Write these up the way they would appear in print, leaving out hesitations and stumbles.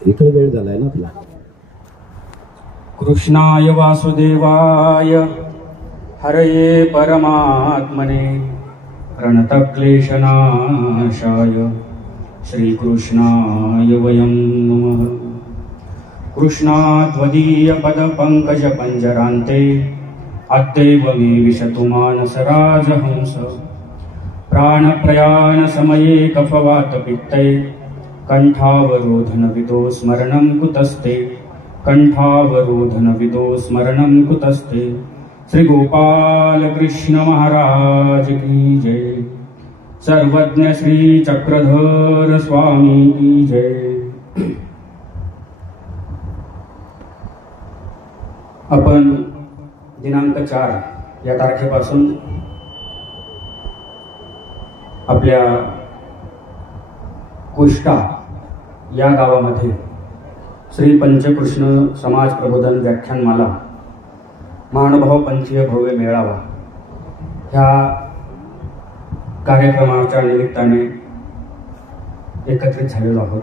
इकडे वेळ झालाय ना आपला. कृष्णाय वासुदेवाय हरये परमात्मने प्रणतक्लेशनाशाय श्रीकृष्णाय वयं नमः. कृष्णात्वदीय पदपङ्कज पञ्जरान्ते अद्यैव मे विशतु मानसराजहंस. प्राणप्रयाण समये कफवातपित्ते कण्ठावरोधनविदो स्मरणं कुतस्ते. कण्ठावरोधनविदो स्मरणं कुतस्ते. श्री गोपाल कृष्ण महाराज की जय. सर्वज्ञ श्री चक्रधर स्वामी की जय. आपण दिनांक 4 या तारखेपासून आपल्या कुष्टा या गावामध्ये श्री पंचकृष्ण समाज प्रबोधन व्याख्यानमाला महानुभाव पंथीय भव्य मेळावा ह्या कार्यक्रमाच्या निमित्ताने एकत्रित झालेलो आहोत.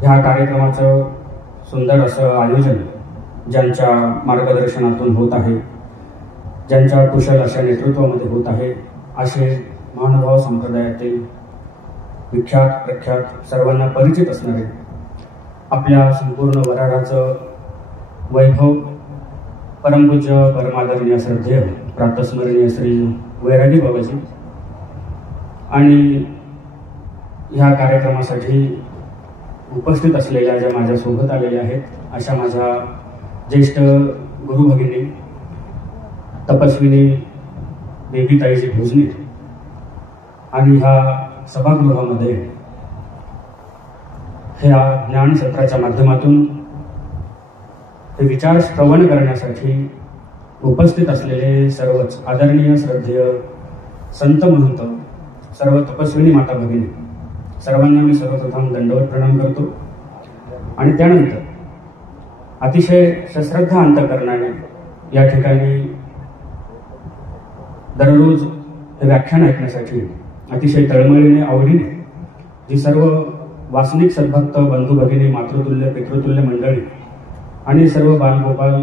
ह्या कार्यक्रमाचं सुंदर असं आयोजन ज्यांच्या मार्गदर्शनातून होत आहे, ज्यांच्या कुशल अशा नेतृत्वामध्ये होत आहे, असे महानुभाव संप्रदायातील विख्यात प्रख्यात सर्वांना परिचित असणारे आपल्या संपूर्ण वराडाचं वैभव परमपूज्य परमादरणीय श्रद्धेय प्रातस्मरणीय श्री वैरागी बाबाजी आणि ह्या कार्यक्रमासाठी उपस्थित असलेल्या ज्या माझ्या सोबत आलेल्या आहेत अशा माझ्या ज्येष्ठ गुरु भगिनी तपस्विनी बेबीताईजी भोजनी आणि ह्या सभागृहामध्ये ह्या ज्ञान सत्राच्या माध्यमातून हे विचार श्रवण करण्यासाठी उपस्थित असलेले सर्वच आदरणीय श्रद्धेय संत महंत, सर्व तपस्विनी माता भगिनी, सर्वांना मी सर्वप्रथम दंडवत प्रणाम करतो. आणि त्यानंतर अतिशय सश्रद्धा अंतःकरणाने या ठिकाणी दररोज हे व्याख्यान ऐकण्यासाठी अतिशय तळमळीने आवडीने जी सर्व वासनिक सद्भक्त बंधू भगिनी, मातृतुल्य पितृतुल्य मंडळी आणि सर्व बालगोपाल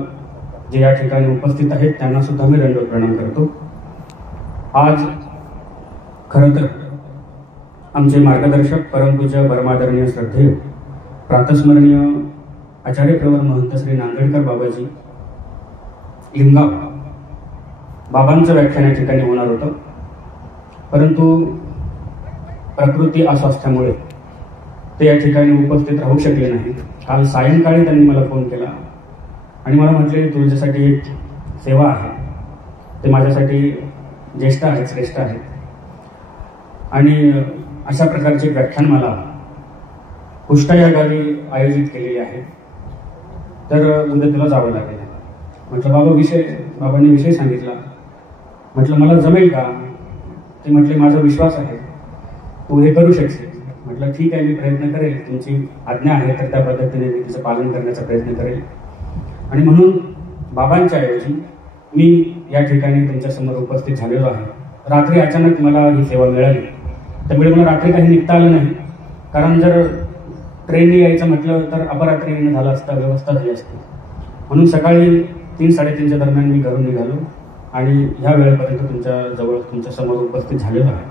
जे या ठिकाणी उपस्थित आहेत त्यांना सुद्धा मी दंडवत प्रणाम करतो. आज खरं तर आमचे मार्गदर्शक परमपूज्य परमादरणीय श्रद्धेय प्रातस्मरणीय आचार्य प्रवर महंत श्री नांदेडकर बाबाजी लिंगाव बाबांचं व्याख्यान या ठिकाणी होणार होतं, परंतु प्रकृती अस्वास्थ्यामुळे ते या ठिकाणी उपस्थित राहू शकले नाही. काल सायंकाळी त्यांनी मला फोन केला आणि मला म्हटले तुझ्यासाठी एक सेवा आहे, ते माझ्यासाठी ज्येष्ठ आहेत, श्रेष्ठ आहेत आणि अशा प्रकारचे व्याख्यान मला कुष्टा या गावी आयोजित केलेली आहे, तर उद्या तुला जावं लागेल. म्हटलं बाबांनी विषय सांगितला. म्हटलं मला जमेल का? ते म्हटले माझा विश्वास आहे, तू हे करू शकशील. म्हटलं ठीक आहे, मी प्रयत्न करेल, तुमची आज्ञा आहे तर त्या पद्धतीने मी तिचं पालन करण्याचा प्रयत्न करेल. आणि म्हणून बाबांच्या ऐवजी मी या ठिकाणी तुमच्यासमोर उपस्थित झालेलो आहे. रात्री अचानक मला ही सेवा मिळाली, त्यामुळे मला रात्री काही निघता आलं नाही, कारण जर ट्रेनने यायचं म्हटलं तर अपरात्री येणं झालं असतं, व्यवस्था झाली असती. म्हणून सकाळी 3-3:30च्या दरम्यान मी घरून निघालो आणि ह्या वेळेपर्यंत तुमच्या जवळ तुमच्या समोर उपस्थित झालेलो आहे.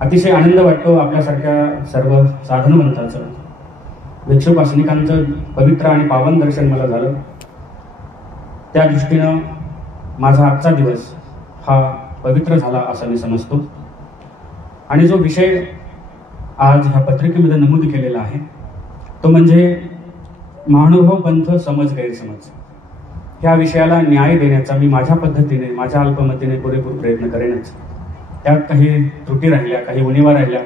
अतिशय आनंद वाटतो. आपल्यासारख्या सर्व साधनवंतांचं, भिक्षुवासनिकांचं पवित्र आणि पावन दर्शन मला झालं. त्या दृष्टीनं माझा आजचा दिवस हा पवित्र झाला असं मी समजतो. आणि जो विषय आज ह्या पत्रिकेमध्ये नमूद केलेला आहे तो म्हणजे महानुभाव पंथ समज गैरसमज. ह्या विषयाला न्याय देण्याचा मी माझ्या पद्धतीने, माझ्या अल्पमतीने पुरेपूर प्रयत्न करेनच. त्यात काही त्रुटी राहिल्या, काही उणिवा राहिल्या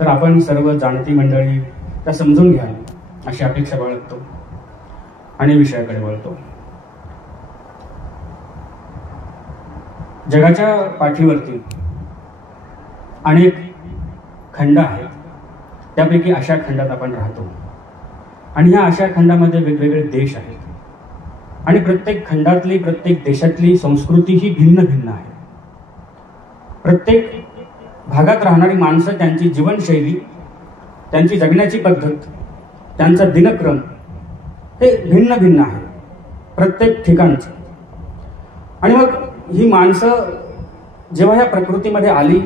तर आपण सर्व जाणती मंडळी त्या समजून घ्याल अशी अपेक्षा बाळगतो आणि विषयाकडे वळतो. जगाच्या पाठीवरती अनेक खंड आहेत, त्यापैकी आशिया खंडात आपण राहतो आणि ह्या आशिया खंडामध्ये वेगवेगळे देश आहेत आणि प्रत्येक खंडातली, प्रत्येक देशातली संस्कृती ही भिन्न भिन्न आहे. प्रत्येक भागात राहणारी माणसं, त्यांची जीवनशैली, त्यांची जगण्याची पद्धत, त्यांचा दिनक्रम हे भिन्न भिन्न आहे प्रत्येक ठिकाणचं. आणि मग ही माणसं जेव्हा ह्या प्रकृतीमध्ये आली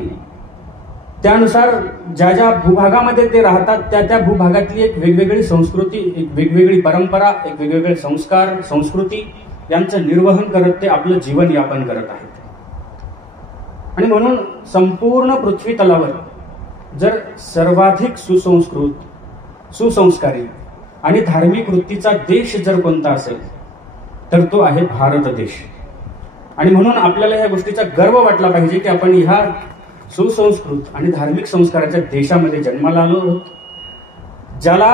त्यानुसार ज्या ज्या भूभागामध्ये ते राहतात त्या त्या भूभागातली एक वेगवेगळी संस्कृती, एक वेगवेगळी परंपरा, एक वेगवेगळे संस्कार, संस्कृती यांचं निर्वहन करत ते आपलं जीवन यापन करत आहेत. आणि म्हणून संपूर्ण पृथ्वी तलावर जर सर्वाधिक सुसंस्कृत, सुसंस्कारी आणि धार्मिक वृत्तीचा देश जर कोणता असेल तर तो आहे भारत देश. आणि म्हणून आपल्याला ह्या गोष्टीचा गर्व वाटला पाहिजे की आपण ह्या सुसंस्कृत आणि धार्मिक संस्काराच्या देशामध्ये जन्माला आलो आहोत, ज्याला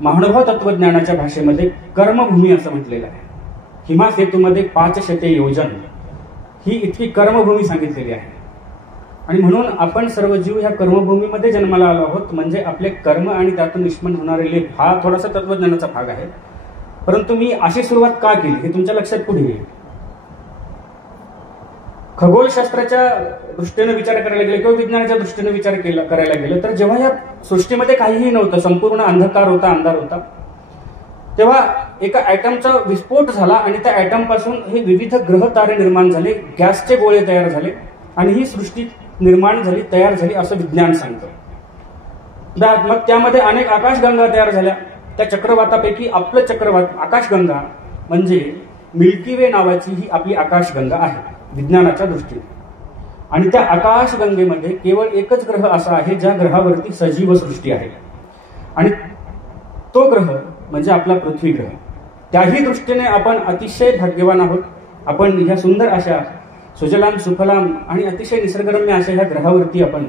महानुभाव तत्वज्ञानाच्या भाषेमध्ये कर्मभूमी असं म्हटलेलं आहे. हिमा सेतूमध्ये 500 योजन ही इतकी कर्मभूमी सांगितलेली आहे. आणि म्हणून आपण सर्व जीव ह्या कर्मभूमीमध्ये जन्माला आलो आहोत. म्हणजे आपले कर्म आणि त्यातून निष्पन्न होणारे लेख हा थोडासा तत्वज्ञानाचा भाग आहे. परंतु मी अशी सुरुवात का केली हे तुमच्या लक्षात पुढे येईल. खगोलशास्त्राच्या दृष्टीने विचार करायला गेलं किंवा विज्ञानाच्या दृष्टीने विचार करायला गेलं तर जेव्हा या सृष्टीमध्ये काहीही नव्हतं, संपूर्ण अंधकार होता, अंधार होता, तेव्हा एका ॲटमचा विस्फोट झाला आणि त्या ॲटम पासून हे विविध ग्रह तारे निर्माण झाले, गॅसचे गोळे तयार झाले आणि ही सृष्टी निर्माण झाली, तयार झाली असं विज्ञान सांगतं. मग त्यामध्ये अनेक आकाशगंगा तयार झाल्या. त्या चक्रवातापैकी आपलं चक्रवात आकाशगंगा म्हणजे मिल्की वे नावाची ही आपली आकाशगंगा आहे विज्ञानाच्या दृष्टीने. आणि त्या आकाशगंगेमध्ये केवळ एकच ग्रह असा आहे ज्या ग्रहावरती सजीव सृष्टी आहे आणि तो ग्रह म्हणजे आपला पृथ्वी ग्रह. त्याही दृष्टीने आपण अतिशय भाग्यवान आहोत. आपण ह्या सुंदर अशा सुजलाम सुफलाम आणि अतिशय निसर्गरम्य अशा ह्या ग्रहावरती आपण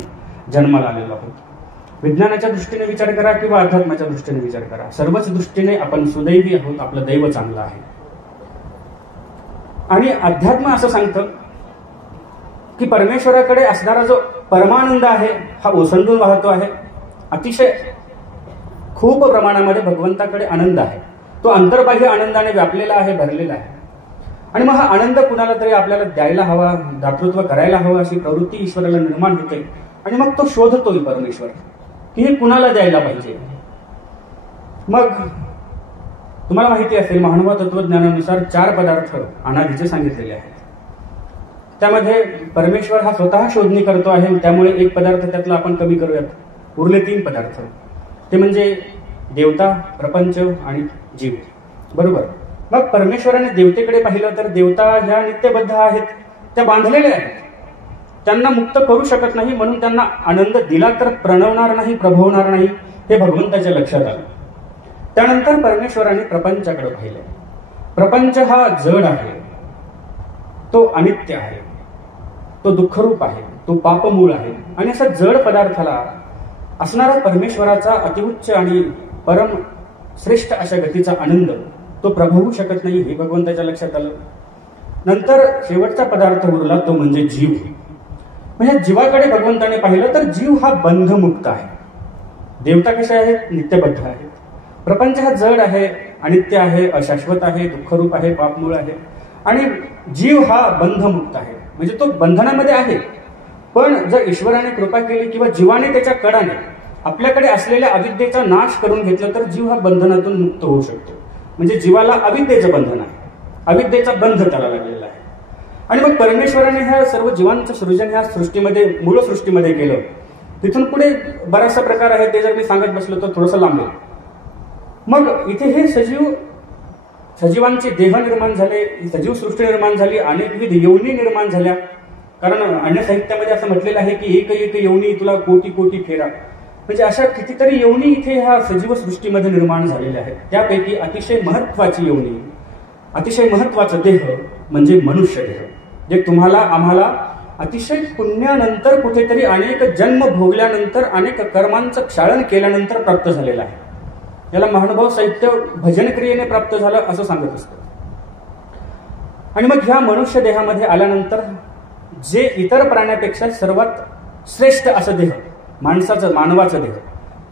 जन्माला आलेलो आहोत. विज्ञानाच्या दृष्टीने विचार करा किंवा अध्यात्माच्या दृष्टीने विचार करा, सर्वच दृष्टीने आपण सुदैवी आहोत. आपलं दैव चांगलं आहे. आणि अध्यात्म असं सांगतं की परमेश्वराकडे असणारा जो परमानंद आहे हा ओसंडून वाहतो आहे. अतिशय खूप प्रमाणामध्ये भगवंताकडे आनंद आहे. तो अंतर्बाह्य आनंदाने व्यापलेला आहे, भरलेला आहे. आणि मग हा आनंद कुणाला तरी आपल्याला द्यायला हवा, दातृत्व करायला हवं अशी प्रवृत्ती ईश्वराला निर्माण होते. आणि मग तो शोधतोय परमेश्वर की हे कुणाला द्यायला पाहिजे. मग तुम्हाला माहिती असेल महानुभाव तत्वज्ञानानुसार 4 पदार्थ अनादीचे सांगितलेले आहेत. त्यामध्ये परमेश्वर हा स्वतः शोधणी करतो आहे, त्यामुळे एक पदार्थ त्यातला आपण कमी करूयात. उरले 3 पदार्थ, ते म्हणजे देवता, प्रपंच आणि जीव. बरोबर. मग परमेश्वराने देवतेकडे पाहिलं तर देवता ह्या नित्यबद्ध आहेत, त्या बांधलेल्या आहेत, त्यांना मुक्त करू शकत नाही. म्हणून त्यांना आनंद दिला तर प्रणवणार नाही, प्रभवणार नाही, हे भगवंताच्या लक्षात आलं. त्यानंतर परमेश्वराने प्रपंचाकडे पाहिलं. प्रपंच हा जड आहे, तो अनित्य आहे, तो दुःखरूप आहे, तो पापमूळ आहे. आणि अशा जड पदार्थाला असणारा परमेश्वराचा अतिउच्च आणि परम श्रेष्ठ अशा गतीचा आनंद तो प्रभवू शकत नाही, हे भगवंताच्या लक्षात आलं. नंतर शेवटचा पदार्थ उरला तो म्हणजे जीव. म्हणजे जीवाकडे भगवंताने पाहिलं तर जीव हा बंधमुक्त आहे. देवता कशा आहेत? नित्यबद्ध आहेत. प्रपंच हा जड आहे, अनित्य आहे, अशाश्वत आहे, दुःखरूप आहे, पापमूळ आहे. आणि जीव हा बंधमुक्त आहे, म्हणजे तो बंधनामध्ये आहे. पण जर ईश्वराने कृपा केली किंवा जीवाने त्याच्या कडाने आपल्याकडे असलेल्या अविद्येचा नाश करून घेतला तर जीव हा बंधनातून मुक्त होऊ शकतो. म्हणजे जीवाला अविद्येचं बंधन आहे, अविद्येचा बंध त्याला लागलेला आहे. आणि मग परमेश्वराने ह्या सर्व जीवांचं सृजन ह्या सृष्टीमध्ये, मूळ सृष्टीमध्ये केलं. तिथून पुढे बराचसा प्रकार आहे, ते जर मी सांगत बसलो तर थोडंसं लांबेल. मग इथे हे सजीवांचे देह निर्माण झाले, सजीव सृष्टी निर्माण झाली, अनेकविध योनी निर्माण झाल्या. कारण अन्य साहित्यामध्ये असं म्हटलेलं आहे की एक एक योनी तुला कोटी कोटी फेरा. म्हणजे अशा कितीतरी योनी इथे ह्या सजीव सृष्टीमध्ये निर्माण झालेल्या आहेत. त्यापैकी अतिशय महत्वाची योनी, अतिशय महत्वाचा देह म्हणजे मनुष्य देह, जे तुम्हाला आम्हाला अतिशय पुण्यानंतर कुठेतरी अनेक जन्म भोगल्यानंतर अनेक कर्मांचं क्षालन केल्यानंतर प्राप्त झालेलं आहे. याला महानुभाव साहित्य भजन क्रियेने प्राप्त झालं असं सांगत असतं. आणि मग ह्या मनुष्य देहामध्ये आल्यानंतर जे इतर प्राण्यापेक्षा सर्वात श्रेष्ठ असं देह मानवाचं देह.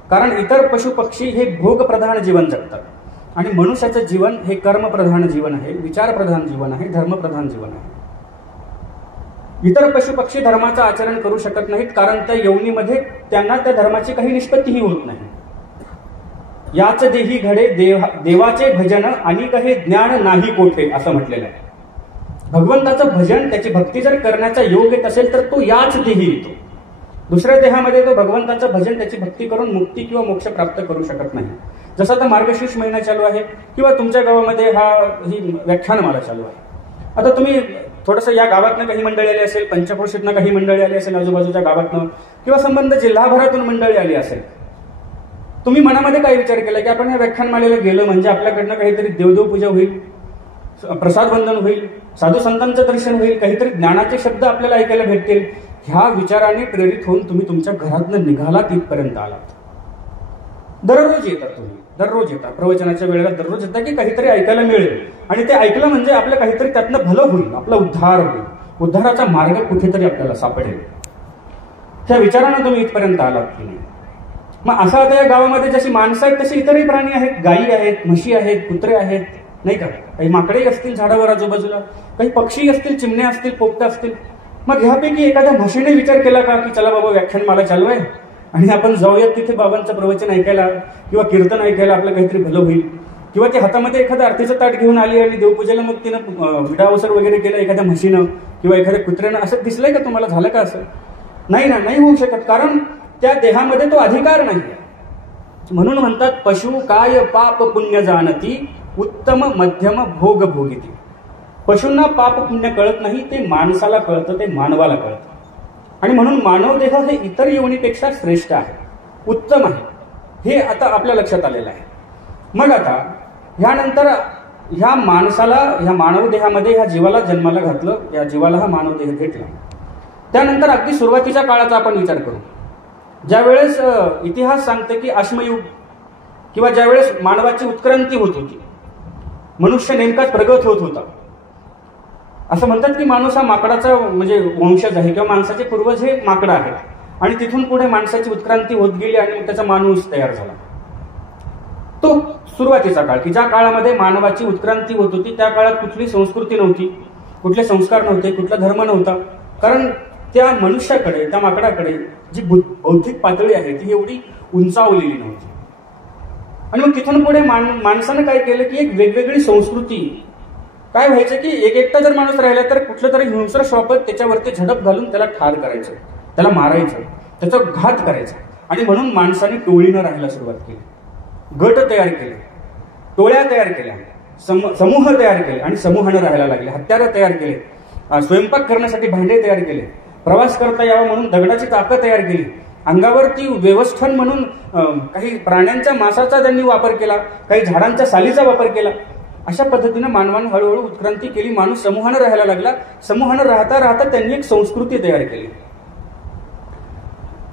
कारण इतर पशु पक्षी हे भोगप्रधान जीवन जगतात आणि मनुष्याचं जीवन हे कर्मप्रधान जीवन आहे, विचारप्रधान जीवन आहे, धर्मप्रधान जीवन आहे. इतर पशु पक्षी धर्माचं आचरण करू शकत नाहीत, कारण त्या यवनीमध्ये त्यांना त्या धर्माची काही निष्पत्तीही होत नाही. याच देही घडे देवाचे भजन आणि काही ज्ञान नाही कोठे, असं म्हटलेलं आहे. भगवंताचं भजन, त्याची भक्ती जर करण्याचा योग येत असेल तर तो याच देही येतो. दुसऱ्या देहामध्ये तो भगवंताचं भजन, त्याची भक्ती करून मुक्ती किंवा मोक्ष प्राप्त करू शकत नाही. जसं आता मार्गशीर्ष महिना चालू आहे किंवा तुमच्या गावामध्ये ही व्याख्यानमाला चालू आहे. आता तुम्ही थोडंसं या गावातनं काही मंडळी आली असेल, पंचक्रोशीतनं काही मंडळी आली असेल, आजूबाजूच्या गावातनं किंवा संबंध जिल्हाभरातून मंडळी आली असेल. तुम्ही मनामध्ये काय विचार केला की आपण या व्याख्यानमालेला गेलो म्हणजे आपल्याकडनं काहीतरी देवदेव पूजा होईल, प्रसाद वंदन होईल, साधू संतांचं दर्शन होईल, काहीतरी ज्ञानाचे शब्द आपल्याला ऐकायला भेटतील. ह्या विचाराने प्रेरित होऊन तुम्ही तुमच्या घरातनं निघालात, इथपर्यंत आलात. दररोज येतात तुम्ही, दररोज येतात प्रवचनाच्या वेळेला, दररोज येतात की काहीतरी ऐकायला मिळेल आणि ते ऐकलं म्हणजे आपलं काहीतरी त्यातनं भलं होईल, आपला उद्धार होईल, उद्धाराचा मार्ग कुठेतरी आपल्याला सापडेल. त्या विचारानं तुम्ही इथपर्यंत आलात की नाही. मग असं आता या गावामध्ये जशी माणसं आहेत तसे इतरही प्राणी आहेत. गायी आहेत, म्हशी आहेत, कुत्रे आहेत, नाही का, काही माकडे असतील झाडावर आजूबाजूला, काही पक्षी असतील, चिमण्या असतील, पोपटं असतील. मग ह्यापैकी एखाद्या म्हशीने विचार केला का की चला बाबा व्याख्यानमाला चालू आहे आणि आपण जाऊयात तिथे बाबांचं प्रवचन ऐकायला किंवा कीर्तन ऐकायला, आपलं काहीतरी भलं होईल. किंवा ती हातामध्ये एखादं आरतीचं ताट घेऊन आली आणि देवपूजेला मग तिनं विडावसर वगैरे केलं एखाद्या म्हशीनं किंवा एखाद्या कुत्र्यानं, असं दिसलंय का तुम्हाला? झालं का असं? नाही ना, नाही होऊ शकत, कारण त्या देहामध्ये तो अधिकार नाही. म्हणून म्हणतात पशु काय पाप पुण्य जाणती, उत्तम मध्यम भोग भोगिती. पशूंना पाप पुण्य कळत नाही, ते माणसाला कळतं, ते मानवाला कळतं. आणि म्हणून मानव देह हे इतर योनीपेक्षा श्रेष्ठ आहे, उत्तम आहे, हे आता आपल्या लक्षात आलेलं आहे. मग आता ह्यानंतर ह्या माणसाला, ह्या मानव देहामध्ये ह्या जीवाला जन्माला घातलं, या जीवाला हा मानव देह भेटला. त्यानंतर अगदी सुरुवातीच्या काळाचा आपण विचार करू. ज्यावेळेस इतिहास सांगते की अश्मयुग किंवा ज्यावेळेस मानवाची उत्क्रांती होत होती, मनुष्य नेमकाच प्रगत होत होता. असं म्हणतात की माणूस हा माकडाचा म्हणजे वंशज आहे किंवा माणसाचे पूर्वज हे माकडं आहेत आणि तिथून पुढे माणसाची उत्क्रांती होत गेली आणि मग त्याचा माणूस तयार झाला. तो सुरुवातीचा काळ की ज्या काळामध्ये मानवाची उत्क्रांती होत होती, त्या काळात कुठली संस्कृती नव्हती, कुठले संस्कार नव्हते, कुठला धर्म नव्हता. कारण त्या मनुष्याकडे, त्या माकडाकडे जी बौद्धिक पातळी आहे ती एवढी उंचावलेली नव्हती. आणि मग तिथून पुढे माणसानं काय केलं की एक वेगवेगळी संस्कृती. काय व्हायचं की एक एकटा जर माणूस राहिला तर कुठलं तरी हिंस्र शॉपत त्याच्यावरती झडप घालून त्याला ठार करायचं, त्याला मारायचं, त्याचा घात करायचा. आणि म्हणून माणसाने टोळीनं राहायला सुरुवात केली, गट तयार केले, टोळ्या तयार केल्या, समूह तयार केले आणि समूहानं राहायला लागले. हत्यारं तयार केले, स्वयंपाक करण्यासाठी भांडे तयार केले, प्रवास करता यावा म्हणून दगडाची चाकं तयार केली, अंगावरती व्यवस्थान म्हणून काही प्राण्यांच्या मांसाचा त्यांनी वापर केला, काही झाडांच्या सालीचा वापर केला. अशा पद्धतीनं मानवानं हळूहळू उत्क्रांती केली, माणूस समूहानं राहायला लागला. समूहानं राहता राहता त्यांनी एक संस्कृती तयार केली.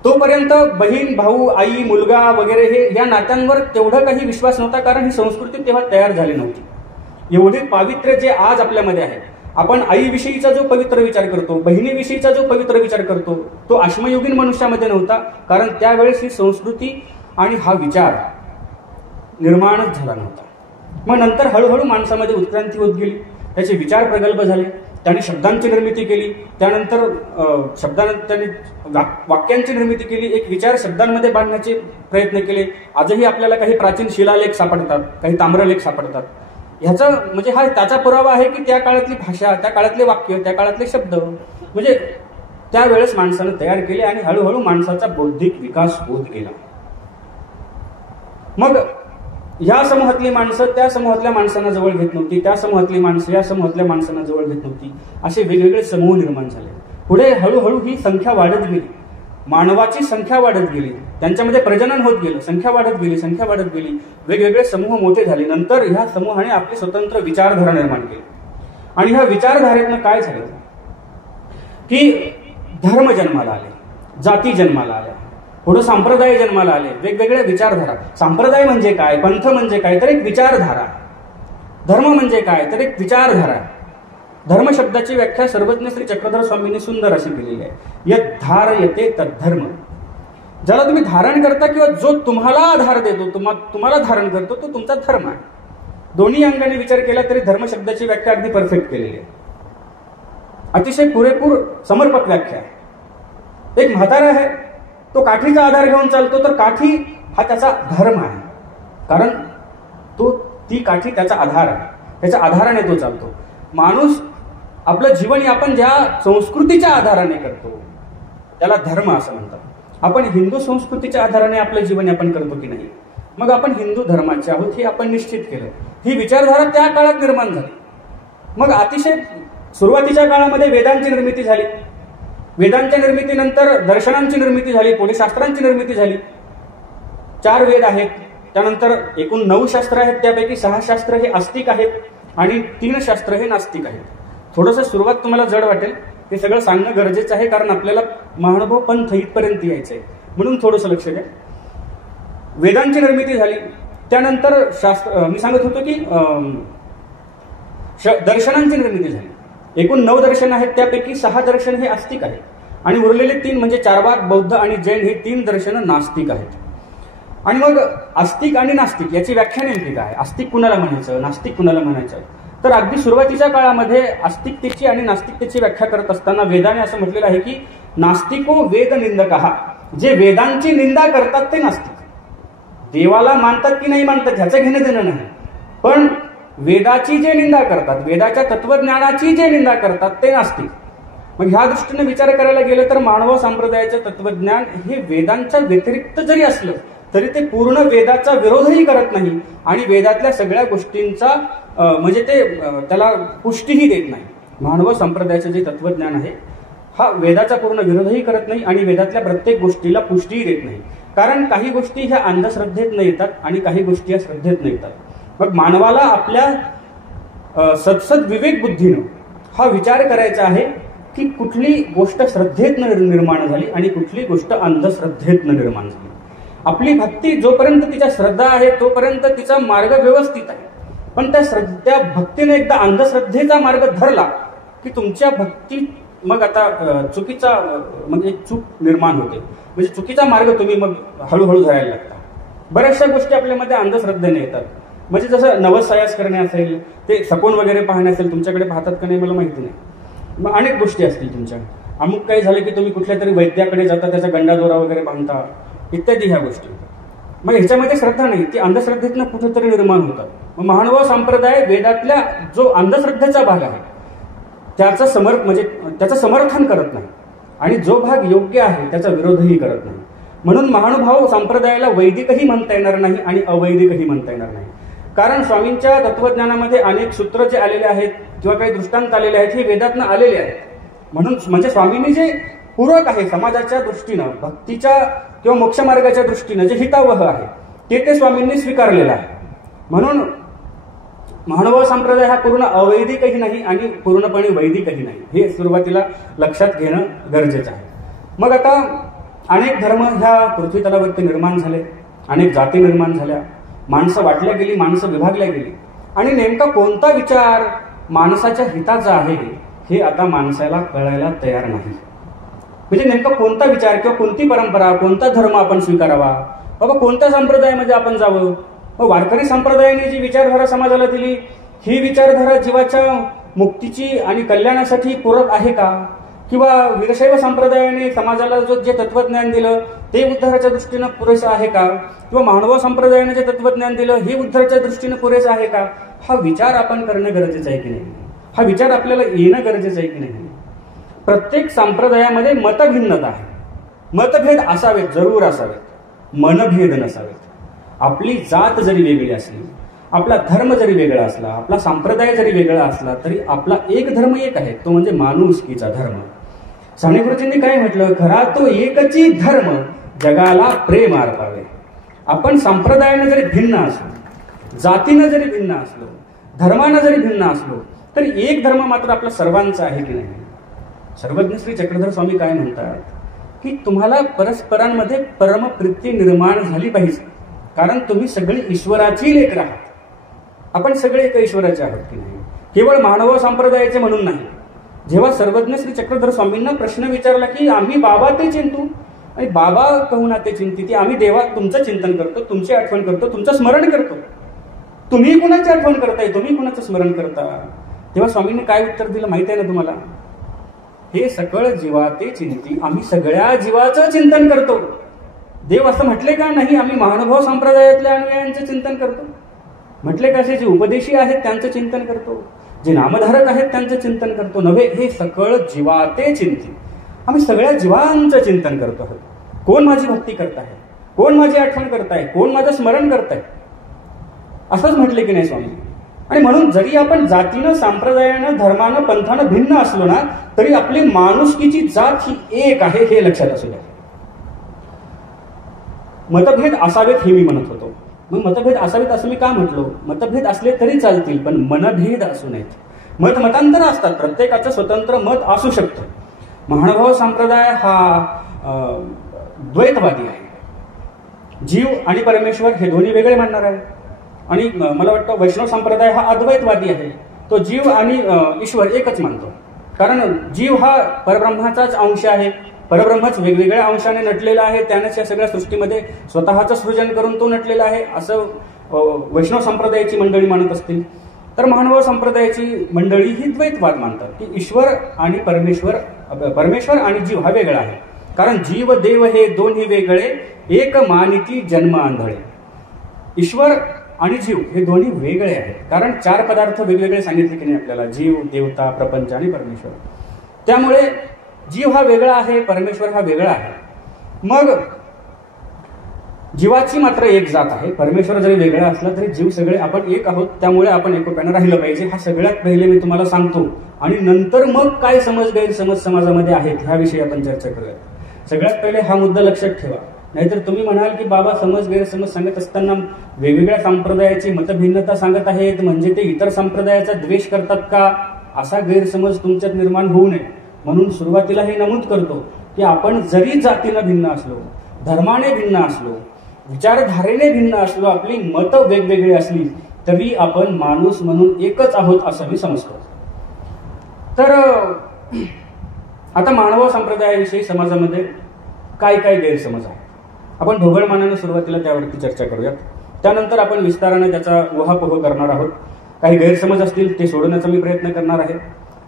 तोपर्यंत बहीण, भाऊ, आई, मुलगा वगैरे हे या नात्यांवर तेवढा काही विश्वास नव्हता, कारण ही संस्कृती तेव्हा तयार झाली नव्हती. एवढे पावित्र्य जे आज आपल्यामध्ये आहे, आपण आईविषयीचा जो पवित्र विचार करतो, बहिणीविषयीचा जो पवित्र विचार करतो, तो अश्मयुगीन मनुष्यामध्ये नव्हता, कारण त्यावेळेस ही संस्कृती आणि हा विचार निर्माणच झाला नव्हता. मग नंतर हळूहळू माणसामध्ये उत्क्रांती होत गेली, त्याचे विचार प्रगल्भ झाले, त्याने शब्दांची निर्मिती केली, त्यानंतर त्याने वाक्यांची निर्मिती केली, एक विचार शब्दांमध्ये बांधण्याचे प्रयत्न केले. आजही आपल्याला काही प्राचीन शिलालेख सापडतात, काही ताम्रलेख सापडतात. ह्याचा म्हणजे हा त्याचा पुरावा आहे की त्या काळातली भाषा, त्या काळातले वाक्य, त्या काळातले शब्द म्हणजे त्यावेळेस माणसानं तयार केले आणि हळूहळू माणसाचा बौद्धिक विकास होत गेला. मग या समूहातली माणसं त्या समूहातल्या माणसांना जवळ घेत नव्हती, त्या समूहातली माणसं या समूहातल्या माणसांना जवळ घेत नव्हती. असे वेगवेगळे समूह निर्माण झाले. पुढे हळूहळू ही संख्या वाढत गेली, मानवाची संख्या वाढत गेली, त्यांच्यामध्ये प्रजनन होत गेलं, संख्या वाढत गेली, संख्या वाढत गेली, वेगवेगळे समूह मोठे झाले. नंतर ह्या समूहाने आपली स्वतंत्र विचारधारा निर्माण केली. आणि ह्या विचारधारेतनं काय झालं की धर्म जन्माला आले, जाती जन्माला आल्या, पुढे संप्रदाय जन्माला आले, वेगवेगळ्या विचारधारा. संप्रदाय म्हणजे काय, पंथ म्हणजे काय, तर एक विचारधारा. धर्म म्हणजे काय, तर एक विचारधारा. धर्म शब्दाची व्याख्या सर्वज्ञ श्री चक्रधर स्वामींनी सुंदर अशी केलेली आहे. यत धारयते तद्धर्म. ज्याला तुम्ही धारण करता किंवा जो तुम्हाला आधार देतो, तुम्हाला धारण करतो, तो तुमचा धर्म आहे. दोन्ही अंगाने विचार केला तरी धर्म शब्दाची व्याख्या अगदी परफेक्ट केलेली आहे, अतिशय पुरेपूर समर्पक व्याख्या आहे. एक म्हातारा आहे, तो काठीचा आधार घेऊन चालतो, तर काठी हा त्याचा धर्म आहे. कारण ती काठी त्याचा आधार आहे, त्याच्या आधाराने तो चालतो. माणूस आपलं जीवन यापन ज्या संस्कृतीच्या आधाराने करतो त्याला धर्म असं म्हणतात. आपण हिंदू संस्कृतीच्या आधाराने आपलं जीवन यापन करतो की नाही, मग आपण हिंदू धर्माचे आहोत हे आपण निश्चित केलं. ही विचारधारा त्या काळात निर्माण झाली. मग अतिशय सुरुवातीच्या काळामध्ये वेदांची निर्मिती झाली. वेदांच्या निर्मितीनंतर दर्शनांची निर्मिती झाली, पुढे शास्त्रांची निर्मिती झाली. 4 वेद आहेत, त्यानंतर एकूण 9 शास्त्र आहेत, त्यापैकी 6 शास्त्र हे आस्तिक आहेत आणि 3 शास्त्र हे नास्तिक आहेत. थोडंसं सुरुवात तुम्हाला जड वाटेल, हे सगळं सांगणं गरजेचं आहे कारण आपल्याला महानुभव पंथ इथपर्यंत यायचंय, म्हणून थोडंसं लक्ष द्या. वेदांची निर्मिती झाली, त्यानंतर मी सांगत होतो की दर्शनांची निर्मिती झाली. एकूण 9 दर्शन आहेत, त्यापैकी 6 दर्शन हे आस्तिक आहेत आणि उरलेले 3 म्हणजे चार्वाक, बौद्ध आणि जैन हे 3 दर्शन नास्तिक आहेत. आणि मग आस्तिक आणि नास्तिक याची व्याख्या नेमकी काय, आस्तिक कुणाला म्हणायचं, नास्तिक कुणाला म्हणायचं, तर अगदी सुरुवातीच्या काळामध्ये आस्तिकतेची आणि नास्तिकतेची व्याख्या करत असताना वेदाने असं म्हटलेलं आहे की नास्तिको वेद निंदकः, जे वेदांची निंदा करतात ते नास्तिक. देवाला मानतात की नाही मानतात ह्याचं घेणं देणं नाही, पण वेदाची जे निंदा करतात, वेदाच्या तत्वज्ञानाची जे निंदा करतात ते नास्तिक. मग ह्या दृष्टीने विचार करायला गेलं तर मानव संप्रदायाचं तत्वज्ञान हे वेदांच्या व्यतिरिक्त जरी असलं तरी ते पूर्ण वेदाचा विरोधही करत नाही आणि वेदातल्या सगळ्या गोष्टींचा म्हणजे ते त्याला पुष्टीही देत नाही. मानव संप्रदायाचं जे तत्वज्ञान आहे हा वेदाचा पूर्ण विरोधही करत नाही आणि वेदातल्या प्रत्येक गोष्टीला पुष्टीही देत नाही. कारण काही गोष्टी ह्या अंधश्रद्धेत न येतात आणि काही गोष्टी ह्या श्रद्धेत न येतात. मग मानवाला आपल्या सत्सद विवेक बुद्धीनं हा विचार करायचा आहे की कुठली गोष्ट श्रद्धेतनं निर्माण झाली आणि कुठली गोष्ट अंधश्रद्धेतनं निर्माण झाली. आपली भक्ती जोपर्यंत तिच्या श्रद्धा आहे तोपर्यंत तिचा मार्ग व्यवस्थित आहे, पण त्या भक्तीने एकदा अंधश्रद्धेचा मार्ग धरला की तुमच्या भक्ती मग आता चुकीचा म्हणजे चूक निर्माण होते, म्हणजे चुकीचा मार्ग तुम्ही मग हळूहळू धरायला लागता. बऱ्याचशा गोष्टी आपल्यामध्ये अंधश्रद्धेने येतात. म्हणजे जसं नवस सायास करणे असेल, ते सपोन वगैरे पाहणे असेल, तुमच्याकडे पाहतात का नाही मला माहिती नाही, मग अनेक गोष्टी असतील तुमच्या. अमुक काही झालं की तुम्ही कुठल्या तरी वैद्याकडे जाता, त्याचा गंडादोरा वगैरे बांधता इत्यादी ह्या गोष्टी. मग ह्याच्यामध्ये श्रद्धा नाही, ती अंधश्रद्धेतनं कुठेतरी निर्माण होतात. मग महानुभाव संप्रदाय वेदातल्या जो अंधश्रद्धेचा भाग आहे त्याचं समर्थन करत नाही आणि जो भाग योग्य आहे त्याचा विरोधही करत नाही. म्हणून महानुभाव संप्रदायाला वैदिकही म्हणता येणार नाही आणि अवैदिकही म्हणता येणार नाही. कारण स्वामींच्या तत्वज्ञानामध्ये अनेक सूत्र जे आलेले आहेत किंवा काही दृष्टांत आलेले आहेत हे वेदातनं आलेले आहेत. म्हणून म्हणजे स्वामींनी जे पूरक आहे समाजाच्या दृष्टीनं, भक्तीच्या किंवा मोक्षमार्गाच्या दृष्टीनं जे हितावह आहे ते स्वामींनी स्वीकारलेलं आहे. म्हणून महानुभाव संप्रदाय हा पूर्ण अवैदिकही नाही आणि पूर्णपणे वैदिकही नाही, हे सुरुवातीला लक्षात घेणं गरजेचं आहे. मग आता अनेक धर्म ह्या पृथ्वी तलावरती निर्माण झाले, अनेक जाती निर्माण झाल्या, माणसं वाटल्या गेली, माणसं विभागल्या गेली आणि नेमका कोणता विचार माणसाच्या हिताचा आहे हे आता माणसाला कळायला तयार नाही. म्हणजे नेमका कोणता विचार किंवा कोणती परंपरा, कोणता धर्म आपण स्वीकारावा, बाबा कोणत्या संप्रदायामध्ये आपण जावं. वारकरी संप्रदायाने जी विचारधारा समाजाला दिली ही विचारधारा जीवाच्या मुक्तीची आणि कल्याणासाठी पूरक आहे का, किंवा वीरशैव संप्रदायाने समाजाला जे तत्वज्ञान दिलं ते उद्धाराच्या दृष्टीनं पुरेसं आहे का, किंवा महानुभाव संप्रदायाने जे तत्वज्ञान दिलं हे उद्धाराच्या दृष्टीनं पुरेसं आहे का, हा विचार आपण करणं गरजेचं आहे की नाही, हा विचार आपल्याला येणं गरजेचं आहे की नाही. प्रत्येक संप्रदायामध्ये मतभिन्नता आहे, मतभेद असावेत, जरूर असावेत, मनभेद नसावेत. आपली जात जरी वेगळी असली, आपला धर्म जरी वेगळा असला, आपला संप्रदाय जरी वेगळा असला तरी आपला एक धर्म एक आहे, तो म्हणजे माणुसकीचा धर्म. साने गुरुजींनी काय म्हटलं, खरा तो एकची धर्म जगाला प्रेम अर्पावे. आपण संप्रदायाने जरी भिन्न असलो, जातीनं जरी भिन्न असलो, धर्मानं जरी भिन्न असलो तरी एक धर्म मात्र आपला सर्वांचा आहे की नाही. सर्वज्ञ श्री चक्रधर स्वामी काय म्हणतात की तुम्हाला परस्परांमध्ये परमप्रीती निर्माण झाली पाहिजे, कारण तुम्ही सगळी ईश्वराची लेकरं आहात. आपण सगळे एका ईश्वराचे आहोत की नाही, केवळ मानव संप्रदायाचे म्हणून नाही. जेव्हा सर्वज्ञ श्री चक्रधर स्वामींना प्रश्न विचारला की आम्ही बाबा ते चिंतू आणि बाबा कहून ते चिंती, की आम्ही देवा तुमचं चिंतन करतो, तुमची आठवण करतो, तुमचं स्मरण करतो, तुम्ही कुणाची आठवण करताय, तुम्ही कुणाचं स्मरण करता. तेव्हा स्वामींनी काय उत्तर दिलं माहिती आहे ना तुम्हाला, हे सकळ जीवा ते चिंती, आम्ही सगळ्या जीवाचं चिंतन करतो. देव असं म्हटले का? नाही, आम्ही महानुभाव संप्रदायातल्या अनुयायांचं चिंतन करतो. म्हटले का असे जे उपदेशी आहेत त्यांचं चिंतन करतो, जे नामधारक आहेत त्यांचं चिंतन करतो? नव्हे, हे सकळ जीवाते चिंती. आम्ही सगळ्या जीवांचं चिंतन करतो आहोत. कोण माझी भक्ती करत आहे, कोण माझी आठवण करताय, कोण माझं स्मरण करताय, असंच म्हटले की नाही स्वामी? आणि म्हणून जरी आपण जातीनं, संप्रदायानं, धर्मानं, पंथानं भिन्न असलो ना, तरी आपली माणुसकीची जात ही एक आहे हे लक्षात असू द्या. मतभेद असावेत हे मी म्हणत होतो. मग मतभेद असावेत असं मी का म्हटलो? मतभेद असले तरी चालतील, पण मनभेद असू नयेत. मतांतर असतात, प्रत्येकाचं स्वतंत्र मत असू शकतं. महानुभाव संप्रदाय हा द्वैतवादी आहे. जीव आणि परमेश्वर हे दोन्ही वेगळे मानणार आहे. आणि मला वाटतं वैष्णव संप्रदाय हा अद्वैतवादी आहे. तो जीव आणि ईश्वर एकच मानतो. कारण जीव हा परब्रह्माचाच अंश आहे. परब्रह्मच वेगवेगळ्या अंशाने नटलेला आहे. त्यानेच या सगळ्या सृष्टीमध्ये स्वतःचं सृजन करून तो नटलेला आहे, असं वैष्णव संप्रदायाची मंडळी मानत असतील. तर महानुभाव संप्रदायाची मंडळी ही द्वैतवाद मानतात की ईश्वर आणि परमेश्वर आणि जीव हा वेगळा आहे. कारण जीव देव हे दोन्ही वेगळे, एक मानिती जन्म आंधळे. ईश्वर आणि जीव हे दोन्ही वेगळे आहेत. कारण 4 पदार्थ वेगवेगळे सांगितले की नाही आपल्याला, जीव, देवता, प्रपंच आणि परमेश्वर. त्यामुळे जीव हा वेगळा आहे, परमेश्वर हा वेगळा आहे. मग जीवाची मात्र एक जात आहे. परमेश्वर जरी वेगळा असला तरी जीव सगळे आपण एक आहोत. त्यामुळे आपण एकोप्यानं राहिलं पाहिजे, हा सगळ्यात पहिले मी तुम्हाला सांगतो. आणि नंतर मग काय समज गैरसमज समाजामध्ये आहेत ह्याविषयी आपण चर्चा करूया. सगळ्यात पहिले हा मुद्दा लक्षात ठेवा. नाहीतर तुम्ही म्हणाल की बाबा समज गैरसमज सांगत असताना वेगवेगळ्या संप्रदायाची मतभिन्नता सांगत आहेत, म्हणजे ते इतर संप्रदायाचा द्वेष करतात का? असा गैरसमज तुमच्यात निर्माण होऊ नये म्हणून सुरुवातीला हे नमूद करतो की आपण जरी जातीनं भिन्न असलो, धर्माने भिन्न असलो, विचारधारेने भिन्न असलो, आपली मतं वेगवेगळी असली तरी आपण माणूस म्हणून एकच आहोत असं मी समजतो. तर आता मानव संप्रदायाविषयी समाजामध्ये काय काय गैरसमज आहे आपण ढोबळमानाने सुरुवातीला त्यावरती चर्चा करूयात. त्यानंतर आपण विस्ताराने त्याचा उहापोह करणार आहोत. काही गैरसमज असतील ते सोडवण्याचा मी प्रयत्न करणार आहे.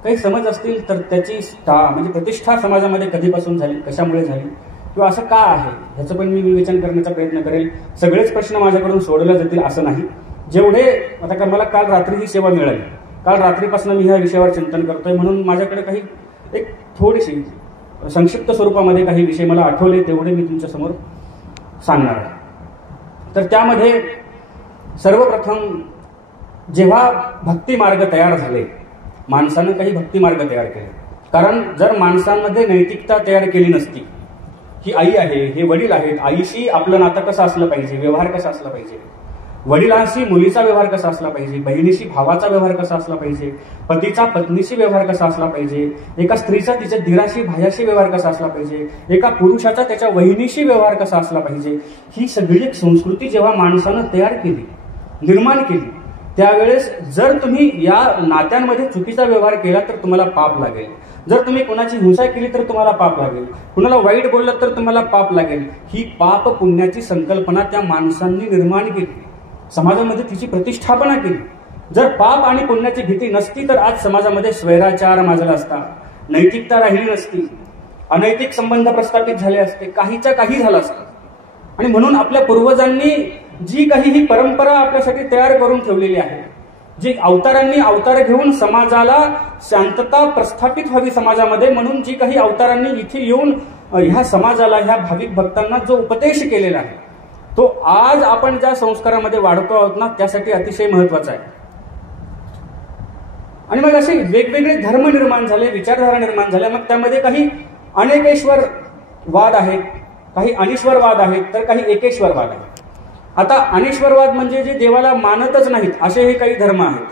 काही समज असतील तर त्याची म्हणजे प्रतिष्ठा समाजामध्ये कधीपासून झाली, कशामुळे झाली, किंवा असं का आहे ह्याचं पण मी विवेचन करण्याचा प्रयत्न करेल. सगळेच प्रश्न माझ्याकडून सोडवले जातील असं नाही. जेवढे आता मला काल रात्री ही सेवा मिळाली, काल रात्रीपासून मी ह्या विषयावर चिंतन करतोय, म्हणून माझ्याकडे काही एक थोडीशी संक्षिप्त स्वरूपामध्ये काही विषय मला आठवले तेवढे मी तुमच्यासमोर सांगणार आहे. तर त्यामध्ये सर्वप्रथम जेव्हा भक्ती मार्ग तयार झाले, माणसानं काही भक्ती मार्ग तयार केले. कारण जर माणसांमध्ये नैतिकता तयार केली नसती, ही आई आहे, हे वडील आहेत, आईशी आपलं नातं कसं असलं पाहिजे, व्यवहार कसा असला पाहिजे, वडिलांशी मुलीचा व्यवहार कसा असला पाहिजे, बहिणीशी भावाचा व्यवहार कसा असला पाहिजे, पतीचा पत्नीशी व्यवहार कसा असला पाहिजे, एका स्त्रीचा तिच्या धीराशी भायाशी व्यवहार कसा असला पाहिजे, एका पुरुषाचा त्याच्या वहिनीशी व्यवहार कसा असला पाहिजे, ही सगळी एक संस्कृती जेव्हा माणसानं तयार केली, निर्माण केली, त्यावेळेस जर तुम्ही या नात्यांमध्ये चुकीचा व्यवहार केला तर तुम्हाला पाप लागेल. जर तुम्ही कोणाची हिंसा केली तर तुम्हाला पाप लागेल, कुणाला वाईट बोललं तर तुम्हाला पाप लागेल. ही पाप पुण्याची संकल्पना त्या माणसांनी निर्माण केली, समाजामध्ये तिची प्रतिष्ठापना केली. जर पाप आणि पुण्याची भीती नसती तर आज समाजामध्ये स्वैराचार माजला असता, नैतिकता राहिली नसती, अनैतिक संबंध प्रस्थापित झाले असते, काहीच्या काही झालं असतं. आणि म्हणून आपल्या पूर्वजांनी जी काही ही परंपरा आपल्यासाठी तयार करून ठेवलेली आहे, जी अवतारांनी अवतार घेऊन समाजाला शांतता प्रस्थापित व्हावी समाजामध्ये, म्हणून जी काही अवतारांनी इथे येऊन ह्या समाजाला, ह्या भाविक भक्तांना जो उपदेश केलेला आहे, तो आज आपण ज्या संस्कारामध्ये वाढतो आहोत ना, त्यासाठी अतिशय महत्वाचा आहे. आणि मग असे वेगवेगळे धर्म निर्माण झाले, विचारधारा निर्माण झाल्या. मग त्यामध्ये काही अनेकेश्वरवाद आहेत, काही अनीश्वरवाद आहेत, तर काही एकेश्वरवाद आहेत. आता अनीश्वरवाद म्हणजे जे देवाला मानतच नाहीत असे हे काही धर्म आहेत.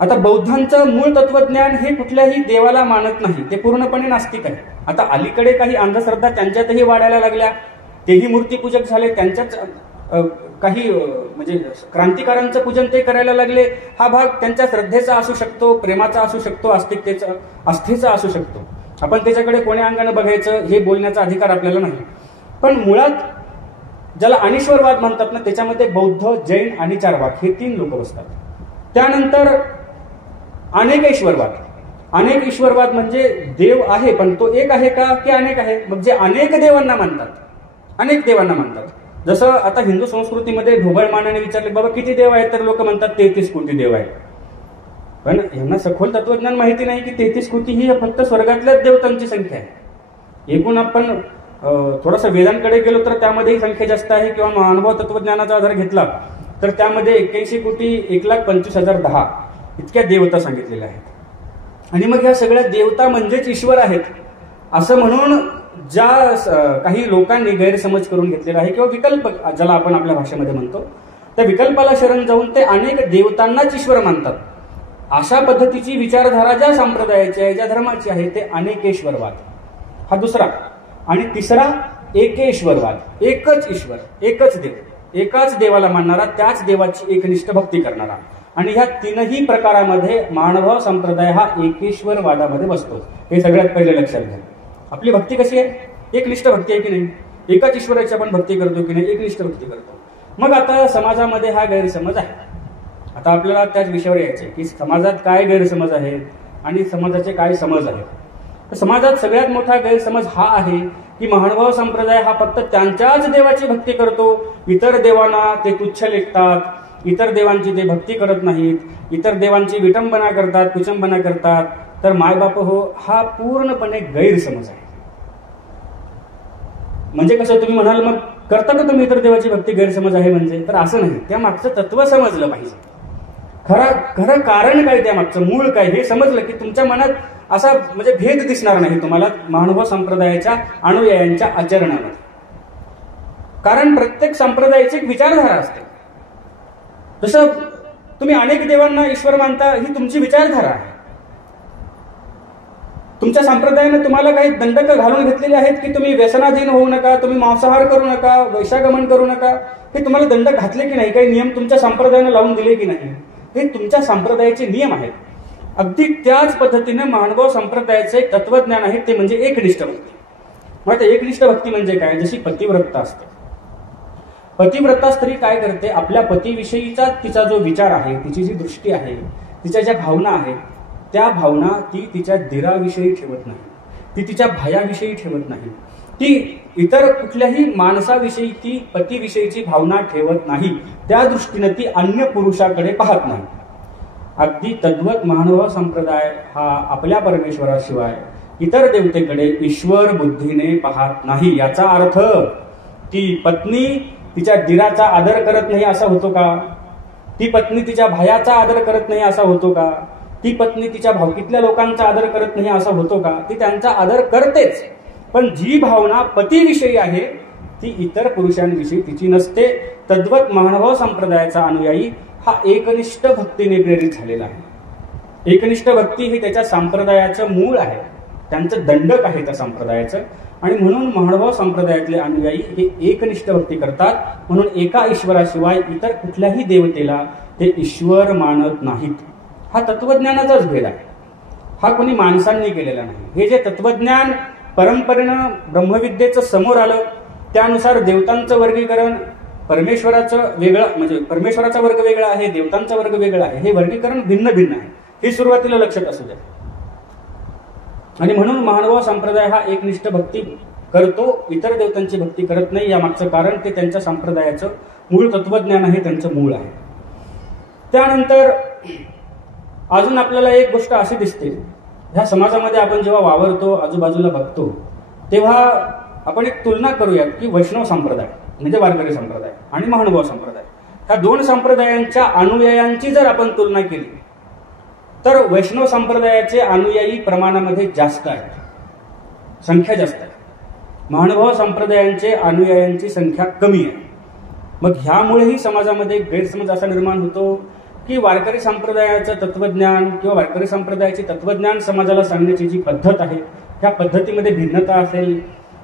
आता बौद्धांचं मूळ तत्वज्ञान हे कुठल्याही देवाला मानत नाही, ते पूर्णपणे नास्तिक आहे. आता अलीकडे काही अंधश्रद्धा त्यांच्यातही वाढायला लागल्या, तेही मूर्तीपूजक झाले, त्यांच्याच काही म्हणजे क्रांतिकारांचं पूजन ते करायला लागले. हा भाग त्यांच्या श्रद्धेचा असू शकतो, प्रेमाचा असू शकतो, आस्थेचा असू शकतो. आपण त्याच्याकडे कोण्या अंगाने बघायचं हे बोलण्याचा अधिकार आपल्याला नाही. पण मुळात ज्याला अनीश्वरवाद म्हणतात ना, त्याच्यामध्ये बौद्ध, जैन आणि चार्वाक हे 3 लोक बसतात. त्यानंतर अनेकेश्वरवाद. अनेक ईश्वरवाद म्हणजे देव आहे पण तो एक आहे का की अनेक आहे. मग जे अनेक देवांना मानतात, अनेक देवांना मानतात. जसं आता हिंदू संस्कृतीमध्ये ढोबळ मानाने विचारले बाबा किती देव आहेत, तर लोक म्हणतात 33 कोटी देव आहेत. पण यांना सखोल तत्वज्ञान माहिती नाही की 33 कोटी ही फक्त स्वर्गातल्याच देवतांची संख्या आहे. एकूण आपण थोडासा वेदांकडे गेलो तर त्यामध्ये ही संख्या जास्त आहे, किंवा अनुभव तत्वज्ञानाचा आधार घेतला तर त्यामध्ये 81 कोटी 1,25,010 इतक्या देवता सांगितलेल्या आहेत. आणि मग ह्या सगळ्या देवता म्हणजेच ईश्वर आहेत असं म्हणून ज्या काही लोकांनी गैरसमज करून घेतलेला आहे, किंवा विकल्प ज्याला आपण आपल्या भाषेमध्ये म्हणतो, त्या विकल्पाला शरण जाऊन ते अनेक देवतांनाच ईश्वर मानतात. अशा पद्धतीची विचारधारा ज्या संप्रदायाची आहे, ज्या धर्माची आहे, ते अनेकेश्वरवाद हा दुसरा. आणि तिसरा एकेश्वरवाद, एकच ईश्वर, एकच देव, एकाच देवाला मानणारा, त्याच देवाची एकनिष्ठ भक्ती करणारा. आणि ह्या तीनही प्रकारामध्ये मानव संप्रदाय हा एकेश्वरवादामध्ये बसतो. हे सगळ्यात पहिले लक्षात घ्या. आपली भक्ती कशी आहे? एकनिष्ठ भक्ती आहे की नाही? एकाच ईश्वराची आपण भक्ती करतो की नाही? एकनिष्ठ भक्ती करतो. मग आता समाजामध्ये हा गैरसमज आहे. आता आपल्याला त्याच विषयावर यायचे की समाजात काय गैरसमज आहेत आणि समाजाचे काय समज आहेत. समाजात सगळ्यात मोठा गैरसमज हा आहे की महानुभाव संप्रदाय हा फक्त त्यांच्याच देवाची भक्ती करतो, इतर देवांना ते तुच्छ लेखतात, इतर देवांची ते भक्ती करत नाहीत, इतर देवांची विटंबना करतात, कुचंबना करतात. तर मायबाप हो, हा पूर्णपणे गैरसमज आहे. म्हणजे कसं, तुम्ही म्हणाल मग करता का तुम्ही इतर देवाची भक्ती? गैरसमज आहे म्हणजे? तर असं नाही, त्या मागचं तत्व समजलं पाहिजे. खरं कारण काय, त्या मागचं मूळ काय हे समजलं की तुमच्या मनात असा म्हणजे भेद दिसणार नाही तुम्हाला महानुभाव संप्रदायाच्या अनुयायांच्या आचरणामध्ये. कारण प्रत्येक संप्रदायाची एक विचारधारा असते. जसं तुम्ही अनेक देवांना ईश्वर मानता, ही तुमची विचारधारा आहे. तुमच्या संप्रदायाने तुम्हाला काही दंडक घालून घेतलेले आहेत की तुम्ही व्यसनाधीन होऊ नका, तुम्ही मांसाहार करू नका, वैशागमन करू नका. हे तुम्हाला दंडक घातले की नाही? काही नियम तुमच्या संप्रदायाने लावून दिले की नाही? हे तुमच्या संप्रदायाचे नियम आहेत. अगदी त्याच पद्धतीने मानव संप्रदायाचे तत्वज्ञान आहे, ते म्हणजे एकनिष्ठ भक्ती. मग एकनिष्ठ भक्ती म्हणजे काय? जशी पतिव्रता असते. पतिव्रता स्त्री काय करते? आपल्या पतीविषयीचा तिचा जो विचार आहे, तिची जी दृष्टी आहे, तिच्या ज्या भावना आहेत, त्या भावना ती तिच्या दिराविषयी ठेवत नाही, ती तिच्या भायाविषयी ठेवत नाही, ती इतर कुठल्याही माणसाविषयी ती पतीविषयीची भावना ठेवत नाही. त्या दृष्टीने ती अन्य पुरुषाकडे पाहत नाही. अगदी तद्वत महानुभाव संप्रदाय हा आपल्या परमेश्वराशिवाय इतर देवतेकडे ईश्वर बुद्धीने पाहत नाही. याचा अर्थ की पत्नी तिच्या दिराचा आदर करत नाही असा होतो का? ती पत्नी तिच्या भायाचा आदर करत नाही असा होतो का? ती पत्नी तिच्या भावकीतल्या लोकांचा आदर करत नाही असा होतो का? ती त्यांचा आदर करतेच, पण जी भावना पतीविषयी आहे ती इतर पुरुषांविषयी तिची नसते. तद्वत महानुभाव संप्रदायाचा अनुयायी हा एकनिष्ठ भक्तीने प्रेरित झालेला आहे. एकनिष्ठ भक्ती ही त्याच्या संप्रदायाचं मूळ आहे, त्यांचं दंडक आहे त्या संप्रदायाचं. आणि म्हणून महानुभाव संप्रदायातले अनुयायी हे एकनिष्ठ भक्ती करतात. म्हणून एका ईश्वराशिवाय इतर कुठल्याही देवतेला ते ईश्वर मानत नाहीत. हा तत्वज्ञानाचाच भेद आहे, हा कोणी माणसांनी केलेला नाही. हे जे तत्वज्ञान परंपरेनं ब्रह्मविद्येचं समोर आलं, त्यानुसार देवतांचं वर्गीकरण परमेश्वराचं वेगळं, म्हणजे परमेश्वराचा वर्ग वेगळा आहे, देवतांचा वर्ग वेगळा आहे, हे वर्गीकरण भिन्न भिन्न आहे. हे सुरुवातीला लक्षात असू द्या. आणि म्हणून महानुभाव संप्रदाय हा एकनिष्ठ भक्ती करतो, इतर देवतांची भक्ती करत नाही. या मागचं कारण ते त्यांच्या संप्रदायाचं मूळ तत्वज्ञान आहे, त्यांचं मूळ आहे. त्यानंतर अजून आपल्याला एक गोष्ट अशी दिसते, ह्या समाजामध्ये आपण जेव्हा वावरतो, आजूबाजूला बघतो, तेव्हा आपण एक तुलना करूयात की वैष्णव संप्रदाय म्हणजे वारकरी संप्रदाय आणि महानुभाव संप्रदाय, ह्या दोन संप्रदायांच्या अनुयायांची जर आपण तुलना केली तर वैष्णव संप्रदायाचे अनुयायी प्रमाणामध्ये जास्त आहेत, संख्या जास्त आहे. महानुभाव संप्रदायांचे अनुयायांची संख्या कमी आहे. मग ह्यामुळेही समाजामध्ये गैरसमज असा निर्माण होतो की वारकरी संप्रदायाचं तत्वज्ञान किंवा वारकरी संप्रदायाचे तत्वज्ञान समाजाला सांगण्याची जी पद्धत आहे, त्या पद्धतीमध्ये भिन्नता असेल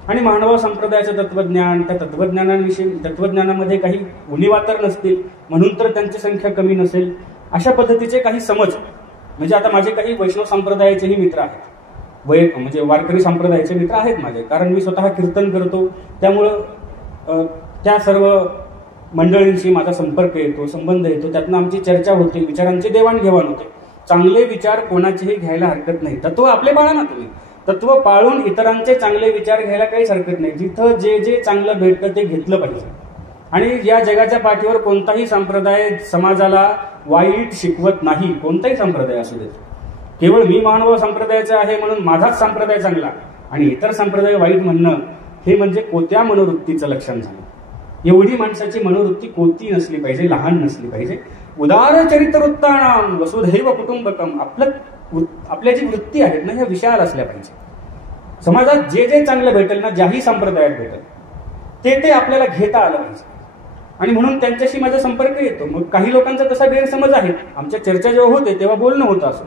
आणि महानुभाव संप्रदायाचं तत्वज्ञान, त्या तत्वज्ञानामध्ये काही उणिवा तर नसतील म्हणून तर त्यांची संख्या कमी नसेल, अशा पद्धतीचे काही समज. म्हणजे आता माझे काही वैष्णव संप्रदायाचेही मित्र आहेत, म्हणजे वारकरी संप्रदायाचे मित्र आहेत माझे, कारण मी स्वतः कीर्तन करतो, त्यामुळं त्या सर्व मंडळींशी माझा संपर्क येतो, संबंध येतो, त्यातनं आमची चर्चा होते, विचारांची देवाणघेवाण होते. चांगले विचार कोणाचेही घ्यायला हरकत नाही. तत्व आपले पाळा ना तुम्ही, तत्व पाळून इतरांचे चांगले विचार घ्यायला काहीच हरकत नाही. जिथं जे जे चांगलं भेटतं ते घेतलं पाहिजे. आणि या जगाच्या पाठीवर कोणताही संप्रदाय समाजाला वाईट शिकवत नाही. कोणताही संप्रदाय असू देत. केवळ मी महानुभाव संप्रदायाचा आहे म्हणून माझाच संप्रदाय चांगला आणि इतर संप्रदाय वाईट म्हणणं हे म्हणजे कोत्या मनोवृत्तीचं लक्षण झालं. एवढी माणसाची मनोवृत्ती कोती नसली पाहिजे, लहान नसली पाहिजे. उदार चरित्रवृत्तानाम वसुधैव कुटुंबकम. आपल्या जी वृत्ती आहेत ना ह्या विशाल असल्या पाहिजे. समाजात जे जे चांगलं भेटेल ना, ज्याही संप्रदायात भेटेल ते आपल्याला घेता आलं पाहिजे. आणि म्हणून त्यांच्याशी माझा संपर्क येतो. मग काही लोकांचा तसा गैरसमज आहे. आमच्या चर्चा जेव्हा होते तेव्हा बोलणं होतं असं.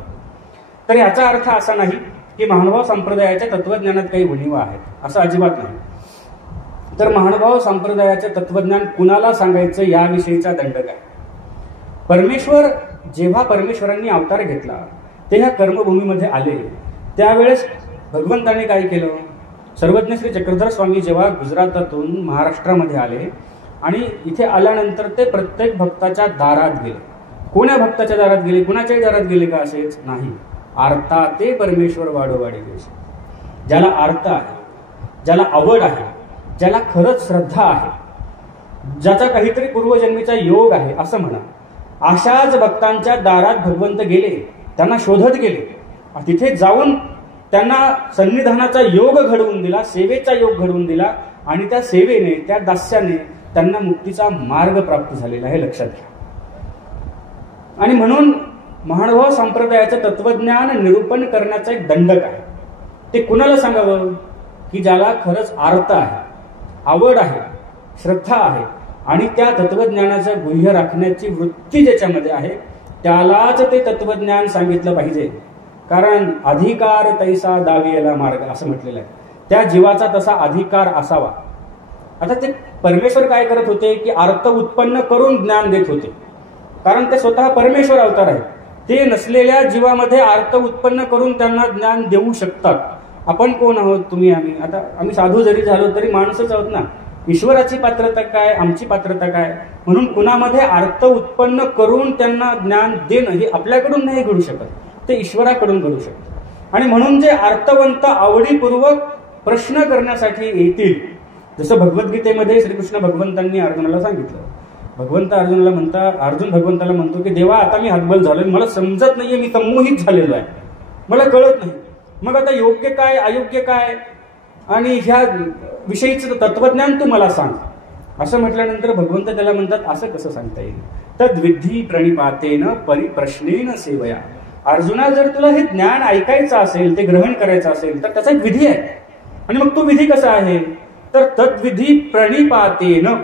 तर याचा अर्थ असा नाही की महानुभाव संप्रदायाच्या तत्वज्ञानात काही उणिवा आहेत, असं अजिबात नाही. तर महानुभाव संप्रदायाचे तत्वज्ञान कुणाला सांगायचं याविषयीचा दंडक आहे. परमेश्वर जेव्हा परमेश्वरांनी अवतार घेतला ते ह्या कर्मभूमीमध्ये आले त्यावेळेस भगवंतांनी काय केलं. सर्वज्ञ श्री चक्रधर स्वामी जेव्हा गुजरातातून महाराष्ट्रामध्ये आले आणि इथे आल्यानंतर ते प्रत्येक भक्ताच्या दारात गेले. कोण्या भक्ताच्या दारात गेले, कुणाच्याही दारात गेले का असेच नाही. आर्ता ते परमेश्वर वाडोवाडी गेले. ज्याला आर्त आहे, ज्याला आवड आहे, ज्याला खरंच श्रद्धा आहे, ज्याचा काहीतरी पूर्वजन्मीचा योग आहे असं म्हणा, अशाच भक्तांच्या दारात भगवंत गेले. त्यांना शोधत गेले. तिथे जाऊन त्यांना सन्निधानाचा योग घडवून दिला, सेवेचा योग घडवून दिला आणि त्या सेवेने, त्या दास्याने त्यांना मुक्तीचा मार्ग प्राप्त झालेला आहे, लक्षात घ्या. आणि म्हणून महानुभाव संप्रदायाचं तत्वज्ञान निरूपण करण्याचा एक दंडक आहे. ते कुणाला सांगावं की ज्याला खरंच आर्त आहे, आवड आहे, श्रद्धा आहे आणि त्या तत्वज्ञानाचं गुह्य राखण्याची वृत्ती ज्याच्यामध्ये आहे त्यालाच ते तत्वज्ञान सांगितलं पाहिजे. कारण अधिकार तैसा दावियेला मार्ग असं म्हटलेलं आहे. त्या जीवाचा तसा अधिकार असावा. आता ते परमेश्वर काय करत होते की अर्थ उत्पन्न करून ज्ञान देत होते. कारण ते स्वतः परमेश्वर अवतार आहे. ते नसलेल्या जीवामध्ये अर्थ उत्पन्न करून त्यांना ज्ञान देऊ शकतात. आपण कोण आहोत, तुम्ही आम्ही. आता आम्ही साधू जरी झालो तरी माणूसच आहोत ना. ईश्वराची पात्रता काय, आमची पात्रता काय. म्हणून कुणामध्ये अर्थ उत्पन्न करून त्यांना ज्ञान देणं हे आपल्याकडून नाही घडू शकत, ते ईश्वराकडून घडू शकतं. आणि म्हणून जे अर्थवंत आवडीपूर्वक प्रश्न करण्यासाठी येतील, जसं भगवद्गीतेमध्ये श्रीकृष्ण भगवंतांनी अर्जुनाला सांगितलं. भगवंत अर्जुन भगवंताला म्हणतो की देवा आता मी हतबल झालोय, मला समजत नाहीये, मी संमोहित झालेलो आहे, मला कळत नाही. मग आता योग्य काय अयोग्य काय आणि ह्या विषयीचं तत्वज्ञान तू मला सांग. असं म्हटल्यानंतर भगवंत त्याला म्हणतात असं कसं सांगता येईल. तद्विधी प्रणिपातेन परिप्रश्नेन सेवया. अर्जुना जर तुला हे ज्ञान ऐकायचं असेल, ते ग्रहण करायचं असेल तर त्याचा एक विधी आहे. आणि मग तो विधी कसा आहे तर तद्विधी प्रणिपातेन.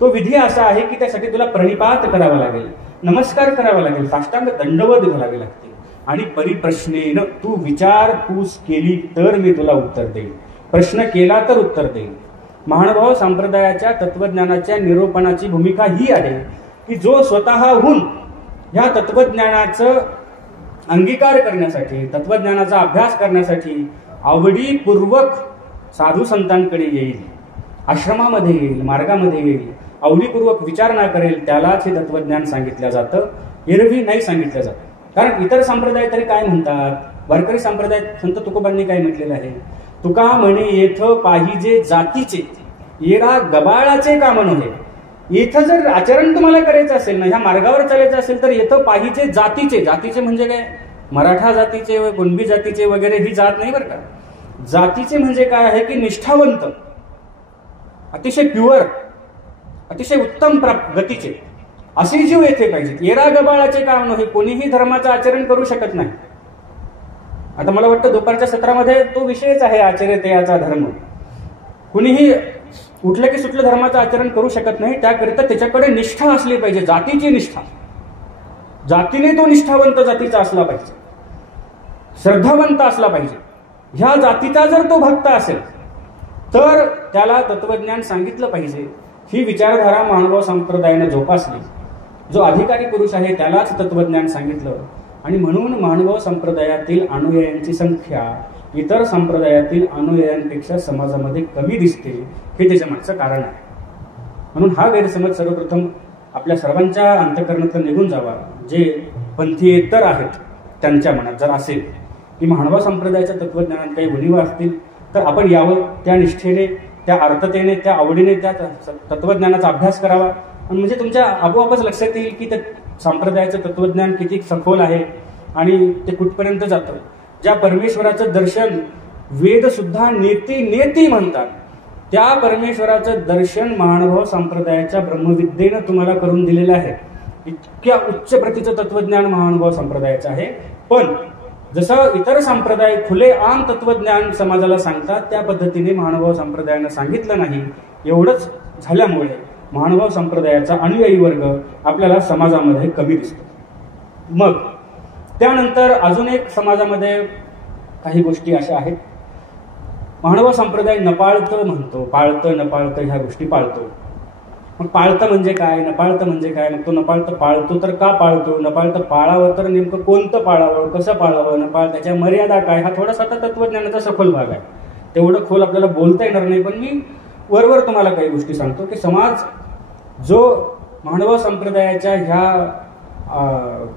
तो विधी असा आहे की त्यासाठी तुला प्रणिपात करावा लागेल, नमस्कार करावा लागेल, साष्टांग दंडवत घालावे लागतील. आणि परिप्रश्नेन तू विचारपूस केली तर मी तुला उत्तर देईल, प्रश्न केला तर उत्तर देईल. महानुभाव संप्रदायाच्या तत्वज्ञानाच्या निरूपणाची भूमिका ही आहे की जो स्वतःहून ह्या तत्वज्ञानाचं अंगीकार करण्यासाठी, तत्वज्ञानाचा अभ्यास करण्यासाठी आवडीपूर्वक साधू संतांकडे येईल, आश्रमामध्ये येईल, मार्गामध्ये येईल, आवडीपूर्वक विचारणा करेल, त्यालाच हे तत्वज्ञान सांगितलं जातं, एरवी नाही सांगितलं जातं. कारण इतर संप्रदाय तरी काय म्हणतात. वारकरी संप्रदायात संत तुकोबांनी काय म्हटलेलं आहे. तुका म्हणे येथ पाहिजे जातीचे, येरा गबाळाचे काम नव्हे. येथं जर आचरण तुम्हाला करायचं असेल ना, ह्या मार्गावर चालायचं असेल तर येथं पाहिजे जातीचे. जातीचे म्हणजे काय, मराठा जातीचे, कुणबी जातीचे वगैरे ही जात नाही बरं का. जातीचे म्हणजे काय आहे की निष्ठावंत, अतिशय प्युअर, अतिशय उत्तम गतीचे असे जीव येथे पाहिजेत. येरा गबाळाचे काम नव्हे. कोणीही धर्माचं आचरण करू शकत नाही. आता मला वाटतं दुपारच्या सत्रामध्ये तो विषयच आहे, आचर्यतेयाचा धर्म. कुणीही उठलं की सुटलं धर्माचं आचरण करू शकत नाही. त्याकरिता त्याच्याकडे निष्ठा असली पाहिजे, जातीची निष्ठा. जातीने तो निष्ठावंत जातीचा असला पाहिजे, श्रद्धावंत असला पाहिजे. ह्या जातीचा जर तो भक्त असेल तर त्याला तत्वज्ञान सांगितलं पाहिजे. ही विचारधारा महानुभाव संप्रदायाने जोपासली. जो अधिकारी पुरुष आहे त्यालाच तत्वज्ञान सांगितलं. आणि म्हणून महानुभाव संप्रदायातील अनुयायांची संख्या इतर संप्रदायातील अनुयायांपेक्षा समाजामध्ये कमी दिसते. हे त्याच्या मागचं कारण आहे. म्हणून हा गैरसमज सर्वप्रथम आपल्या सर्वांच्या अंतःकरणातून निघून जावा. जे पंथीयेतर आहेत त्यांच्या मनात जर असेल की महानुभाव संप्रदायाच्या तत्वज्ञानात काही उणिवा असतील तर आपण यावं, त्या निष्ठेने, त्या अर्थतेने, त्या आवडीने त्या तत्वज्ञानाचा अभ्यास करावा. म्हणजे तुमच्या आपोआपच लक्षात येईल की त्या संप्रदायाचं तत्वज्ञान किती सखोल आहे आणि ते कुठपर्यंत जातं. ज्या परमेश्वराचं दर्शन वेद सुद्धा नेती नेती म्हणतात, त्या परमेश्वराचं दर्शन महानुभाव संप्रदायाच्या ब्रह्मविद्येनं तुम्हाला करून दिलेलं आहे. इतक्या उच्च प्रतीचं तत्वज्ञान महानुभाव संप्रदायाचं आहे. पण जसं इतर संप्रदाय खुले आम तत्वज्ञान समाजाला सांगतात, त्या पद्धतीने महानुभाव संप्रदायानं सांगितलं नाही. एवढंच झाल्यामुळे महानुभाव संप्रदायाचा अनुयायी वर्ग आपल्याला समाजामध्ये कमी दिसतो. मग त्यानंतर अजून एक समाजामध्ये काही गोष्टी अशा आहेत. महानुभाव संप्रदाय नपाळतं म्हणतो, पाळतं नपाळतं ह्या गोष्टी पाळतो. मग पाळतं म्हणजे काय, नपाळतं म्हणजे काय? मग तो नपाळतं पाळतो तर का पाळतो? नपाळतं पाळावं तर नेमकं कोणतं पाळावं, कसं पाळावं, नपाळ त्याच्या मर्यादा काय, हा थोडासा तत्वज्ञानाचा सखोल भाग आहे. तेवढं खोल आपल्याला बोलता येणार नाही, पण मी वरवर तुम्हाला काही गोष्टी सांगतो की समाज जो महानुभाव संप्रदायाच्या ह्या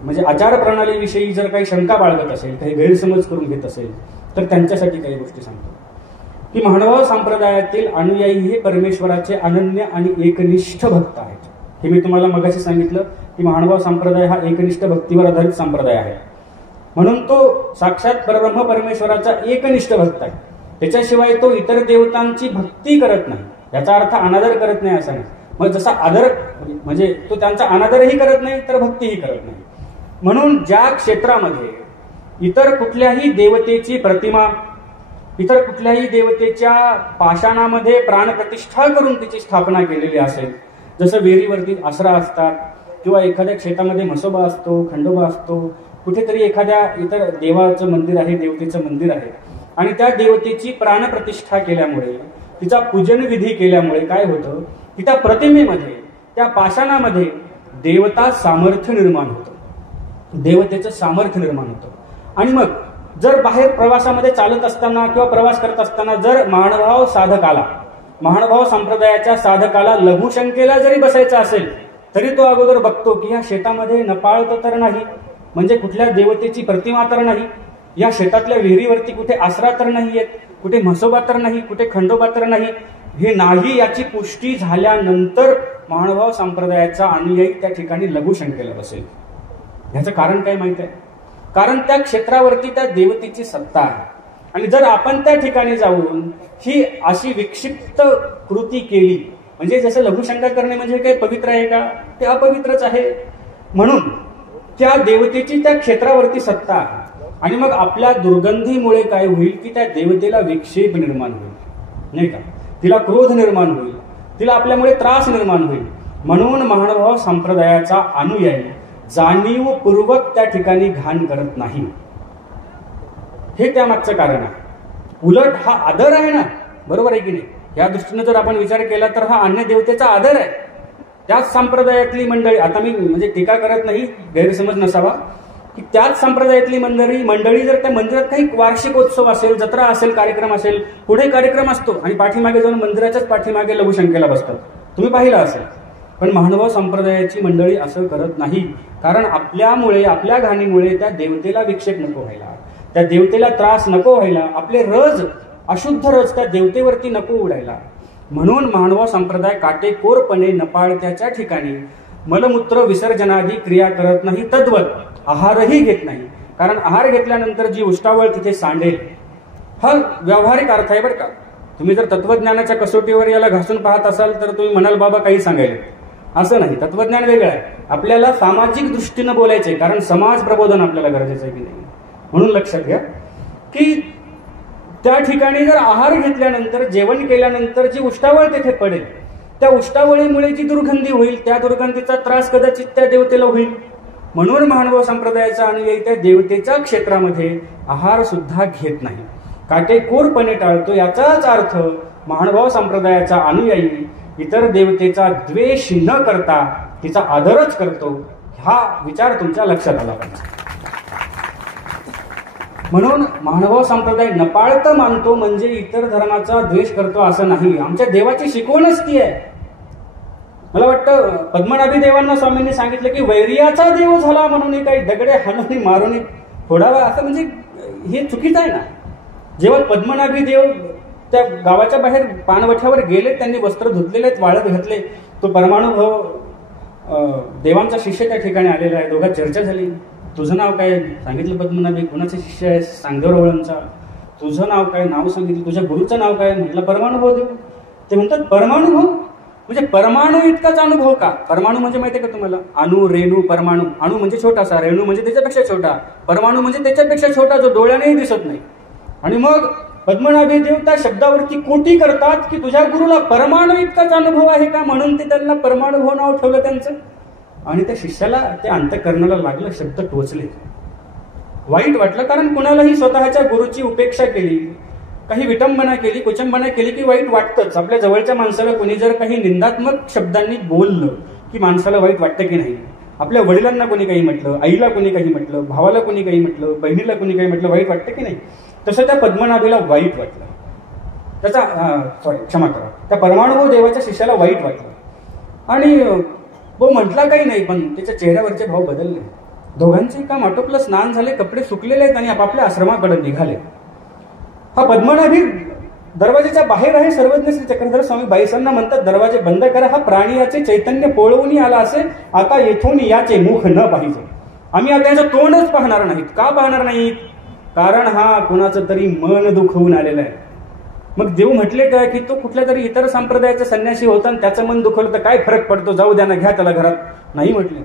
म्हणजे आचार प्रणालीविषयी जर काही शंका बाळगत असेल, काही गैरसमज करून घेत असेल, तर त्यांच्यासाठी काही गोष्टी सांगतो की महानुभाव संप्रदायातील अनुयायी हे परमेश्वराचे अनन्य आणि एकनिष्ठ भक्त आहेत. हे मी तुम्हाला मगाशी सांगितलं की महानुभाव संप्रदाय हा एकनिष्ठ भक्तीवर आधारित संप्रदाय आहे. म्हणून तो साक्षात परब्रह्म परमेश्वराचा एकनिष्ठ भक्त आहे. त्याच्याशिवाय तो इतर देवतांची भक्ती करत नाही. याचा अर्थ अनादर करत नाही असा नाही. मग जसा आदर म्हणजे तो त्यांचा अनादरही करत नाही तर भक्तीही करत नाही. म्हणून ज्या क्षेत्रामध्ये इतर कुठल्याही देवतेची प्रतिमा, इतर कुठल्याही देवतेच्या पाषाणामध्ये प्राणप्रतिष्ठा करून तिची स्थापना केलेली असेल, जसं वेरीवरती आसरा असतात किंवा एखाद्या क्षेत्रामध्ये म्हसोबा असतो, खंडोबा असतो, कुठेतरी एखाद्या इतर देवाचं मंदिर आहे, देवतेचं मंदिर आहे आणि त्या देवतेची प्राणप्रतिष्ठा केल्यामुळे, तिचा पूजन विधी केल्यामुळे काय होतं की त्या प्रतिमेमध्ये, त्या पाषाणामध्ये देवता सामर्थ्य निर्माण होतं, देवतेचं सामर्थ्य निर्माण होतं. आणि मग जर बाहेर प्रवासामध्ये चालत असताना किंवा प्रवास करत असताना जर महानुभाव साधकाला, महानुभाव संप्रदायाच्या साधकाला लघुशंकेला जरी बसायचं असेल तरी तो अगोदर बघतो की या शेतामध्ये नपाळतं तर नाही, म्हणजे कुठल्या देवतेची प्रतिमा तर नाही, या शेतातल्या विहिरीवरती कुठे आसरा तर नाहीयेत, कुठे म्हसोबा तर नाही, कुठे खंडोबा तर नाही, हे नाही याची पुष्टी झाल्यानंतर महानुभाव संप्रदायाचा अनुयायी त्या ठिकाणी लघुशंकेला बसेल. ह्याचं कारण काय माहित आहे? कारण त्या क्षेत्रावरती त्या देवतेची सत्ता आहे. आणि जर आपण त्या ठिकाणी जाऊन ही अशी विक्षिप्त कृती केली, म्हणजे जसं लघुशंका करणे म्हणजे काही पवित्र आहे का? ते अपवित्रच आहे. म्हणून त्या देवतेची त्या क्षेत्रावरती सत्ता आहे. आणि मग आपल्या दुर्गंधीमुळे काय होईल की त्या देवतेला विक्षेप निर्माण होईल, नाही का? तिला क्रोध निर्माण होईल, तिला आपल्यामुळे त्रास निर्माण होईल. म्हणून महानुभाव संप्रदायाचा अनुयायी जाणीवपूर्वक त्या ठिकाणी घाण करत नाही. हे त्यामागचं कारण आहे. उलट हा आदर आहे ना, बरोबर आहे की नाही? या दृष्टीने जर आपण विचार केला तर हा अन्य देवतेचा आदर आहे. त्याच संप्रदायातली मंडळी, आता मी म्हणजे टीका करत नाही, गैरसमज नसावा, की त्याच संप्रदायातली मंडळी जर त्या मंदिरात काही वार्षिकोत्सव असेल, जत्रा असेल, कार्यक्रम असेल, पुढे कार्यक्रम असतो आणि पाठीमागे जाऊन मंदिराच्याच पाठीमागे लघुशंकेला बसतात, तुम्ही पाहिलं असेल. पण महानुभाव संप्रदायाची मंडळी असं करत नाही. कारण आपल्यामुळे, आपल्या घाणीमुळे त्या देवतेला विक्षेप नको व्हायला, त्या देवतेला त्रास नको व्हायला, आपले रज, अशुद्ध रज त्या देवतेवरती नको उडायला. म्हणून महानुभाव संप्रदाय काटेकोरपणे नपाळत्याच्या ठिकाणी मलमूत्र विसर्जनादी क्रिया करत नाही. तद्वत आहारही घेत नाही. कारण आहार घेतल्यानंतर जी उष्टावळ तिथे सांडेल, हा व्यावहारिक अर्थ आहे बरं का. तुम्ही जर तत्वज्ञानाच्या कसोटीवर याला घासून पाहत असाल तर तुम्ही म्हणाल बाबा काही सांगायला, असं नाही. तत्वज्ञान वेगळं आहे. आपल्याला सामाजिक दृष्टीनं बोलायचंय, कारण समाज प्रबोधन आपल्याला गरजेचं आहे की नाही. म्हणून लक्षात घ्या की त्या ठिकाणी जर आहार घेतल्यानंतर, जेवण केल्यानंतर जी उष्टावळ तिथे पडेल, त्या उष्टावळीमुळे जी दुर्गंधी होईल, त्या दुर्गंधीचा त्रास कदाचित त्या देवतेला होईल. म्हणून महानुभाव संप्रदायाचा अनुयायी त्या देवतेच्या क्षेत्रामध्ये आहार सुद्धा घेत नाही, काटेकोरपणे टाळतो. याचाच अर्थ महानुभाव संप्रदायाचा अनुयायी इतर देवतेचा द्वेष न करता तिचा आदरच करतो. हा विचार तुमच्या लक्षात आला पाहिजे. म्हणून महानुभाव संप्रदाय नपाळतं मानतो म्हणजे इतर धर्माचा द्वेष करतो असं नाही. आमच्या देवाची शिकवणच ती आहे. मला वाटतं पद्मनाभी देवांना स्वामींनी सांगितलं की वैर्याचा देव झाला म्हणून काही दगडे हाणून मारून फोडावा, असं म्हणजे हे चुकीचं आहे ना. जेव्हा पद्मनाभी देव त्या गावाच्या बाहेर पाणवठ्यावर गेले, त्यांनी वस्त्र धुतलेले आहेत, वाळत घातले, तो परमानुभव देवांचा शिष्य त्या ठिकाणी आलेला आहे. दोघात चर्चा झाली. तुझं नाव काय? सांगितलं पद्मनाभी. कोणाचे शिष्य आहे? सांगदेवरावळांचा. तुझं नाव काय? नाव सांगितलं. तुझ्या गुरुचं नाव काय? म्हटलं परमानुभव देव. ते म्हणतात परमानुभव म्हणजे परमाणू इतकाच अनुभव का? परमाणू म्हणजे माहिती आहे का तुम्हाला? अणु, रेणू, परमाणू. अणू म्हणजे छोटासा, रेणू म्हणजे त्याच्यापेक्षा छोटा, परमाणू म्हणजे त्याच्यापेक्षा छोटा, जो डोळ्यानेही दिसत नाही. आणि मग पद्मनाभी देव त्या शब्दावरती कोटी करतात की तुझ्या गुरुला परमाणू इतकाच अनुभव आहे का, म्हणून ते त्यांना परमानुभव नाव ठेवलं त्यांचं. आणि त्या शिष्याला ते अंतःकरणाला लागलं, शब्द टोचले, वाईट वाटलं. कारण कुणालाही स्वतःच्या गुरुची उपेक्षा केली, काही विटंबना केली, कुचंबना केली की वाईट वाटतंच. आपल्या जवळच्या माणसाला कोणी जर काही निंदात्मक शब्दांनी बोललं की माणसाला वाईट वाटतं की नाही? आपल्या वडिलांना कोणी काही म्हटलं, आईला कोणी काही म्हटलं, भावाला कोणी काही म्हटलं, बहिणीला कोणी काही म्हटलं, वाईट वाटतं की नाही? तसं त्या पद्मनाभीला वाईट वाटलं. क्षमा करा, त्या परमानुभव देवाच्या शिष्याला वाईट वाटलं. आणि तो म्हटला काही नाही, पण त्याच्या चेहऱ्यावरचे भाव बदलले. दोघांचे काम आटोपलं, स्नान झाले, कपडे सुकलेले आहेत आणि आपापल्या आश्रमाकडे निघाले. हा पद्मनाभी दरवाजेच्या बाहेर आहे. सर्वज्ञ श्री चक्रधर स्वामी बाईसांना म्हणतात, दरवाजे बंद करा. हा प्राणी याचे चैतन्य पोळवून आला असे, आता येथून याचे मुख न पाहिजे. आम्ही आता याचं तोंडच पाहणार नाहीत. का पाहणार नाहीत? कारण हा कुणाचं तरी मन दुखवून आलेला आहे. मग देव म्हटले काय की तो कुठल्या तरी इतर संप्रदायाचा संन्यासी होता आणि त्याचं मन दुखवलं तर काय फरक पडतो, जाऊ द्या ना, घ्या त्याला घरात. नाही म्हटले.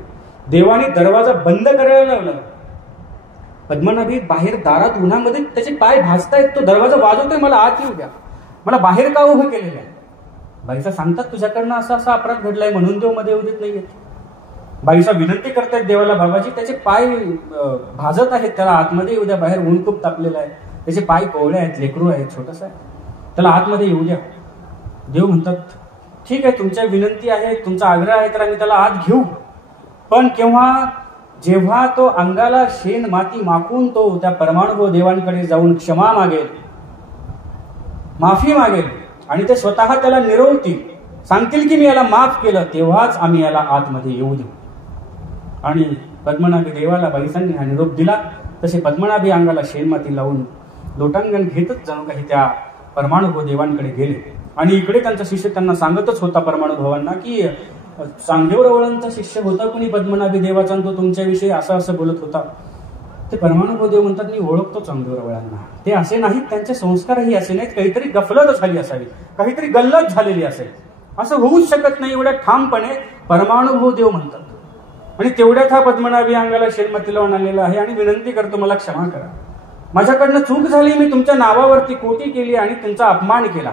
देवाने दरवाजा बंद करायला लावला. पद्मनाभी बाहेर दारात उन्हामध्ये त्याचे पाय भाजतायत, तो दरवाजा वाजवतोय, मला आत येऊ द्या, मला बाहेर का उभं केलेलं आहे? बाईसा सांगतात, तुझ्याकडनं असा असा अपराध घडलाय म्हणून देव मध्ये येऊ देत नाहीये. बाईसा विनंती करतायत देवाला, बाबाजी त्याचे पाय भाजत आहेत, त्याला आतमध्ये येऊ द्या, बाहेर ऊन खूप तापलेलं आहे, त्याचे पाय कोवळे आहेत, लेकरू आहेत, छोटंसं आहे, त्याला आतमध्ये येऊ द्या. देव म्हणतात, ठीक आहे, तुमच्या विनंती आहे, तुमचा आग्रह आहे, तर आम्ही त्याला आत घेऊ. पण जेव्हा तो अंगाला शेण माती माखून तो त्या परमानुभव देवांकडे जाऊन क्षमा मागेल, माफी मागेल आणि ते स्वतः त्याला निरवतील, सांगतील की मी याला माफ केलं, तेव्हाच आम्ही याला आतमध्ये येऊ देऊ. आणि पद्मनाभी देवाला बाईसांनी हा निरोप दिला. तसे पद्मनाभी अंगाला शेणमाती लावून लोटांगण घेतच जणू काही त्या परमानुभव देवांकडे गेले. आणि इकडे त्यांचा शिष्य त्यांना सांगतच होता परमानुभवांना की सांगदेवरावळांचा शिष्य होता कोणी पद्मनाभी देवाचा, तो तुमच्याविषयी असं असं बोलत होता. ते परमानुभव देव म्हणतात, मी ओळखतो सांगदेवरावळांना, ते असे नाहीत, त्यांचे संस्कारही असे नाहीत, काहीतरी गफलत झाली असावी, काहीतरी गल्लत झालेली असेल, असं होऊच शकत नाही, एवढ्या ठामपणे परमानुभव देव म्हणतात. आणि तेवढ्यात हा पद्मनाभी अंगाला शेणमाती लावून आलेला आहे आणि विनंती करतो, मला क्षमा करा, माझ्याकडनं चूक झाली, मी तुमच्या नावावरती कोटी केली आणि तुमचा अपमान केला,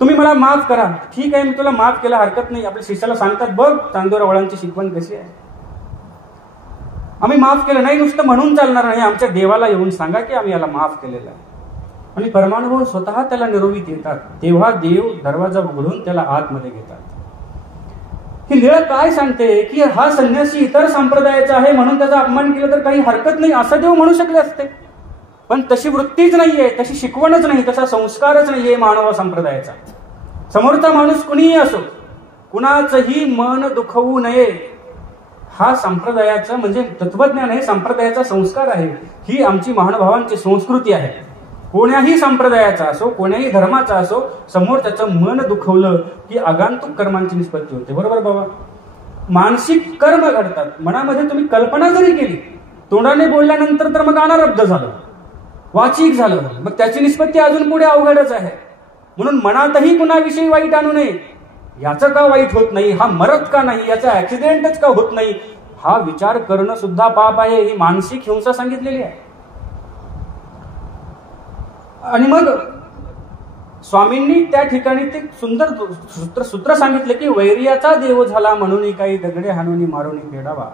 तुम्ही मला माफ करा. ठीक आहे, मी तुला माफ केला, हरकत नाही. आपल्या शिष्याला सांगतात, बघ सांगदेवरावळांची शिकवण कशी आहे, आम्ही माफ केलं नाही, नुसतं म्हणून चालणार नाही, आमच्या देवाला येऊन सांगा की आम्ही याला माफ केलेलं आहे. आणि परमानुभव स्वतः त्याला निरोवीत येतात. तेव्हा देव दरवाजा उघडून त्याला आतमध्ये घेतात. ही लीळा काय सांगते की हा संन्यासी इतर संप्रदायाचा आहे म्हणून त्याचा अपमान केला तर काही हरकत नाही, असं देव म्हणू शकले असते. पण तशी वृत्तीच नाहीये, तशी शिकवणच नाही, तसा संस्कारच नाहीये मानव संप्रदायाचा. समोरचा माणूस कुणीही असो, कुणाचंही मन दुखवू नये, हा संप्रदायाचा म्हणजे तत्वज्ञान आहे, संप्रदायाचा संस्कार आहे, ही आमची महानुभावांची संस्कृती आहे. कोण्याही संप्रदायाचा असो, कोण्याही धर्माचा असो, समोर त्याचं मन दुखवलं की आगंतुक कर्मांची निष्पत्ती होते. बरोबर बाबा? मानसिक कर्म घडतात. मनामध्ये तुम्ही कल्पना जरी केली, तोंडाने बोलल्यानंतर तर मग अनारब्ध झालं, वाचिक झालं, मग त्याची निष्पत्ती अजून पुढे अवघडच आहे. म्हणून मनातही कुणाविषयी वाईट आणू नये. याचं का वाईट होत नाही, हा मरत का नाही, याचा ऍक्सिडेंटच का होत नाही, हा विचार करणं सुद्धा पाप आहे. ही मानसिक हिंसा सांगितलेली आहे. आणि मग स्वामींनी त्या ठिकाणी ते सुंदर सूत्र सांगितलं की वैर्याचा देव झाला म्हणून काही दगडे हाणून मारून फेडावा.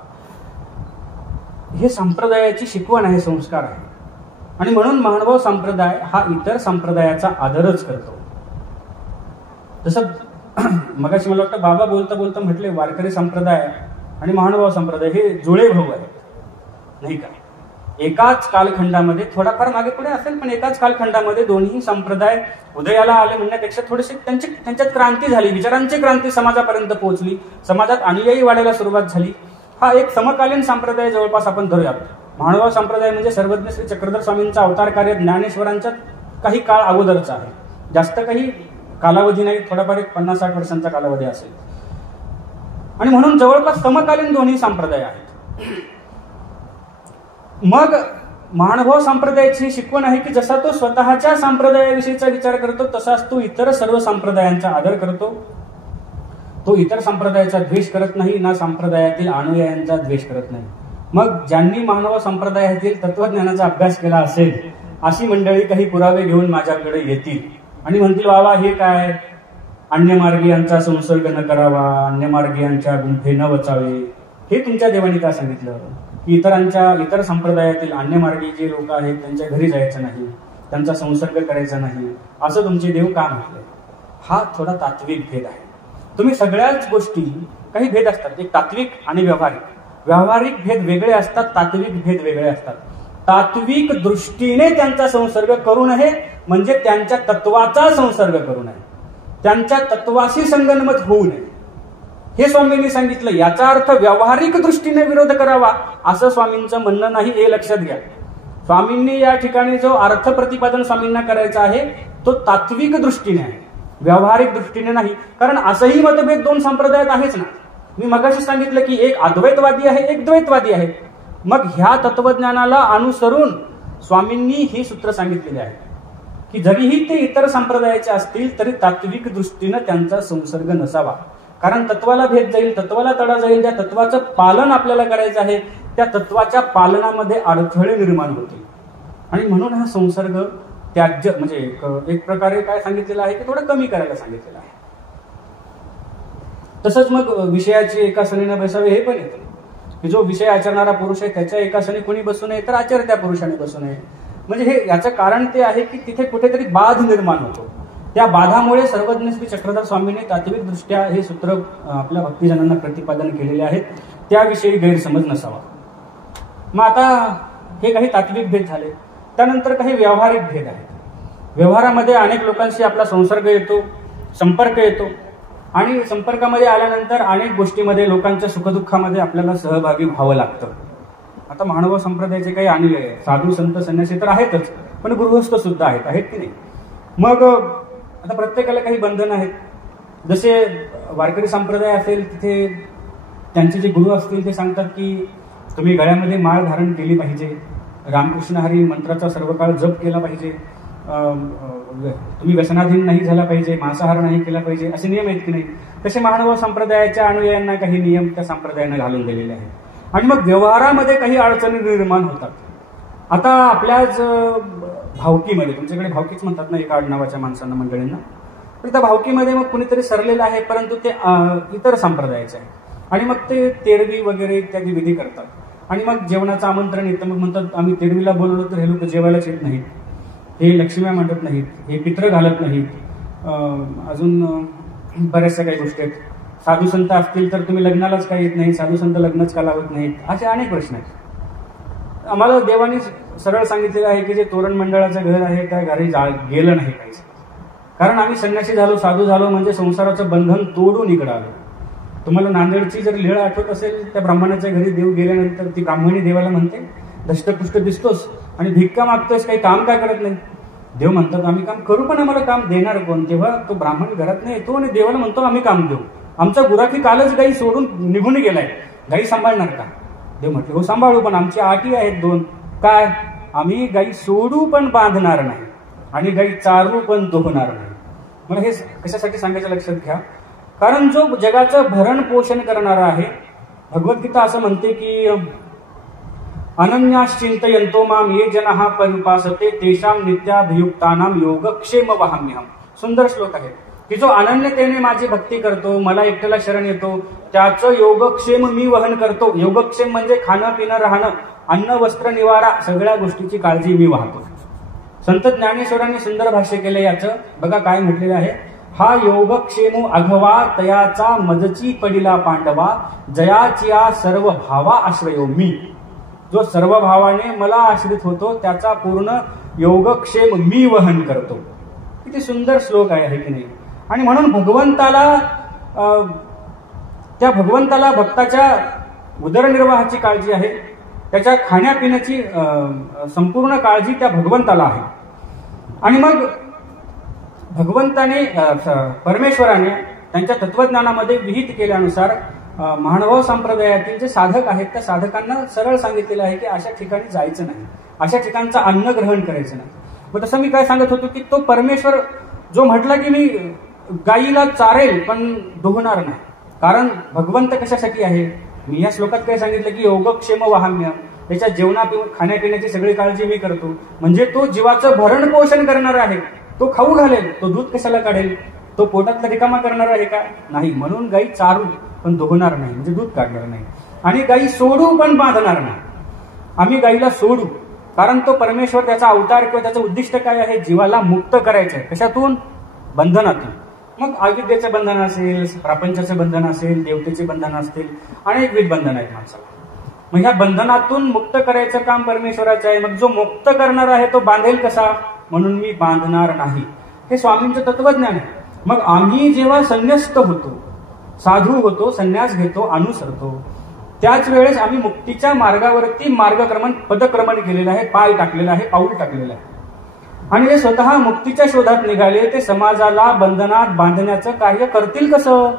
हे संप्रदायाची शिकवण आहे, संस्कार आहे. आणि म्हणून महानुभाव संप्रदाय हा इतर संप्रदायाचा आदरच करतो. जसं मगाशी मला वाटतं बाबा बोलता बोलता म्हटले, वारकरी संप्रदाय आणि महानुभाव संप्रदाय हे जुळे भाऊ आहेत, नाही का? एकाच कालखंडामध्ये, थोडाफार मागे पुढे असेल पण एकाच कालखंडामध्ये दोन्ही संप्रदाय उदयाला आले म्हणण्यापेक्षा थोडेसे त्यांच्यात क्रांती झाली, विचारांची क्रांती समाजापर्यंत पोहोचली, समाजात अनुयायी वाढायला सुरुवात झाली. हा एक समकालीन संप्रदाय जवळपास आपण धरूयात. महानुभाव संप्रदाय म्हणजे सर्वज्ञ श्री चक्रधर स्वामींचा अवतार कार्य ज्ञानेश्वरांच्या काही काळ अगोदरचा आहे. जास्त काही कालावधी नाही, थोडाफार एक 50-60 वर्षांचा कालावधी असेल. आणि म्हणून जवळपास समकालीन दोन्ही संप्रदाय आहेत. मग महानुभाव संप्रदायाची शिकवण आहे की जसा तो स्वतःच्या संप्रदायाविषयीचा विचार करतो तसाच तो इतर सर्व संप्रदायांचा आदर करतो. तो इतर संप्रदायाचा द्वेष करत नाही, ना संप्रदायातील अनुयायांचा द्वेष करत नाही. मग ज्यांनी महानुभाव संप्रदायातील तत्वज्ञानाचा अभ्यास केला असेल अशी मंडळी काही पुरावे घेऊन माझ्याकडे येतील आणि म्हणतील, बाबा हे काय, अन्यमार्गीयांचा संसर्ग न करावा, अन्यमार्गीयांच्या गुंफे न वचावे. हे तुमच्या देवानी का सांगितलं की इतर संप्रदायातील अन्यमार्गी जे लोक आहेत त्यांच्या घरी जायचं नाही, त्यांचा संसर्ग करायचा नाही, असं तुमचे देव का म्हटले? हा थोडा तात्विक भेद आहे. तुम्ही सगळ्याच गोष्टी, काही भेद असतात, एक तात्विक आणि व्यावहारिक. व्यावहारिक भेद वेगळे असतात, तात्विक भेद वेगळे असतात. तात्विक दृष्टीने त्यांचा संसर्ग करू नये म्हणजे त्यांच्या तत्वाचा संसर्ग करू नये, त्यांच्या तत्वाशी संगनमत होऊ नये, हे स्वामींनी सांगितलं. याचा अर्थ व्यावहारिक दृष्टीने विरोध करावा असं स्वामींचं म्हणणं नाही, हे लक्षात घ्या. स्वामींनी या ठिकाणी जो अर्थ प्रतिपादन स्वामींना करायचा आहे तो तात्विक दृष्टीने आहे, व्यावहारिक दृष्टीने नाही. कारण असंही मतभेद दोन संप्रदायात आहेच ना. मी मगाशी सांगितलं की एक अद्वैतवादी आहे, एक द्वैतवादी आहे. मग ह्या तत्वज्ञानाला अनुसरून स्वामींनी ही सूत्र सांगितलेली आहे की जरीही ते इतर संप्रदायाचे असतील तरी तात्विक दृष्टीनं त्यांचा संसर्ग नसावा. कारण तत्वाला भेद जाईल, तत्वाला तडा जाईल. ज्या तत्वाचं पालन आपल्याला करायचं आहे त्या तत्वाच्या पालनामध्ये अडथळे निर्माण होतील आणि म्हणून हा संसर्ग त्याज्य म्हणजे एक प्रकारे काय सांगितलेलं आहे की थोडं कमी करायला सांगितलेलं आहे. तसंच मग विषयाची एका सणीनं बसावे हे पण येतं की जो विषय आचरणारा पुरुष आहे त्याच्या एका सणी कोणी बसू नये तर आचरत्या पुरुषाने बसू नये. म्हणजे हे याचं कारण ते आहे की तिथे कुठेतरी बाध निर्माण होतो. त्या बाधामुळे सर्वज्ञ श्री चक्रधर स्वामींनी तात्विक दृष्ट्या हे सूत्र आपल्या भक्तिजनांना प्रतिपादन केलेले आहेत, त्याविषयी गैरसमज नसावा. मग आता हे काही तात्विक भेद झाले. त्यानंतर काही व्यावहारिक भेद आहेत. व्यवहारामध्ये अनेक लोकांशी आपला संसर्ग येतो, संपर्क येतो आणि संपर्कामध्ये आल्यानंतर अनेक गोष्टीमध्ये लोकांच्या सुखदुःखामध्ये आपल्याला सहभागी व्हावं लागतं. आता महानुभाव संप्रदायाचे काही अनुयायी साधू संत संन्यासी तर आहेतच, पण गृहस्थ सुद्धा आहेत की नाही. मग आता प्रत्येकाला काही बंधन आहेत. जसे वारकरी संप्रदाय असेल तिथे त्यांचे जे गुरु असतील ते सांगतात की तुम्ही गळ्यामध्ये माळ धारण केली पाहिजे, रामकृष्ण हरी मंत्राचा सर्व काळ जप केला पाहिजे, तुम्ही व्यसनाधीन नाही झाला पाहिजे, मांसाहार नाही केला पाहिजे, असे नियम आहेत की नाही. तसे महानुभाव संप्रदायाच्या अनुयायांना काही नियम त्या संप्रदायाने घालून दिलेले आहेत आणि मग व्यवहारामध्ये काही अडचणी निर्माण होतात. आता आपल्याच भावकीमध्ये, तुमच्याकडे भावकीच म्हणतात ना एका आडनावाच्या माणसांना मंडळींना, तर त्या भावकीमध्ये मग कुणीतरी सरलेलं आहे परंतु ते इतर संप्रदायाचे आहे आणि मग ते तेरवी वगैरे इत्यादी विधी करतात आणि मग जेवणाचं आमंत्रण येतं. मग म्हणतात आम्ही तेरवीला बोलवलो तर हे लोक जेवायलाच येत नाहीत, हे लक्ष्म्या मांडत नाहीत, हे पित्र घालत नाहीत, अजून बऱ्याचशा काही गोष्टी आहेत. साधू संत असतील तर तुम्ही लग्नालाच काय येत नाही, साधू संत लग्नच का लावत नाहीत, असे अनेक प्रश्न आहेत. आम्हाला देवानी सरळ सांगितलेलं आहे की जे तोरण मंडळाचं घर आहे त्या घरी गेलं नाही पाहिजे. कारण आम्ही संन्यासी झालो, साधू झालो म्हणजे संसाराचं बंधन तोडून इकडं आलो. तुम्हाला नांदेडची जर लीळ आठवत असेल, त्या ब्राह्मणाच्या घरी देव गेल्यानंतर ती ब्राह्मणी देवाला म्हणते धष्टपुष्ट दिसतोस आणि भिक्का मागतोस, काही काम काय करत नाही. देव म्हणतात आम्ही काम करू पण आम्हाला काम देणार कोण. तेव्हा तो ब्राह्मण घरात नाही येतो आणि देवाला म्हणतो आम्ही काम देऊ, आमचा गुराखी कालच गाई सोडून निघून गेलाय, गाई सांभाळणार का. देव म्हटले हो सांभाळू, पण आमच्या अटी आहेत 2. काय, आम्ही गाई सोडू पण बांधणार नाही आणि गाई चारू पण दोहणार नाही. मला हे कशासाठी सांगायचं लक्षात घ्या, कारण जो जगाचं भरण पोषण करणारा आहे, भगवद्गीता असं म्हणते की अनन्याश्चिंतयन्तो माम ये जनः पर्युपासते तेषां नित्याभियुक्तानां योगक्षेम वहाम्यहम्. सुंदर श्लोक आहे की जो अनन्यतेने माझी भक्ती करतो, मला एकट्याला शरण येतो, त्याचं योगक्षेम मी वहन करतो. योगक्षेम म्हणजे खाणं पिणं राहणं, अन्न वस्त्र निवारा, सगळ्या गोष्टीची काळजी मी वाहतो. संत ज्ञानेश्वरांनी सुंदर भाष्य केले याचं. बघा काय म्हटलेलं आहे, हा योगक्षेमो अघवा तयाचा मजची पडिला पांडवा, जयाचिया सर्व भावा आश्रयो मी. जो सर्व भावाने मला आश्रित होतो त्याचा पूर्ण योगक्षेम मी वहन करतो. किती सुंदर श्लोक आहे की नाही. आणि म्हणून त्या भगवंताला भक्ताच्या उदरनिर्वाहाची काळजी आहे. त्याच्या खाण्यापिण्याची संपूर्ण काळजी त्या भगवंताला आहे. आणि मग भगवंताने परमेश्वराने त्यांच्या तत्वज्ञानामध्ये विहित केल्यानुसार महानुभाव संप्रदायातील जे साधक आहेत त्या साधकांना सरळ सांगितलेलं आहे की अशा ठिकाणी जायचं नाही, अशा ठिकाणचं अन्न ग्रहण करायचं नाही. मग तसं मी काय सांगत होतो की तो परमेश्वर जो म्हटला की मी गायीला चारेल पण दुहणार नाही, कारण भगवंत कशासाठी आहे. मी या श्लोकात काय सांगितलं की योगक्षेम वहाम्य, त्याच्या खाण्यापिण्याची सगळी काळजी मी करतो. म्हणजे तो जीवाचं भरण पोषण करणार आहे. तो खाऊ घालेल, तो दूध कशाला काढेल, तो पोटातला रिकामा करणार आहे का, नाही. म्हणून गाई चारू पण दुहणार नाही, म्हणजे दूध काढणार नाही. आणि गाई सोडू पण बांधणार नाही. आम्ही गाईला सोडू, कारण तो परमेश्वर त्याचा अवतार किंवा त्याचं उद्दिष्ट काय आहे, जीवाला मुक्त करायचं आहे. कशातून, बंधनातून. मग अविद्येचे बंधन असेल, प्रपंचाचे बंधन असेल, देवतेचे बंधन असतील, अनेकविध बंधन आहेत माणसाला. मग ह्या बंधनातून मुक्त करायचं काम परमेश्वराचं आहे. मग जो मुक्त करणार आहे तो बांधेल कसा, म्हणून मी बांधणार नाही. हे स्वामींचं तत्वज्ञान आहे. मग आम्ही जेव्हा संन्यस्त होतो, साधू होतो, संन्यास घेतो, अनुसरतो, त्याच वेळेस आम्ही मुक्तीच्या मार्गावरती पदक्रमण केलेलं आहे, पाय टाकलेला आहे, पाऊल टाकलेलं आहे. आणि जे स्वतः मुक्तीच्या शोधात निघाले ते समाजाला बंधनात बांधण्याचं कार्य करतील कसं.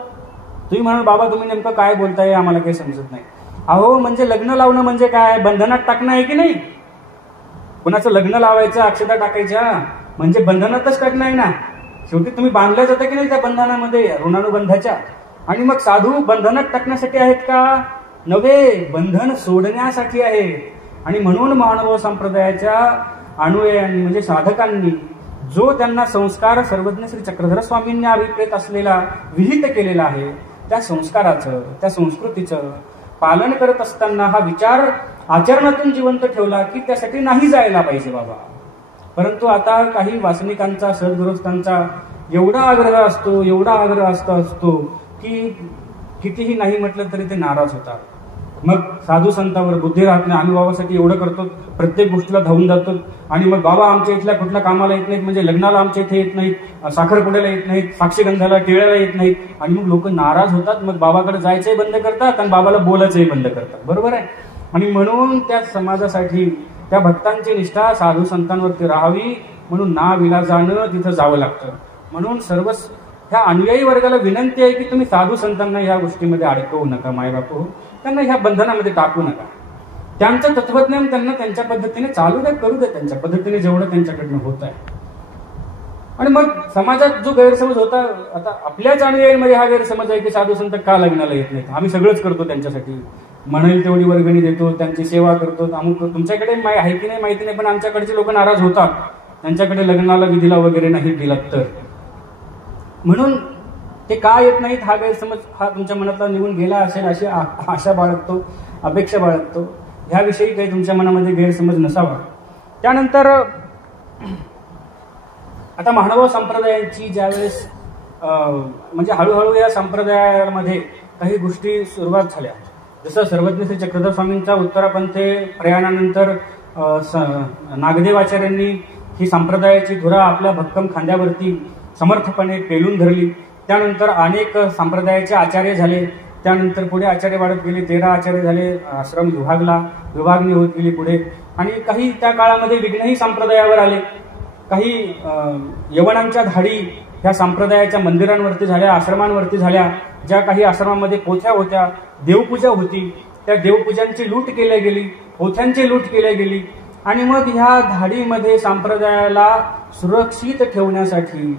तुम्ही म्हणाल बाबा तुम्ही नेमकं काय बोलताय, आम्हाला काही समजत नाही. अहो, म्हणजे लग्न लावणं म्हणजे काय, बंधनात टाकणं आहे की नाही. कुणाचं लग्न लावायचं, अक्षता टाकायच्या, म्हणजे बंधनातच टाकणं आहे ना. शेवटी तुम्ही बांधल्या जाता की नाही त्या बंधनामध्ये, ऋणानुबंधाच्या. आणि मग साधू बंधनात टाकण्यासाठी आहेत का, नव्हे, बंधन सोडण्यासाठी आहे. आणि म्हणून महानुभाव संप्रदायाच्या अनुयायांनी म्हणजे साधकांनी जो त्यांना संस्कार सर्वज्ञ श्री चक्रधर स्वामींनी अभिप्रेत असलेला विहित केलेला आहे, त्या संस्काराचं, त्या संस्कृतीचं पालन करत असताना हा विचार आचरणातून जिवंत ठेवला की त्यासाठी नाही जायला पाहिजे बाबा. परंतु आता काही वासनिकांचा, सद्गृहस्थांचा एवढा आग्रह असतो की कितीही नाही म्हटलं तरी ते नाराज होतात. मग साधू संतांवर बुद्धी राहत नाही. आम्ही बाबासाठी एवढं करतो, प्रत्येक गोष्टीला धावून जातो. आणि मग बाबा आमच्या इथल्या कुठल्या कामाला येत नाहीत, म्हणजे लग्नाला आमच्या इथे येत नाहीत, साखरपुड्याला येत नाहीत, साक्षीगंधाला, टिळ्याला येत नाहीत. आणि मग लोक नाराज होतात. मग बाबाकडे जायचंही बंद करतात आणि बाबाला बोलायचंही बंद करतात. बरोबर आहे. आणि म्हणून त्या समाजासाठी त्या भक्तांची निष्ठा साधू संतांवरती राहावी म्हणून नाविलाजानं तिथं जावं लागतं. म्हणून सर्वच ह्या अनुयायी वर्गाला विनंती आहे की तुम्ही साधू संतांना ह्या गोष्टीमध्ये अडकवू नका. मायबापू, त्यांना ह्या बंधनामध्ये टाकू नका. त्यांचं तत्वज्ञान त्यांना त्यांच्या पद्धतीने चालू द्या, करू द्या त्यांच्या पद्धतीने जेवढं त्यांच्याकडनं होत आहे. आणि मग समाजात जो गैरसमज होता, आता आपल्याच अनुयायींमध्ये हा गैरसमज आहे की साधू संत का लग्नाला येत नाहीत, आम्ही सगळंच करतो त्यांच्यासाठी, म्हणेल तेवढी वर्गणी देतो, त्यांची सेवा करतो, अमुक. तुमच्याकडे आहे की नाही माहिती नाही, पण आमच्याकडचे लोक नाराज होतात त्यांच्याकडे लग्नाला विधीला वगैरे नाही दिलात तर. म्हणून ते का येत नाहीत हा गैरसमज हा तुमच्या मनातला निघून गेला असेल अशी आशा बाळगतो, अपेक्षा बाळगतो. ह्याविषयी काही तुमच्या मनामध्ये गैरसमज नसावा. त्यानंतर आता महानुभाव संप्रदायांची ज्यावेळेस म्हणजे हळूहळू या संप्रदायामध्ये काही गोष्टी सुरुवात झाल्या. जसं सर्वज्ञ श्री चक्रधर स्वामींचा उत्तरापंथे प्रयाणानंतर नागदेवाचार्यांनी ही संप्रदायाची धुरा आपल्या भक्कम खांद्यावरती समर्थपणे पेलून धरली. त्यानंतर अनेक संप्रदायाचे आचार्य झाले. त्यानंतर पुढे आचार्य वाढत गेले, 13 आचार्य झाले. आश्रम विभागणी होत गेली पुढे. आणि काही त्या काळामध्ये विघ्नही संप्रदायावर आले. काही यवनांच्या धाडी ह्या संप्रदायाच्या मंदिरांवरती झाल्या, आश्रमांवरती झाल्या. ज्या काही आश्रमांमध्ये पोथ्या होत्या, देवपूजा होती, त्या देवपूजांची लूट केल्या गेली, पोथ्यांची लूट केल्या गेली. आणि मग ह्या धाडीमध्ये संप्रदायाला सुरक्षित ठेवण्यासाठी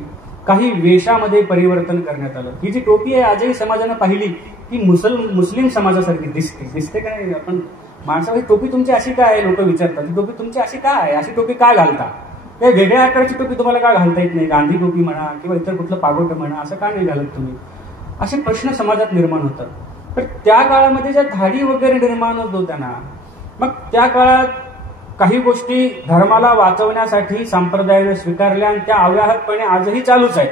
काही वेशामध्ये परिवर्तन करण्यात आलं. ही जी टोपी आहे आजही समाजानं पाहिली की मुस्लिम समाजासारखी दिसते का नाही. आपण माणसाची टोपी तुमची अशी काय आहे, लोक विचारतात. ही टोपी तुमची अशी काय आहे, अशी टोपी का घालता, काही वेगळ्या आकाराची टोपी तुम्हाला का घालता येत नाही, गांधी टोपी म्हणा किंवा इतर कुठलं पागोट म्हणा, असं का नाही घालत तुम्ही, असे प्रश्न समाजात निर्माण होतात. तर त्या काळामध्ये ज्या धाडी वगैरे निर्माण होत होत्या ना, मग त्या काळात काही गोष्टी धर्माला वाचवण्यासाठी संप्रदायाने स्वीकारल्या आणि त्या अव्याहतपणे आजही चालूच आहेत.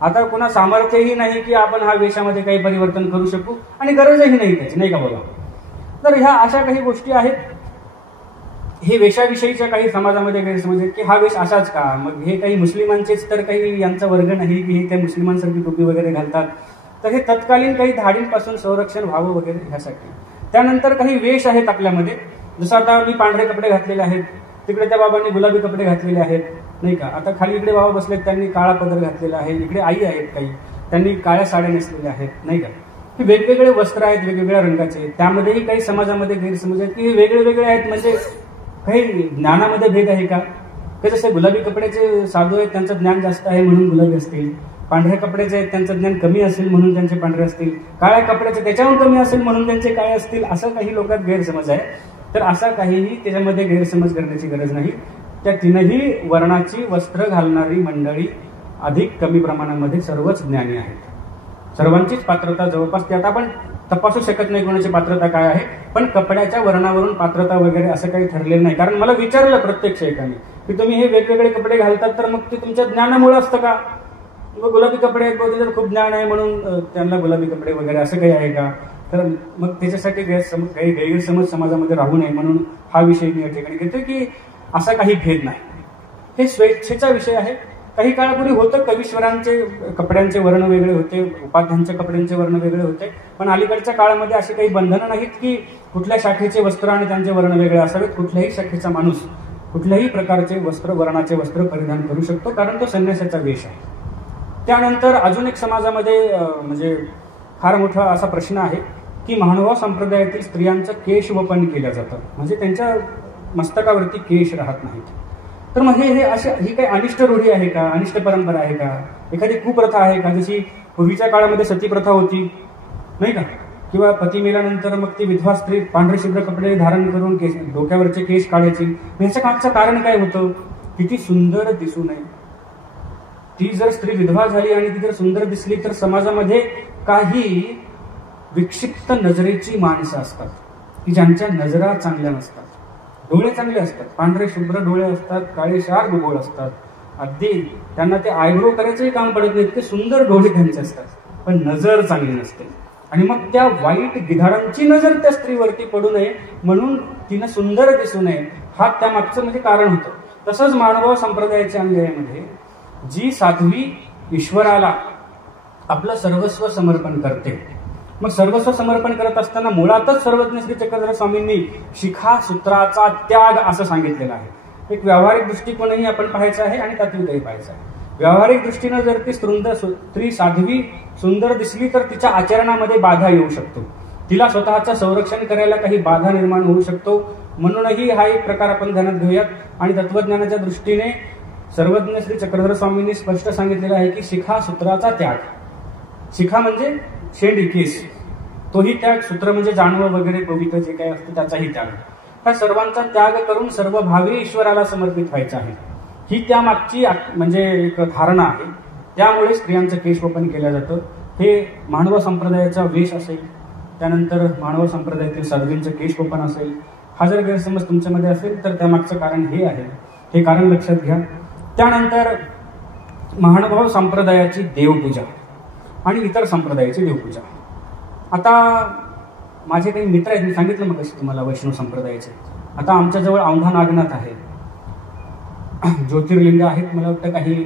आता कोणा सामर्थ्यही नाही की आपण हा वेशामध्ये काही परिवर्तन करू शकू आणि गरजही नाही त्याची, नाही का बोला. तर ह्या अशा काही गोष्टी आहेत. हे वेशाविषयीच्या काही समाजामध्ये गैरसमज आहेत की हा वेश असाच का, मग हे काही मुस्लिमांचेच तर काही यांचा वर्ग नाही की हे काही मुस्लिमांसारखी टोपी वगैरे घालतात. तर हे तत्कालीन काही धाडींपासून संरक्षण व्हावं वगैरे ह्यासाठी. त्यानंतर काही वेश आहेत आपल्यामध्ये, जसं आता मी पांढरे कपडे घातलेले आहेत, तिकडे त्या बाबांनी गुलाबी कपडे घातलेले आहेत, नाही का. आता खाली इकडे बाबा बसलेत, त्यांनी काळा पदर घातलेला आहे. इकडे आई आहेत काही, त्यांनी काळ्या साड्या नेसलेल्या आहेत, नाही का. हे वेगवेगळे वस्त्र आहेत, वेगवेगळ्या रंगाचे. त्यामध्येही काही समाजामध्ये गैरसमज आहेत की हे वेगळे वेगळे आहेत, म्हणजे काही ज्ञानामध्ये भेद आहे का. जसे गुलाबी कपड्याचे साधू आहेत, त्यांचं ज्ञान जास्त आहे म्हणून गुलाबी असतील. पांढऱ्या कपड्याचे आहेत, त्यांचं ज्ञान कमी असेल म्हणून त्यांचे पांढरे असतील. काळ्या कपड्याचे त्याच्याहून कमी असेल म्हणून त्यांचे काळे असतील, असं काही लोकात गैरसमज आहे. तर असा काहीही त्याच्यामध्ये गैरसमज करण्याची गरज नाही. त्या तीनही वर्णाची वस्त्र घालणारी मंडळी अधिक कमी प्रमाणामध्ये सर्वच ज्ञानी आहेत. सर्वांचीच पात्रता जवळपास ती आता आपण तपासू शकत नाही कोणाची पात्रता काय आहे, पण कपड्याच्या वर्णावरून पात्रता वगैरे असं काही ठरलेलं नाही. कारण मला विचारलं प्रत्यक्ष एकाने की तुम्ही हे वेगवेगळे कपडे घालतात तर मग ते तुमच्या ज्ञानामुळे असतं का. गुलाबी कपडे आहेत बहुतेक तर खूप ज्ञान आहे म्हणून त्यांना गुलाबी कपडे वगैरे असं काही आहे का. तर मग त्याच्यासाठी काही गैरसमज समाजामध्ये राहू नये म्हणून हा विषय मी या ठिकाणी घेतो की असा काही भेद नाही. हे स्वेच्छेचा विषय आहे. काही काळापूर्वी होतं कवीश्वरांचे कपड्यांचे वर्ण वेगळे होते, उपाध्यांच्या कपड्यांचे वर्ण वेगळे होते, पण अलीकडच्या काळामध्ये अशी काही बंधनं नाहीत की कुठल्या शाखेचे वस्त्र आणि त्यांचे वर्ण वेगळे असावेत. कुठल्याही शाखेचा माणूस कुठल्याही प्रकारचे वस्त्र वर्णाचे वस्त्र परिधान करू शकतो, कारण तो संन्यासाचा वेश आहे. त्यानंतर अजून एक समाजामध्ये म्हणजे फार मोठा असा प्रश्न आहे की महानुभाव संप्रदायातील स्त्रियांचं केश वपन केलं जातं, म्हणजे त्यांच्या मस्तकावरती केश राहत नाहीत. तर मग हे अशा ही काही अनिष्ट रूढी आहे का, अनिष्ट परंपरा आहे का, एखादी कुप्रथा आहे का. जशी पूर्वीच्या काळामध्ये सती प्रथा होती, नाही का, किंवा पती मेल्यानंतर मग ती विधवा स्त्री पांढरे शुभ्र कपडे धारण करून डोक्यावरचे केश काढायची. ह्याच्या मागचं कारण काय होतं, किती सुंदर दिसू नये. ती जर स्त्री विधवा झाली आणि ती जर सुंदर दिसली तर समाजामध्ये काही विक्षिप्त नजरेची माणसं असतात की ज्यांच्या नजरा चांगल्या नसतात. डोळे चांगले असतात, पांढरे शुभ्र डोळे असतात, काळे शार्प डोळे असतात, अगदी त्यांना ते आयब्रो करायचंही काम पडत नाही, ते सुंदर डोळे त्यांचे असतात, पण नजर चांगली नसते. आणि मग त्या वाईट गिधाडांची नजर त्या स्त्रीवरती पडू नये म्हणून तिनं सुंदर दिसू नये, हा त्यामागचं म्हणजे कारण होतं. तसंच मानव संप्रदायाच्या अनुयायांमध्ये जी साध्वी ईश्वराला आपलं सर्वस्व समर्पण करते, मग सर्वस्व समर्पण करत असताना मुळातच सर्वज्ञ श्री चक्रधर स्वामींनी शिखा सूत्राचा त्याग असं सांगितलेलं आहे. एक व्यावहारिक दृष्टिकोनही आपण पाहायचा आहे आणि तात्विकही पाहायचा आहे. व्यावहारिक दृष्टीनं जर ती स्त्री साध्वी सुंदर दिसली तर तिच्या आचरणामध्ये बाधा येऊ शकतो, तिला स्वतःचं संरक्षण करायला काही बाधा निर्माण होऊ शकतो. म्हणूनही हा एक प्रकार आपण ध्यानात घेऊयात. आणि तत्वज्ञानाच्या दृष्टीने सर्वज्ञ श्री चक्रधर स्वामींनी स्पष्ट सांगितलेलं आहे की शिखा सूत्राचा त्याग. शिखा म्हणजे शेंडी केस, तोही त्याग. सूत्र म्हणजे जाणवं वगैरे पवित्र जे काही असतं त्याचाही त्याग. हा सर्वांचा त्याग करून सर्व भावी ईश्वराला समर्पित व्हायचं आहे, ही त्यामागची म्हणजे एक धारणा आहे. त्यामुळे स्त्रियांचं केश वपन केलं जातं. हे मानव संप्रदायाचा वेश असेल, त्यानंतर मानव संप्रदायातील साध्वींचं केश वपन असेल. हा जर गैरसमज तुमच्यामध्ये असेल तर त्यामागचं कारण हे आहे, हे कारण लक्षात घ्या. त्यानंतर महानुभाव संप्रदायाची देवपूजा आणि इतर संप्रदायाची देवपूजा. आता माझे काही मित्र आहेत, मी सांगितलं मग तुम्हाला वैष्णव संप्रदायाचे. आता आमच्याजवळ औंढा नागनाथ आहे, ज्योतिर्लिंग आहेत मला वाटतं काही,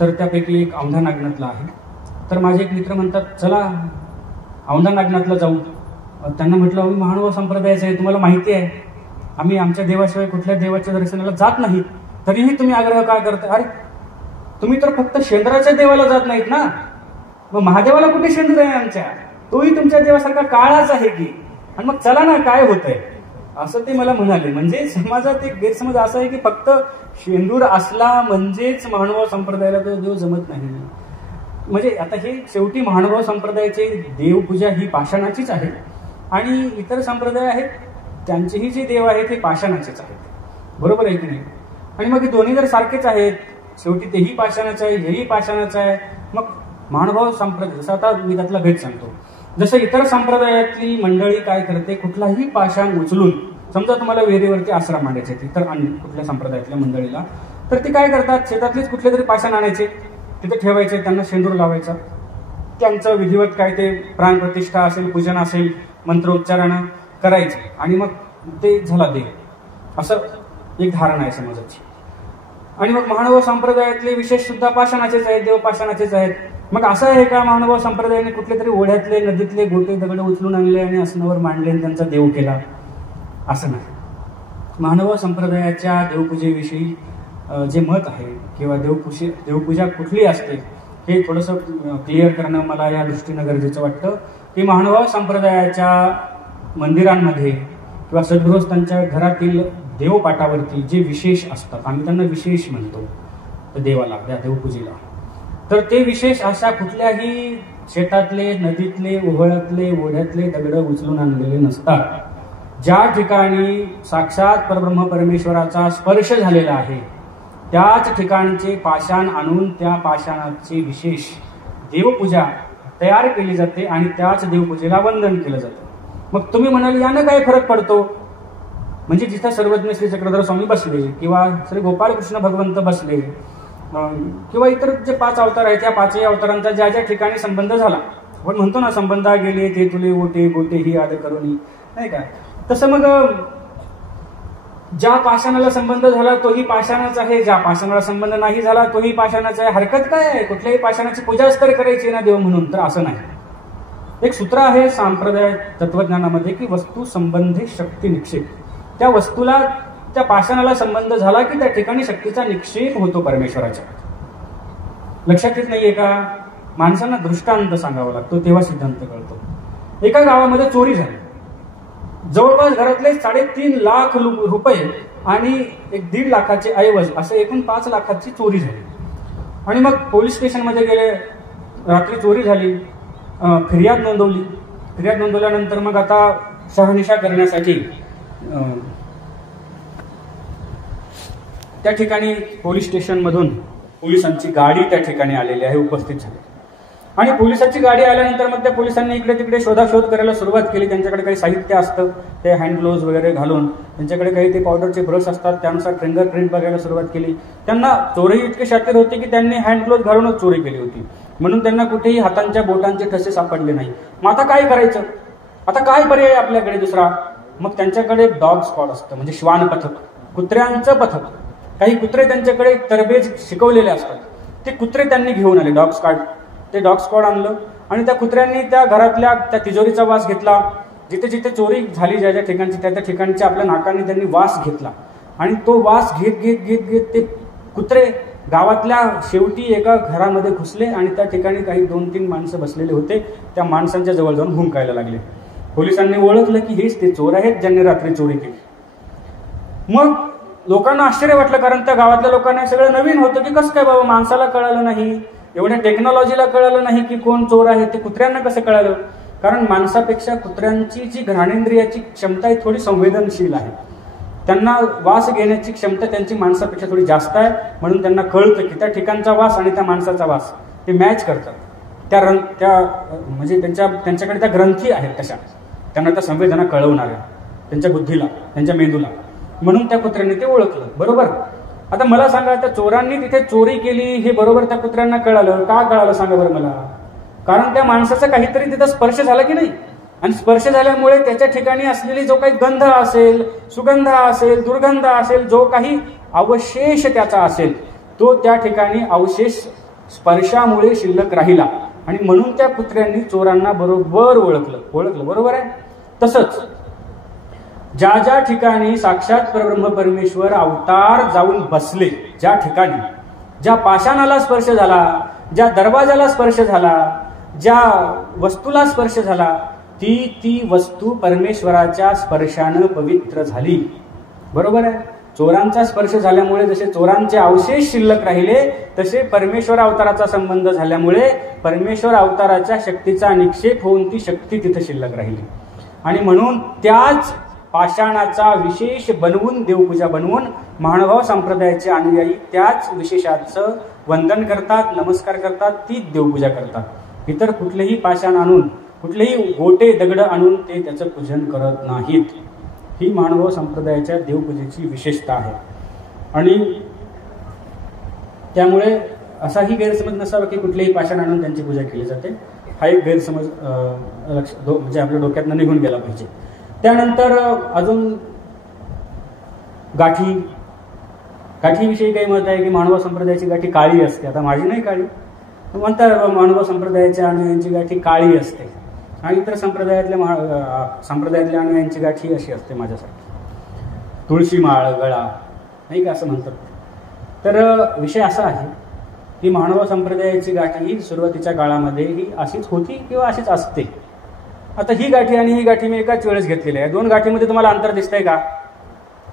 तर त्यापैकी एक औंढा नागनाथला आहे. तर माझे एक मित्र म्हणतात चला औंढा नागनाथला जाऊ. त्यांना म्हटलं आम्ही महानुभाव संप्रदायाचे आहे, तुम्हाला माहिती आहे आम्ही आमच्या देवाशिवाय कुठल्या देवाच्या दर्शनाला जात नाही, तरीही तुम्ही आग्रह काय करता. अरे तुम्ही तर फक्त शेंद्राच्या देवाला जात नाहीत ना, मग महादेवाला कुठे शेंद्र आहे आमच्या, तोही तुमच्या देवासारखा काळाच आहे की, आणि मग चला ना काय होतंय असं ते मला म्हणाले. म्हणजे समाजात एक गैरसमज असा आहे की फक्त शेंदूर असला म्हणजेच महानुभाव संप्रदायाला तो देव जमत नाही. म्हणजे आता हे शेवटी महानुभाव संप्रदायाची देवपूजा ही पाषाणाचीच आहे आणि इतर संप्रदाय आहेत त्यांचेही जे देव आहेत ते पाषाणाचेच आहेत, बरोबर आहे की नाही. आणि मग हे दोन्ही जर सारखेच आहेत, शेवटी तेही पाषाणाचं आहे हेही पाषाणाचं आहे, मग महानुभाव संप्रदाय जसं आता मी त्यातला भेद सांगतो. जसं इतर संप्रदायातली मंडळी काय करते, कुठलाही पाषाण उचलून, समजा तुम्हाला विहिरीवरती आसरा मांडायचे इतर कुठल्या संप्रदायातल्या मंडळीला, तर ते काय करतात, शेतातलेच कुठले तरी पाषाण आणायचे, तिथे ठेवायचे, त्यांना शेंदूर लावायचा, त्यांचं विधिवत काय ते प्राणप्रतिष्ठा असेल, पूजन असेल, मंत्रोच्चारण करायचे आणि मग ते झाला देव, असं एक धारणा आहे समाजाची. आणि मग महानुभाव संप्रदायातले विशेष सुद्धा पाषाणाचेच आहेत, देव पाषाणाचेच आहेत. मग असं आहे का महानुभाव संप्रदायाने कुठले तरी ओढ्यातले नदीतले गोटे दगड उचलून आणले आणि आसनावर मांडले आणि त्यांचा देव केला, असं नाही. मानव संप्रदायाच्या देवपूजेविषयी जे मत आहे किंवा देवपूजा कुठली असते हे थोडंसं क्लिअर करणं मला या दृष्टीनं गरजेचं वाटतं की मानव संप्रदायाच्या मंदिरांमध्ये किंवा सद्गृहस्थांच्या घरातील देवपाटावरती जे विशेष असतात, आम्ही त्यांना विशेष म्हणतो तर देवाला, त्या देवपूजेला, तर ते विशेष अशा कुठल्याही शेतातले, नदीतले, ओहळ्यातले, ओढ्यातले दगड उचलून आणलेले नसतात. ज्या ठिकाणी साक्षात परब्रह्म परमेश्वराचा स्पर्श झालेला आहे त्याच ठिकाणचे पाषाण आणून त्या पाषाणाची विशेष देवपूजा तयार केली जाते आणि त्याच देवपूजेला वंदन केलं जातं. मग तुम्ही म्हणाल यानं काय फरक पडतो? म्हणजे जिथं सर्वज्ञ श्री चक्रधर स्वामी बसले किंवा श्री गोपालकृष्ण भगवंत बसले किंवा इतर जे 5 अवतार आहेत त्या 5ही अवतारांचा ज्या ज्या ठिकाणी संबंध झाला, आपण म्हणतो ना संबंधा गेले ते तुले ओटे गोटे ही आद करुणी, नाही का? तसं मग ज्या पाषाणाला संबंध झाला तोही पाषाणाचा आहे, ज्या पाषाणाला संबंध नाही झाला तोही पाषाणाचा आहे. हरकत काय आहे? कुठल्याही पाषाणाची पूजाच तर करायची ना देव म्हणून, तर असं नाही. एक सूत्र आहे सांप्रदाय तत्वज्ञानामध्ये की वस्तू संबंधी शक्ती निक्षेप. त्या वस्तूला, त्या पाषाणाला संबंध झाला की त्या ठिकाणी शक्तीचा निक्षेप होतो परमेश्वराच्या. लक्षात येत नाहीये का? माणसांना दृष्टांत सांगावा लागतो तेव्हा सिद्धांत कळतो. एका गावामध्ये चोरी झाली, जवळपास घरातले 3.5 लाख रुपये आणि 1.5 लाखाचे ऐवज असे एकूण 5 लाखाची चोरी झाली. आणि मग पोलीस स्टेशनमध्ये गेले, रात्री चोरी झाली, फिर्याद नोंदवली. फिर्याद नोंदवल्यानंतर मग आता शहानिशा करण्यासाठी त्या ठिकाणी पोलीस स्टेशनमधून पोलिसांची गाडी त्या ठिकाणी आलेली आहे, उपस्थित झाली. आणि पोलिसांची गाडी आल्यानंतर मग त्या पोलिसांनी इकडे तिकडे शोधाशोध करायला सुरुवात केली. त्यांच्याकडे काही साहित्य असतं, ते हँड ग्लोव्ज वगैरे घालून, त्यांच्याकडे काही ते पावडरचे ब्रश असतात, त्यानुसार फिंगरप्रिंट बघायला सुरुवात केली. त्यांना चोरही इतके शातीर होते की त्यांनी हँड ग्लोव्ज घालूनच चोरी केली होती, म्हणून त्यांना कुठेही हातांच्या बोटांचे ठसे सापडले नाही. मग आता काय करायचं? आता काय पर्याय आपल्याकडे दुसरा? मग त्यांच्याकडे डॉग स्क्वॉड असतं, म्हणजे श्वान पथक, कुत्र्यांचं पथक. काही कुत्रे त्यांच्याकडे तरबेज शिकवलेले असतात, ते कुत्रे त्यांनी घेऊन आले, डॉग स्क्वॉड. ते डॉग स्क्वॉड आणलं आणि त्या कुत्र्यांनी त्या घरातल्या त्या तिजोरीचा वास घेतला. जिथे जिथे चोरी झाली, ज्या ज्या ठिकाणची त्या त्या ठिकाणच्या आपल्या नाकाने त्यांनी वास घेतला. आणि तो वास घेत घेत घेत घेत ते कुत्रे गावातल्या शेवटी एका घरामध्ये घुसले आणि त्या ठिकाणी काही 2-3 माणसं बसलेले होते. त्या माणसांच्या जवळ जाऊन भुंकायला लागले. पोलिसांनी ओळखलं की हेच ते चोर आहेत ज्यांनी रात्री चोरी केली. मग लोकांना आश्चर्य वाटलं, कारण त्या गावातल्या लोकांना सगळं नवीन होतं की कसं काय बाबा माणसाला कळालं नाही, एवढ्या टेक्नॉलॉजीला कळालं नाही की कोण चोर आहे, ते कुत्र्यांना कसं कळालं? कारण माणसापेक्षा कुत्र्यांची जी घ्राणेंद्रियाची क्षमता आहे थोडी संवेदनशील आहे. त्यांना वास घेण्याची क्षमता त्यांची माणसापेक्षा थोडी जास्त आहे, म्हणून त्यांना कळतं की त्या ठिकाणचा वास आणि त्या माणसाचा वास ते मॅच करतात. त्या म्हणजे त्यांच्याकडे त्या ग्रंथी आहेत तशा, त्यांना त्या संवेदना कळवणाऱ्या त्यांच्या बुद्धीला, त्यांच्या मेंदूला. म्हणून त्या कुत्र्यांनी ते ओळखलं. बरोबर. आता मला सांगा, त्या चोरांनी तिथे चोरी केली हे बरोबर त्या कुत्र्यांना कळालं का? कळालं सांगा बरं मला. कारण त्या माणसाचा काहीतरी तिथं स्पर्श झाला की नाही, आणि स्पर्श झाल्यामुळे त्याच्या ठिकाणी असलेली जो काही गंध असेल, सुगंध असेल, दुर्गंध असेल, जो काही अवशेष त्याचा असेल तो त्या ठिकाणी अवशेष स्पर्शामुळे शिल्लक राहिला. आणि म्हणून त्या कुत्र्यांनी चोरांना बरोबर ओळखलं. बरोबर आहे. तसंच ज्या ज्या ठिकाणी साक्षात परब्रह्म परमेश्वर अवतार जाऊन बसले, ज्या ठिकाणी ज्या पाषाणाला स्पर्श झाला, ज्या दरवाजाला स्पर्श झाला, ज्या वस्तूला स्पर्श झाला, ती वस्तू परमेश्वराच्या स्पर्शानं पवित्र झाली. बरोबर आहे. चोरांचा स्पर्श झाल्यामुळे जसे चोरांचे अवशेष शिल्लक राहिले, तसे परमेश्वर अवताराचा संबंध झाल्यामुळे परमेश्वर अवताराच्या शक्तीचा निक्षेप होऊन ती शक्ती तिथे शिल्लक राहिली. आणि म्हणून त्याच पाषाणाचा विशेष बनवून, देवपूजा बनवून महानुभाव संप्रदायाचे अनुयायी त्याच विशेषाचं वंदन करतात, नमस्कार करतात, तीच देवपूजा करतात. इतर कुठलेही पाषाण आणून, कुठलेही गोटे दगड आणून ते त्याचं पूजन करत नाहीत. ही महानुभाव संप्रदायाच्या देवपूजेची विशेषता आहे. आणि त्यामुळे असाही गैरसमज नसावा की कुठलेही पाषाण आणून त्यांची पूजा केली जाते. हा एक गैरसमज म्हणजे आपल्या डोक्यातनं निघून गेला पाहिजे. त्यानंतर अजून गाठीविषयी काही मत आहे की मानव संप्रदायाची गाठी काळी असते. आता माझी नाही काळी, म्हणतात मानव संप्रदायाच्या अनुयायांची गाठी काळी असते आणि इतर संप्रदायातल्या अनुयायांची गाठी अशी असते माझ्यासाठी. तुळशी माळ गळा, नाही का असं म्हणतात. तर विषय असा आहे की महानुभाव संप्रदायाची गाठी ही सुरुवातीच्या काळामध्ये ही अशीच होती किंवा अशीच असते. आता ही गाठी आणि ही गाठी मी एकाच वेळेस घेतलेली आहे. दोन गाठीमध्ये तुम्हाला अंतर दिसतंय का?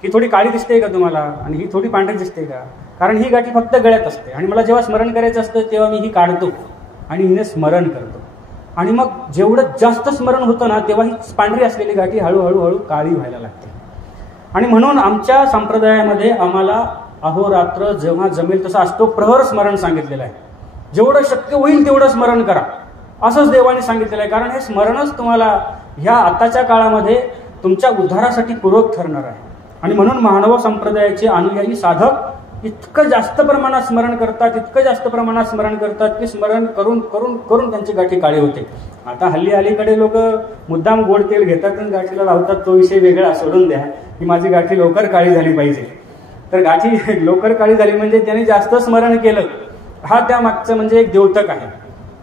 ही थोडी काळी दिसते का तुम्हाला आणि ही थोडी पांढरी दिसते का? कारण ही गाठी फक्त गळ्यात असते आणि मला जेव्हा स्मरण करायचं असतं तेव्हा मी ही काढतो आणि हिने स्मरण करतो. आणि मग जेवढं जास्त स्मरण होतं ना तेव्हा ही पांढरी असलेली गाठी हळूहळू काळी व्हायला लागते. आणि म्हणून आमच्या संप्रदायामध्ये आम्हाला अहोरात्र जेव्हा जमेल तसं अष्टप्रहर स्मरण सांगितलेलं आहे. जेवढं शक्य होईल तेवढं स्मरण करा असंच देवाने सांगितलेलं आहे. कारण हे स्मरणच तुम्हाला ह्या आताच्या काळामध्ये तुमच्या उद्धारासाठी पूरक ठरणार आहे. आणि म्हणून महानुभाव संप्रदायाचे अनुयायी साधक इतकं जास्त प्रमाणात स्मरण करतात की स्मरण करून करून करून त्यांची गाठी काळी होते. आता हल्ली अलीकडे लोक मुद्दाम गोड तेल घेतात आणि गाठीला लावतात. तो विषय वेगळा, सोडून द्या की माझी गाठी लवकर काळी झाली पाहिजे. तर गाठी लवकर काळी झाली म्हणजे त्याने जास्त स्मरण केलं, हा त्या मागचं म्हणजे एक द्योतक आहे.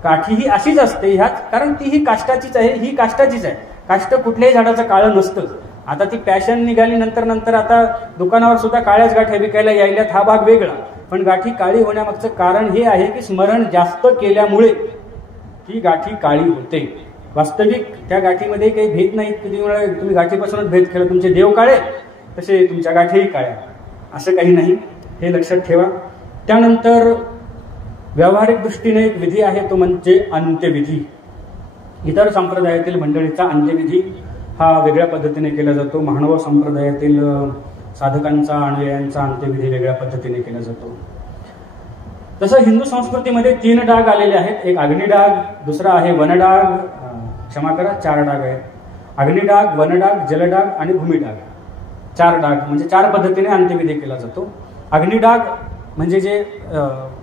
काठी ही अशीच असते ह्याच, कारण ती ही काष्टाचीच आहे, ही काष्टाचीच आहे. काष्ट कुठल्याही झाडाचं काळं नसतं. आता ती पॅशन निघाली नंतर आता दुकानावर सुद्धा काळ्याच गाठ्या विकायला यायल्यात, हा भाग वेगळा. पण गाठी काळी होण्यामागचं कारण हे आहे की स्मरण जास्त केल्यामुळे ती गाठी काळी होते. वास्तविक त्या गाठीमध्ये काही भेद नाहीत की तुम्ही गाठीपासूनच भेद केला, तुमचे देव काळे तसे तुमच्या गाठीही काळ्या, असं काही नाही. हे लक्षात ठेवा. त्यानंतर व्यावहारिक दृष्टीने एक विधी आहे, तो म्हणजे अंत्यविधी. इतर संप्रदायातील मंडळीचा अंत्यविधी हा वेगळ्या पद्धतीने केला जातो. महानुभाव संप्रदायातील साधकांचा अनुयायांचा अंत्यविधी वेगळ्या पद्धतीने केला जातो. तसं हिंदू संस्कृतीमध्ये 3 डाग आलेले आहेत. एक अग्निडाग, दुसरा आहे वनडाग, क्षमा करा 4 डाग आहेत. अग्निडाग, वनडाग, जलडाग आणि भूमिडाग. 4 डाग म्हणजे 4 पद्धतीने अंत्यविधी केला जातो. अग्निडाग म्हणजे जे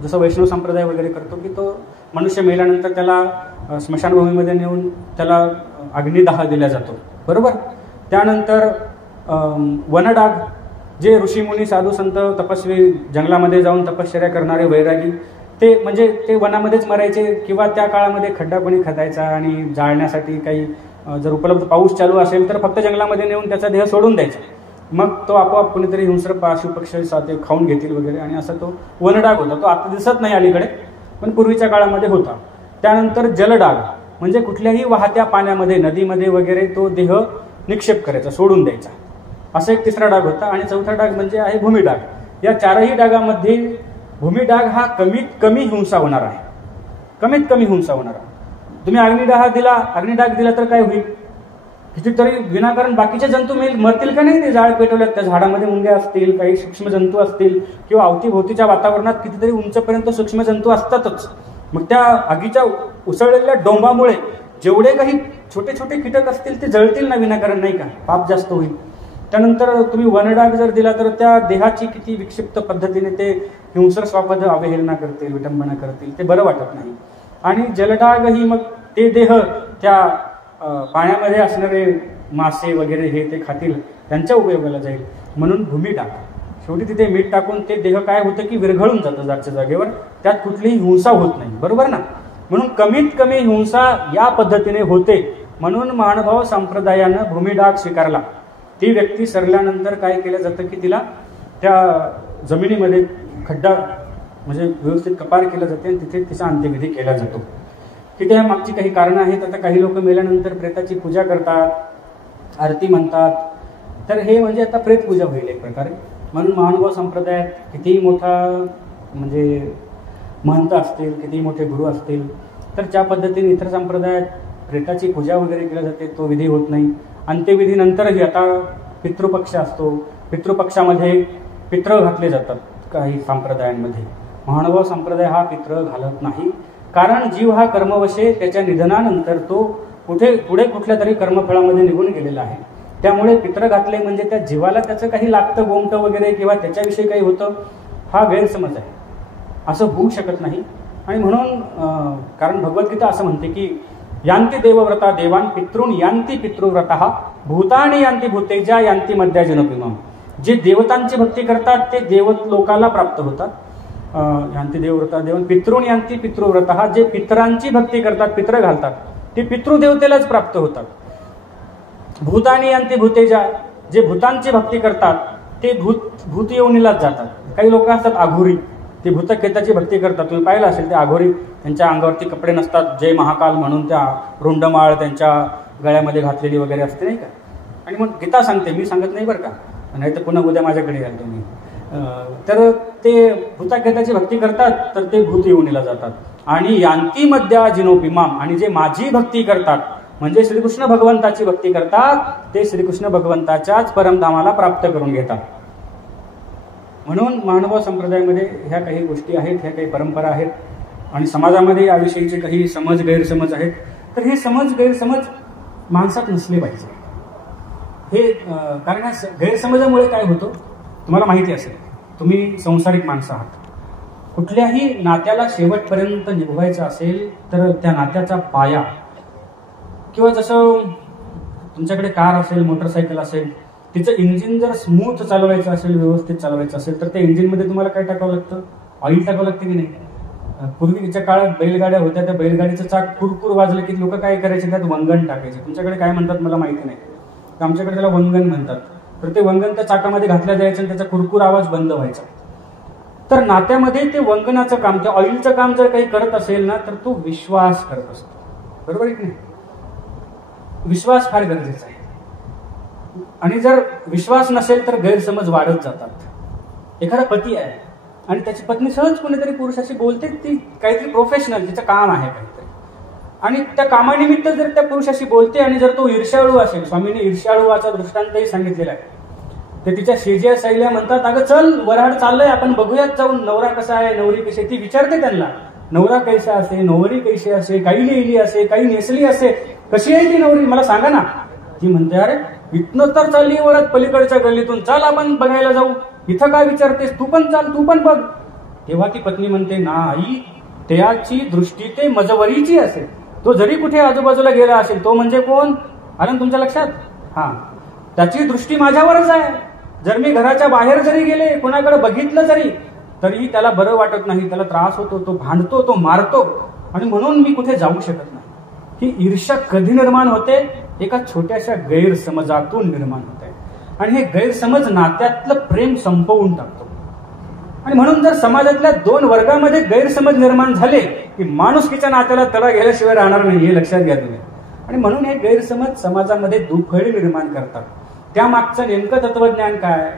जसं वैष्णव संप्रदाय वगैरे करतो की तो मनुष्य मेल्यानंतर त्याला स्मशानभूमीमध्ये नेऊन त्याला अग्निदाह दिला जातो, बरोबर. त्यानंतर वनडाग, जे ऋषीमुनी साधू संत तपस्वी जंगलामध्ये जाऊन तपश्चर्या करणारे वैरागी, ते म्हणजे ते वनामध्येच मरायचे किंवा त्या काळामध्ये खड्डा कोणी खदायचा आणि जाळण्यासाठी काही जर उपलब्ध पाऊस चालू असेल तर फक्त जंगलामध्ये नेऊन त्याचा देह सोडून द्यायचा. मग तो आपोआप कुणीतरी हिंस्र पशुपक्षी साथे खाऊन घेतील वगैरे, आणि असा तो वनडाग होता. तो आता दिसत नाही अलीकडे, पण पूर्वीच्या काळामध्ये होता. त्यानंतर जलडाग म्हणजे कुठल्याही वाहत्या पाण्यामध्ये, नदीमध्ये वगैरे तो देह निक्षेप करायचा, सोडून द्यायचा. असा एक 3रा डाग होता. आणि 4था डाग म्हणजे आहे भूमिडाग. या 4ही डागामध्ये भूमिडाग हा कमीत कमी हिंसा होणार आहे, कमीत कमी हिंसा होणार आहे. तुम्ही अग्निडाग दिला तर काय होईल? कितीतरी विनाकारण बाकीचे जंतू मरतील का नाही? ते जाळ पेटवल्यात, त्या झाडामध्ये मुंग्या असतील, काही सूक्ष्म जंतू असतील, किंवा अवतीभोवतीच्या वातावरणात कितीतरी उंचपर्यंत सूक्ष्म जंतू असतातच. मग त्या आगीच्या उसळलेल्या डोंबामुळे जेवढे काही छोटे छोटे कीटक असतील ते जळतील ना विनाकारण, नाही का? पाप जास्त होईल. त्यानंतर तुम्ही वनडाग जर दिला तर त्या देहाची किती विक्षिप्त पद्धतीने ते हिंस्र स्वापद अवहेलना करतील, विटंबना करतील, ते बरं वाटत नाही. आणि जलडाग ही मग ते देह त्या पाण्यामध्ये असणारे मासे वगैरे हे ते खातील, त्यांच्या उपयोगाला जाईल. म्हणून भूमिडाग, शेवटी तिथे मीठ टाकून ते देह काय होतं की विरघळून जातं जागच्या जागेवर, त्यात कुठलीही हिंसा होत नाही, बरोबर ना. म्हणून कमीत कमी हिंसा या पद्धतीने होते. म्हणून महानुभाव संप्रदायानं भूमिडाग स्वीकारला. ती व्यक्ती सरल्यानंतर काय केलं जातं की तिला त्या जमिनीमध्ये खड्डा म्हणजे व्यवस्थित कपार केलं जाते आणि तिथे तिचा अंत्यविधी केला जातो. तिथे या मागची काही कारणं आहेत. आता काही लोक मेल्यानंतर प्रेताची पूजा करतात, आरती म्हणतात, तर हे म्हणजे आता प्रेत पूजा होईल एक प्रकारे. म्हणून महानुभाव संप्रदायात कितीही मोठा म्हणजे महंत असतील, कितीही मोठे गुरु असतील, तर ज्या पद्धतीने इतर संप्रदायात प्रेताची पूजा वगैरे केली जाते तो विधी होत नाही. अंत्यविधीनंतरही आता पितृपक्ष असतो, पितृपक्षामध्ये पित्र घातले जातात काही संप्रदायांमध्ये. महानुभाव संप्रदाय हा पित्र घालत नाही, कारण जीव हा कर्मवशे त्याच्या निधनानंतर तो पुढे कुठल्या तरी कर्मफळामध्ये निघून गेलेला आहे. त्यामुळे पित्र घातले म्हणजे त्या जीवाला त्याचं काही लागतं, गोमटं वगैरे, किंवा त्याच्याविषयी काही होतं, हा गैरसमज आहे. असं होऊ शकत नाही. आणि म्हणून कारण भगवद्गीता असं म्हणते की यांती देवव्रता देवान पितॄन यांती पितृव्रतः भूतानि यांती भूतेजा यांती मध्याजनपिमम. जे देवतांची भक्ती करतात ते देवलोकाला प्राप्त होतात. यांती देवव्रता देवान पितॄन यांती पितृव्रतः. जे पितरांची भक्ती करतात, पित्र घालतात, ते पितृदेवतेलाच प्राप्त होतात. भूतानि यांती भूतेजा. जे भूतांची भक्ती करतात ते भूत योनीलाच जातात. काही लोक असतात आघोरी, ते भूतखेताची भक्ती करतात. तुम्ही पाहिलं असेल ते आघोरी, त्यांच्या अंगावरती कपडे नसतात, जय महाकाल म्हणून त्या रुंडमाळ त्यांच्या गळ्यामध्ये घातलेली वगैरे असते नाही का. आणि मग गीता सांगते, मी सांगत नाही बरं का, नाही तर पुन्हा उद्या माझ्याकडे याल तुम्ही. तर ते भूतखेताची भक्ती करतात, तर ते भूत योनीला जातात. आणि यांती मध्या जिनोपिमाम, आणि जे माझी भक्ती करतात म्हणजे श्रीकृष्ण भगवंताची भक्ती करतात, ते श्रीकृष्ण भगवंताच्याच परमधामाला प्राप्त करून घेतात. म्हणून मानव संप्रदायामध्ये ह्या काही गोष्टी आहेत, ह्या काही परंपरा आहेत, आणि समाजामध्ये याविषयीचे काही समज गैरसमज आहेत. तर हे समज गैरसमज माणसात नसले पाहिजे. हे कारण या गैरसमजामुळे काय होतं तुम्हाला माहिती असेल. तुम्ही संसारिक माणसं आहात, कुठल्याही नात्याला शेवटपर्यंत निभवायचं असेल तर त्या नात्याचा पाया, किंवा जसं तुमच्याकडे कार असेल, मोटरसायकल असेल, तिचं इंजिन जर स्मूथ चालवायचं असेल, व्यवस्थित चालवायचं असेल, तर त्या इंजिनमध्ये तुम्हाला काय टाकावं लागतं? ऑइल टाकावं लागतं की नाही. पूर्वीच्या काळात बैलगाड्या होत्या, त्या बैलगाडीचं चाक कुरकुर वाजलं की लोक काय करायचे, त्यात वंगण टाकायचे. तुमच्याकडे काय म्हणतात मला माहिती नाही, आमच्याकडे त्याला वंगण म्हणतात. तर ते वंगण त्या चाकामध्ये घातलं जायचं आणि त्याचा कुरकुर आवाज बंद व्हायचा. तर नात्यामध्ये ते वंगणाचं काम, त्या ऑइलचं काम जर काही करत असेल ना, तर तो विश्वास करत असतो. बरोबर आहे की नाही. विश्वास फार गरजेचा आहे. आणि जर विश्वास नसेल तर गैरसमज वाढत जातात. एखादा पती आहे आणि त्याची पत्नी सहज कोणीतरी पुरुषाशी बोलते, ती काहीतरी प्रोफेशनल, तिचं काम आहे काहीतरी, आणि त्या कामानिमित्त जर त्या पुरुषाशी बोलते, आणि जर तो ईर्ष्याळू असेल, स्वामीने ईर्ष्याळूवाचा दृष्टांतही सांगितलेला आहे, तर तिच्या शेज्या सैल्या म्हणतात, अगं चल वऱ्हाड चाललंय, आपण बघूयात जाऊन, नवरा कसा आहे, नवरी कशी. ती विचारते त्यांना, नवरा कैसा असे, नवरी कैशी असे, काही लिहिली असे, काही नेसली असे, कशी आहे ती नवरी मला सांगा ना. ती म्हणते, अरे इथनं तर चालली वरात पलीकडच्या गल्लीतून, चाल आपण बघायला जाऊ. इथं काय विचारतेस, तू पण चाल, तू पण बघ. तेव्हा ती पत्नी म्हणते, नाही, त्याची दृष्टी ते मजवरीची असेल. तो जरी कुठे आजूबाजूला गेला असेल, तो म्हणजे कोण आलं ना तुमच्या लक्षात. हा, त्याची दृष्टी माझ्यावरच आहे. जर मी घराच्या बाहेर जरी गेले, कोणाकडे बघितलं जरी, तरी त्याला बरं वाटत नाही, त्याला त्रास होतो, तो भांडतो, तो मारतो, आणि म्हणून मी कुठे जाऊ शकत नाही. ही ईर्ष्या कधी निर्माण होते? एका छोट्याशा गैरसमजातून निर्माण होते, आणि हे गैरसमज नात्यातलं प्रेम संपवून टाकतो. आणि म्हणून जर समाजातल्या दोन वर्गामध्ये गैरसमज निर्माण झाले की माणुसकीच्या नात्याला तडा गेल्याशिवाय राहणार नाही, हे लक्षात घ्या तुम्ही. आणि म्हणून हे गैरसमज समाजामध्ये दुफळी निर्माण करतात. त्यामागचं नेमकं तत्वज्ञान काय,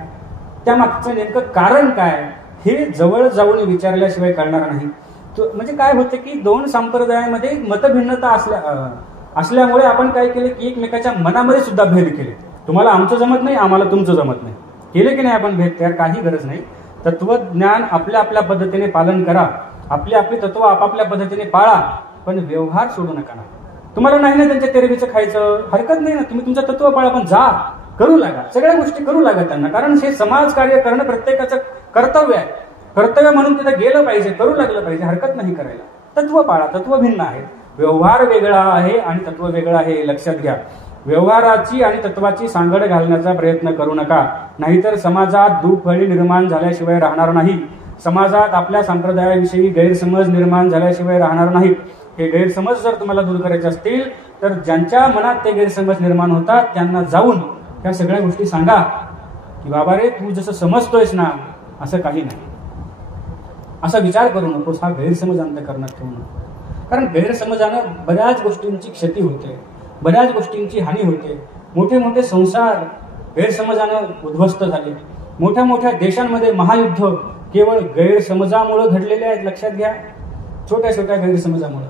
त्यामागचं नेमकं कारण काय, हे जवळ जाऊन विचारल्याशिवाय कळणार नाही. म्हणजे काय होतं की दोन संप्रदायामध्ये मतभिन्नता असल्यामुळे आपण काय केले की एकमेकाच्या मनामध्ये सुद्धा भेद केले. तुम्हाला आमचं जमत नाही, आम्हाला तुमचं जमत नाही, केले की नाही आपण भेद. त्याला काही गरज नाही. तत्वज्ञान आपल्या आपल्या पद्धतीने पालन करा, आपली आपली तत्व आपापल्या पद्धतीने पाळा, पण व्यवहार सोडू नका ना. तुम्हाला नाही ना त्यांच्या तेरबीचं खायचं, हरकत नाही ना, तुम्ही तुमचं तत्व पाळा, पण जा करू लागा, सगळ्या गोष्टी करू लागा त्यांना. कारण हे समाज कार्य करणं प्रत्येकाचं कर्तव्य आहे. कर्तव्य म्हणून तिथं गेलं पाहिजे, करू लागलं पाहिजे, हरकत नाही करायला. तत्व पाळा, तत्व भिन्न आहे. व्यवहार वेगळा आहे आणि तत्व वेगळं आहे, लक्षात घ्या. व्यवहाराची आणि तत्वाची सांगड घालण्याचा प्रयत्न करू नका, नाहीतर समाजात दुफळी निर्माण झाल्याशिवाय राहणार नाही. समाजात आपल्या संप्रदायाविषयी गैरसमज निर्माण झाल्याशिवाय राहणार नाहीत. हे गैरसमज जर तुम्हाला दूर करायचे असतील तर ज्यांच्या मनात ते गैरसमज निर्माण होतात त्यांना जाऊन त्या सगळ्या गोष्टी सांगा की बाबा रे, तू जसं समजतोयस ना असं काही नाही, असा विचार करू नकोस, हा गैरसमज अंतःकरणात ठेवू नको. कारण गैरसमजानं बऱ्याच गोष्टींची क्षती होते, बऱ्याच गोष्टींची हानी होते. मोठे मोठे संसार गैरसमजानं उद्ध्वस्त झाले. मोठ्या मोठ्या देशांमध्ये महायुद्ध केवळ गैरसमजामुळे घडलेले आहेत, लक्षात घ्या. छोट्या छोट्या गैरसमजामुळे.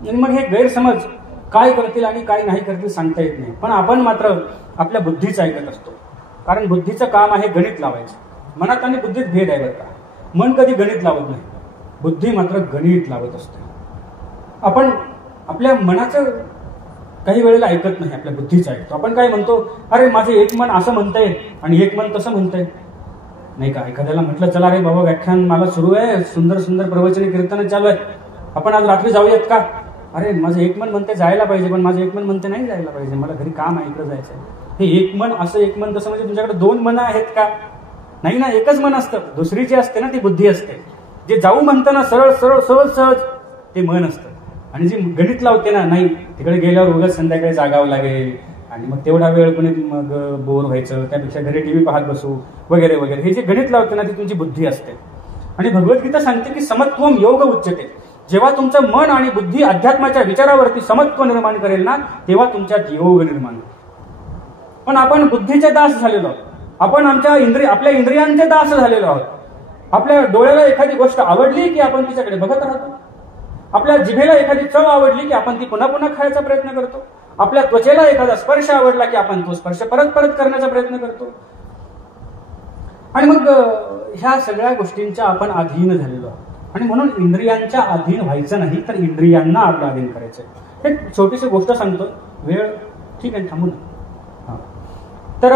आणि मग हे गैरसमज काय करतील आणि काय नाही करतील सांगता येत नाही. पण आपण मात्र आपल्या बुद्धीचं ऐकत असतो, कारण बुद्धीचं काम आहे गणित लावायचं. मनात आणि बुद्धीत भेद आहे बरं का. मन कधी गणित लावत नाही, बुद्धी मात्र गणित लावत असते. आपण आपल्या मनाचं काही वेळेला ऐकत नाही, आपल्या बुद्धीचं ऐकतो. आपण काय म्हणतो, अरे माझं एक मन असं म्हणतंय आणि एक मन तसं म्हणतंय, नाही का. एखाद्याला म्हटलं, चला रे बाबा व्याख्यान मला सुरू आहे, सुंदर सुंदर प्रवचने कीर्तन चालू आहेत, आपण आज रात्री जाऊयात का. अरे माझं एक मन म्हणते जायला पाहिजे, पण माझं एक मन म्हणते नाही जायला पाहिजे, मला घरी काम आहे, इकडे जायचंय. हे एक मन असं, एक मन तसं, म्हणजे तुमच्याकडे दोन मनं आहेत का? नाही ना, एकच मन असतं. दुसरी जी असते ना ती बुद्धी असते. जे जाऊ म्हणतं ना सरळ सरळ सहज सहज, ते मन असतं. आणि जी गणित लावते ना, नाही तिकडे गेल्यावर उगाच संध्याकाळी जागावं लागेल, आणि मग तेवढा वेळ कोणी मग बोर व्हायचं, त्यापेक्षा घरी टीव्ही पाहत बसू वगैरे वगैरे. हे जे गणित लावते ना ती तुमची बुद्धी असते. आणि भगवद्गीता सांगते की समत्वम योग उच्यते. जेव्हा तुमचं मन आणि बुद्धी अध्यात्माच्या विचारावरती समत्व निर्माण करेल ना तेव्हा तुमच्यात योग निर्माण होईल. पण आपण बुद्धीचे दास झालेलो आहोत. आपण आपल्या इंद्रियांचे दास झालेलो आहोत. आपल्या डोळ्याला एखादी गोष्ट आवडली की आपण तिच्याकडे बघत राहतो. आपल्या जिभेला एखादी चव आवडली की आपण ती पुन्हा पुन्हा खायचा प्रयत्न करतो. आपल्या त्वचेला एखादा स्पर्श आवडला की आपण तो स्पर्श परत परत करण्याचा प्रयत्न करतो. आणि मग ह्या सगळ्या गोष्टींच्या आपण अधीन झालेलो आहोत. आणि म्हणून इंद्रियांच्या अधीन व्हायचं नाही तर इंद्रियांना आपलं अधीन करायचं. हे छोटीशी गोष्ट सांगतो, वेळ ठीक आहे थांबू ना. तर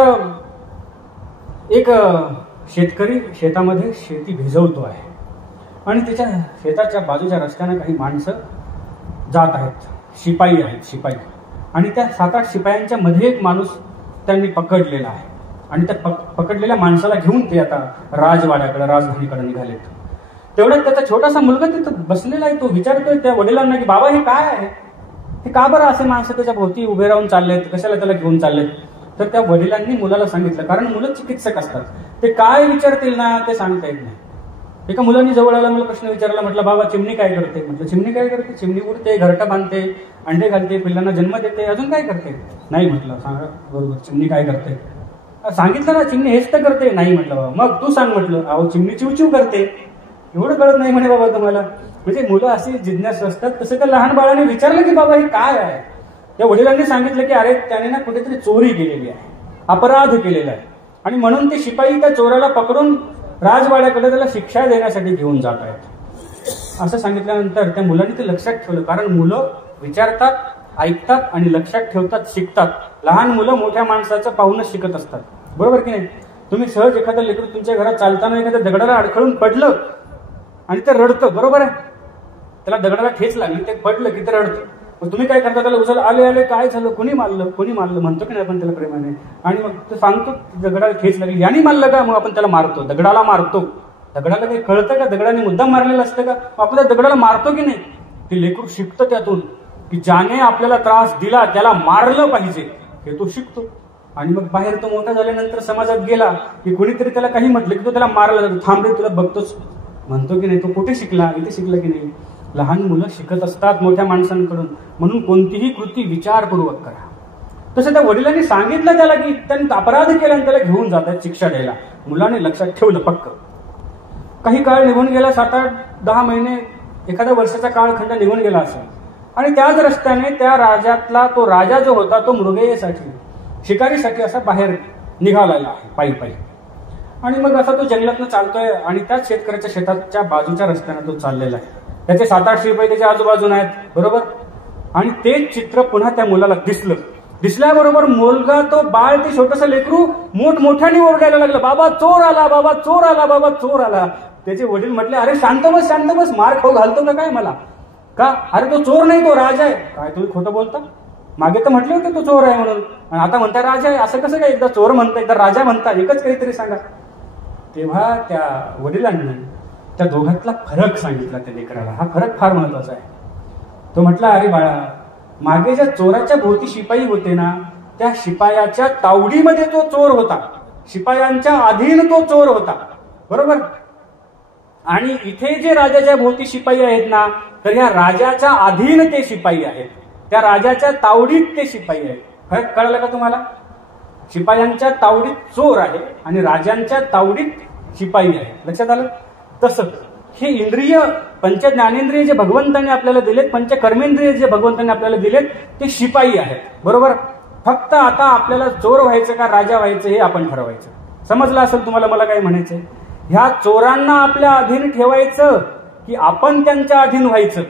एक शेतकरी शेतामध्ये शेती भिजवतो आहे आणि त्याच्या शेताच्या बाजूच्या रस्त्याने काही माणसं जात आहेत, शिपाई आहेत, शिपाई. आणि त्या 7-8 शिपायांच्या मध्ये एक माणूस त्यांनी पकडलेला आहे. आणि त्या पकडलेल्या माणसाला घेऊन ते आता राजवाड्याकडे, राजधानीकडे निघालेत. तेवढ्यात त्याचा छोटासा मुलगा तिथं बसलेला आहे. तो विचारतोय त्या वडिलांना की बाबा हे काय आहे, हे का बरं असे माणसं त्याच्या भोवती उभे राहून चाललेत, कशाला त्याला घेऊन चाललेत. तर त्या वडिलांनी मुलाला सांगितलं, कारण मुलं चिकित्सक असतात, ते काय विचारतील ना ते सांगता येत नाही. एका मुलांनी जवळ आला, मला प्रश्न विचारला, म्हटलं बाबा चिमणी काय करते. म्हटलं चिमणी काय करते, चिमणी उडते, घरटं बांधते, अंडे घालते, पिल्लांना जन्म देते, अजून काय करते. नाही म्हटलं सांगा बरोबर, चिमणी काय करते. सांगितलं ना चिमणी हेच तर करते. नाही म्हटलं बाबा. मग तू सांग म्हटलं. अहो चिमणी चिवचिव करते. एवढं कळत नाही म्हणे बाबा तुम्हाला. म्हणजे मुलं अशी जिज्ञासू असतात. तसं त्या लहान बाळाने विचारलं की बाबा हे काय आहे. त्या वडिलांनी सांगितलं की अरे त्याने ना कुठेतरी चोरी केलेली आहे, अपराध केलेला आहे, आणि म्हणून ते शिपाई त्या चोराला पकडून राजवाड्याकडे त्याला शिक्षा देण्यासाठी घेऊन जात आहेत. असं सांगितल्यानंतर त्या मुलांनी ते लक्षात ठेवलं. कारण मुलं विचारतात, ऐकतात आणि लक्षात ठेवतात, शिकतात. लहान मुलं मोठ्या माणसाचं पाहूनच शिकत असतात, बरोबर की नाही. तुम्ही सहज एखादं लेकरू तुमच्या घरात चालताना एखाद्या दगडाला अडखळून पडलं आणि ते रडतं, बरोबर आहे. त्याला दगडाला ठेच लागली, ते पडलं की ते रडतं. मग तुम्ही काय करता, त्याला उचललं, आले आले काय झालं, कोणी मारलं म्हणतो की नाही आपण त्याला प्रेमाने. आणि मग ते सांगतो दगडाला ठेच लागली, याने मारलं का, मग आपण त्याला मारतो, दगडाला मारतो. दगडाला काही कळतं का, दगडाने मुद्दाम मारलेलं असतं का, आपण त्या दगडाला मारतो की नाही. ते लेकरू शिकतं त्यातून की ज्याने आपल्याला त्रास दिला त्याला मारलं पाहिजे, हे तो शिकतो. आणि मग बाहेर तो मोठा झाल्यानंतर समाजात गेला की कोणीतरी त्याला काही म्हटलं की तो त्याला मारला जातो. थांब रे तुला बघतोच म्हणतो की नाही. तो कुठे शिकला, इथे शिकला की नाही. लहान मुलं शिकत असतात मोठ्या माणसांकडून. म्हणून कोणतीही कृती विचारपूर्वक करा. तसं त्या वडिलांनी सांगितलं त्याला की त्यांनी अपराध केला आणि त्याला घेऊन जातात शिक्षा द्यायला. मुलाने लक्षात ठेवलं पक्क. काही काळ निघून गेला, 7-8-10 महिने, एखाद्या वर्षाचा काळखंड निघून गेला असेल. आणि त्याच रस्त्याने त्या राजातला तो राजा जो होता तो मृगयेसाठी, शिकारीसाठी असा बाहेर निघालेला आहे पायी पायी. आणि मग असा तो जंगलातनं चालतोय आणि त्याच शेतकऱ्याच्या शेताच्या बाजूच्या रस्त्याने तो चाललेला आहे. त्याचे 7-8 शिपाई त्याच्या आजूबाजून आहेत, बरोबर. आणि तेच चित्र पुन्हा त्या मुलाला दिसलं. दिसल्याबरोबर मुलगा, तो बाळ, ते छोटंसं लेकरू मोठमोठ्याने ओरडायला लागलं, बाबा चोर आला, बाबा चोर आला, बाबा चोर आला. त्याचे वडील म्हटले, अरे शांत बस, मार खाऊ घालतो का काय मला, का. अरे तो चोर नाही, तो राजा आहे. काय तुम्ही खोटं बोलता, मागे तर म्हटले होते तो चोर आहे म्हणून, आणि आता म्हणता राजा आहे. असं कसं काय, एकदा चोर म्हणता एकदा राजा म्हणता, एकच काहीतरी सांगा. तेव्हा त्या वडिलांनी त्या दोघातला फरक सांगितला त्या लेकराला. हा फरक फार महत्वाचा आहे. तो म्हटला, अरे बाळा, मागे ज्या चोराच्या भोवती शिपाई होते ना, त्या शिपायाच्या तावडीमध्ये तो चोर होता, शिपायांच्या अधीन तो चोर होता, बरोबर. आणि इथे जे राजाच्या भोवती शिपाई आहेत ना, तर या राजाच्या अधीन ते शिपाई आहेत, त्या राजाच्या तावडीत ते शिपाई आहेत. फरक कळलं का तुम्हाला. शिपायांच्या तावडीत चोर आहे आणि राजांच्या तावडीत शिपाई आहे. लक्षात आलं. तसं हे इंद्रिय, पंच ज्ञानेंद्रिय जे भगवंतांनी आपल्याला दिलेत, पंच कर्मेंद्रिय जे भगवंतांनी आपल्याला दिलेत, ते शिपाई आहेत, बरोबर. फक्त आता आपल्याला चोर व्हायचं का राजा व्हायचं हे आपण ठरवायचं. समजलं असेल तुम्हाला मला काय म्हणायचंय. ह्या चोरांना आपल्या अधीन ठेवायचं की आपण त्यांच्या अधीन व्हायचं,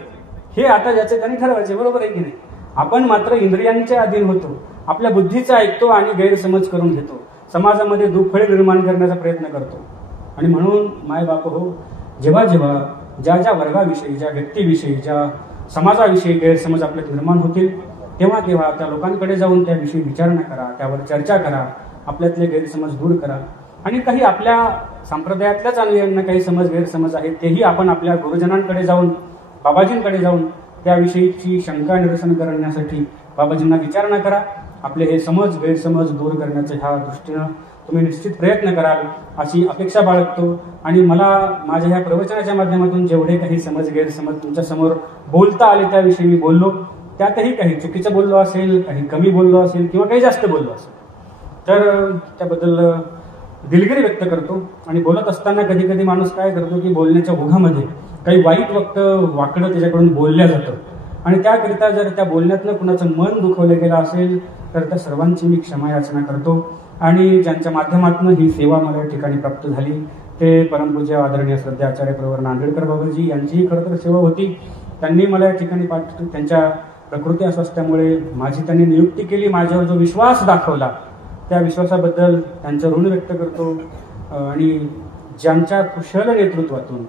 हे आता ज्याचं त्यांनी ठरवायचं, बरोबर आहे की नाही. आपण मात्र इंद्रियांच्या अधीन होतो, आपल्या बुद्धीचा ऐकतो आणि गैरसमज करून घेतो, समाजामध्ये दुफळे निर्माण करण्याचा प्रयत्न करतो. आणि म्हणून माय बाप हो, जेव्हा जेव्हा ज्या ज्या वर्गाविषयी, ज्या व्यक्तीविषयी, ज्या समाजाविषयी गैरसमज आपल्यात निर्माण होतील, तेव्हा तेव्हा त्या लोकांकडे जाऊन त्याविषयी विचारणा करा, त्यावर चर्चा करा, आपल्यातले गैरसमज दूर करा. आणि काही आपल्या संप्रदायातल्याच अनुयायांना काही गैरसमज आहेत, तेही आपण आपल्या गुरुजनांकडे जाऊन, बाबाजींकडे जाऊन त्याविषयीची शंका निरसन करण्यासाठी बाबाजींना विचारणा करा. आपले हे समज गैरसमज दूर करण्याच्या ह्या दृष्टीनं तुम्ही निश्चित प्रयत्न कराल अशी अपेक्षा बाळगतो. आणि मला माझ्या ह्या प्रवचनाच्या माध्यमातून जेवढे काही समज गैरसमज तुमच्या समोर बोलता आले त्याविषयी मी बोललो. त्यातही काही चुकीचं बोललो असेल, काही कमी बोललो असेल किंवा काही जास्त बोललो असेल तर त्याबद्दल दिलगिरी व्यक्त करतो. आणि बोलत असताना कधी कधी माणूस काय करतो की बोलण्याच्या ओघामध्ये काही वाईट वाकडं त्याच्याकडून बोलल्या जातं आणि त्याकरिता जर त्या बोलण्यातनं कुणाचं मन दुखवलं गेलं असेल तर त्या सर्वांची मी क्षमा याचना करतो. आणि ज्यांच्या माध्यमातून ही सेवा मला या ठिकाणी प्राप्त झाली ते परमपूज्य आदरणीय श्रद्धेय आचार्य प्रवर नांदेडकर बाबाजी यांचीही खरं तर सेवा होती. त्यांनी मला या ठिकाणी त्यांच्या प्रकृती अस्वास्थ्यामुळे माझी त्यांनी नियुक्ती केली. माझ्यावर जो विश्वास दाखवला त्या विश्वासाबद्दल त्यांचं ऋण व्यक्त करतो. आणि ज्यांच्या कुशल नेतृत्वातून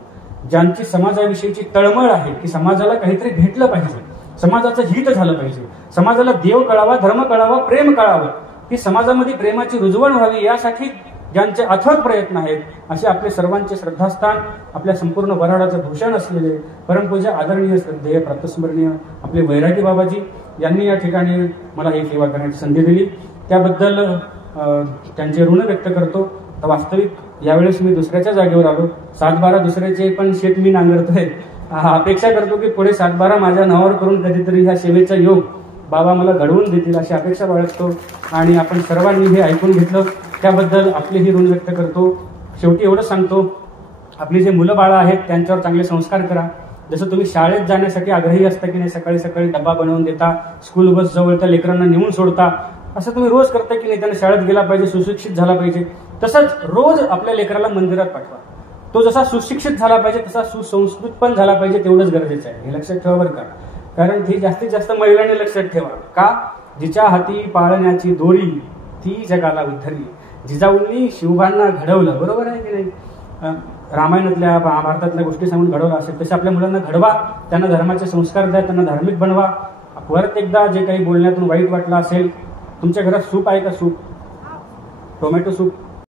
ज्यांची समाजाविषयीची तळमळ आहे की समाजाला काहीतरी भेटलं पाहिजे, समाजाचं हित झालं पाहिजे, समाजाला देव कळावा, धर्म कळावा, प्रेम कळावं, ती समाजामध्ये प्रेमाची रुजवण व्हावी यासाठी ज्यांचे अथक प्रयत्न आहेत असे आपले सर्वांचे श्रद्धास्थान आपल्या संपूर्ण वराडाचं भूषण असलेले परमपूज्य आदरणीय श्रद्धेय प्रातस्मरणीय आपले वैरागी बाबाजी यांनी या ठिकाणी मला ही सेवा करण्याची संधी दिली. त्याबद्दल त्यांचे ऋण व्यक्त करतो. तर वास्तविक यावेळेस मी दुसऱ्याच्या जागेवर आलो. 7-12 दुसऱ्याचे पण शेत मी नांगरतोय. अपेक्षा करतो की पुढे 7-12 माझ्या नावावर करून कधीतरी ह्या सेवेचा योग बाबा मला घडवून देतील अशी अपेक्षा बाळगतो. आणि आपण सर्वांनी हे ऐकून घेतलं त्याबद्दल आपलेही ऋण व्यक्त करतो. शेवटी एवढंच सांगतो, आपली जे मुलं बाळं आहेत त्यांच्यावर चांगले संस्कार करा. जसं तुम्ही शाळेत जाण्यासाठी आग्रही असता की नाही, सकाळी सकाळी डब्बा बनवून देता, स्कूल बस जवळ त्या लेकरांना नेऊन सोडता, असं तुम्ही रोज करता की नाही, त्यांना शाळेत गेला पाहिजे, सुशिक्षित झाला पाहिजे. तसंच रोज आपल्या लेकराला मंदिरात पाठवा. तो जसा सुशिक्षित झाला पाहिजे तसा सुसंस्कृत पण झाला पाहिजे, तेवढंच गरजेचं आहे. हे लक्षात ठेवा बरं का. कारण ती जास्तीत जास्त महिलांनी लक्षात ठेवा का, जिच्या हाती पाळण्याची दोरी ती जगाला उद्धरली. जिजाऊंनी शिवबांना घडवलं, बरोबर आहे की नाही. रामायणातल्या महाभारतातल्या गोष्टी सांगून घडवलं असेल तसे आपल्या मुलांना घडवा, त्यांना धर्माचे संस्कार द्या, त्यांना धार्मिक बनवा. परत एकदा जे काही बोलण्यातून वाईट वाटलं असेल, तुमच्या घरात सूप आहे का? Soup, tomato soup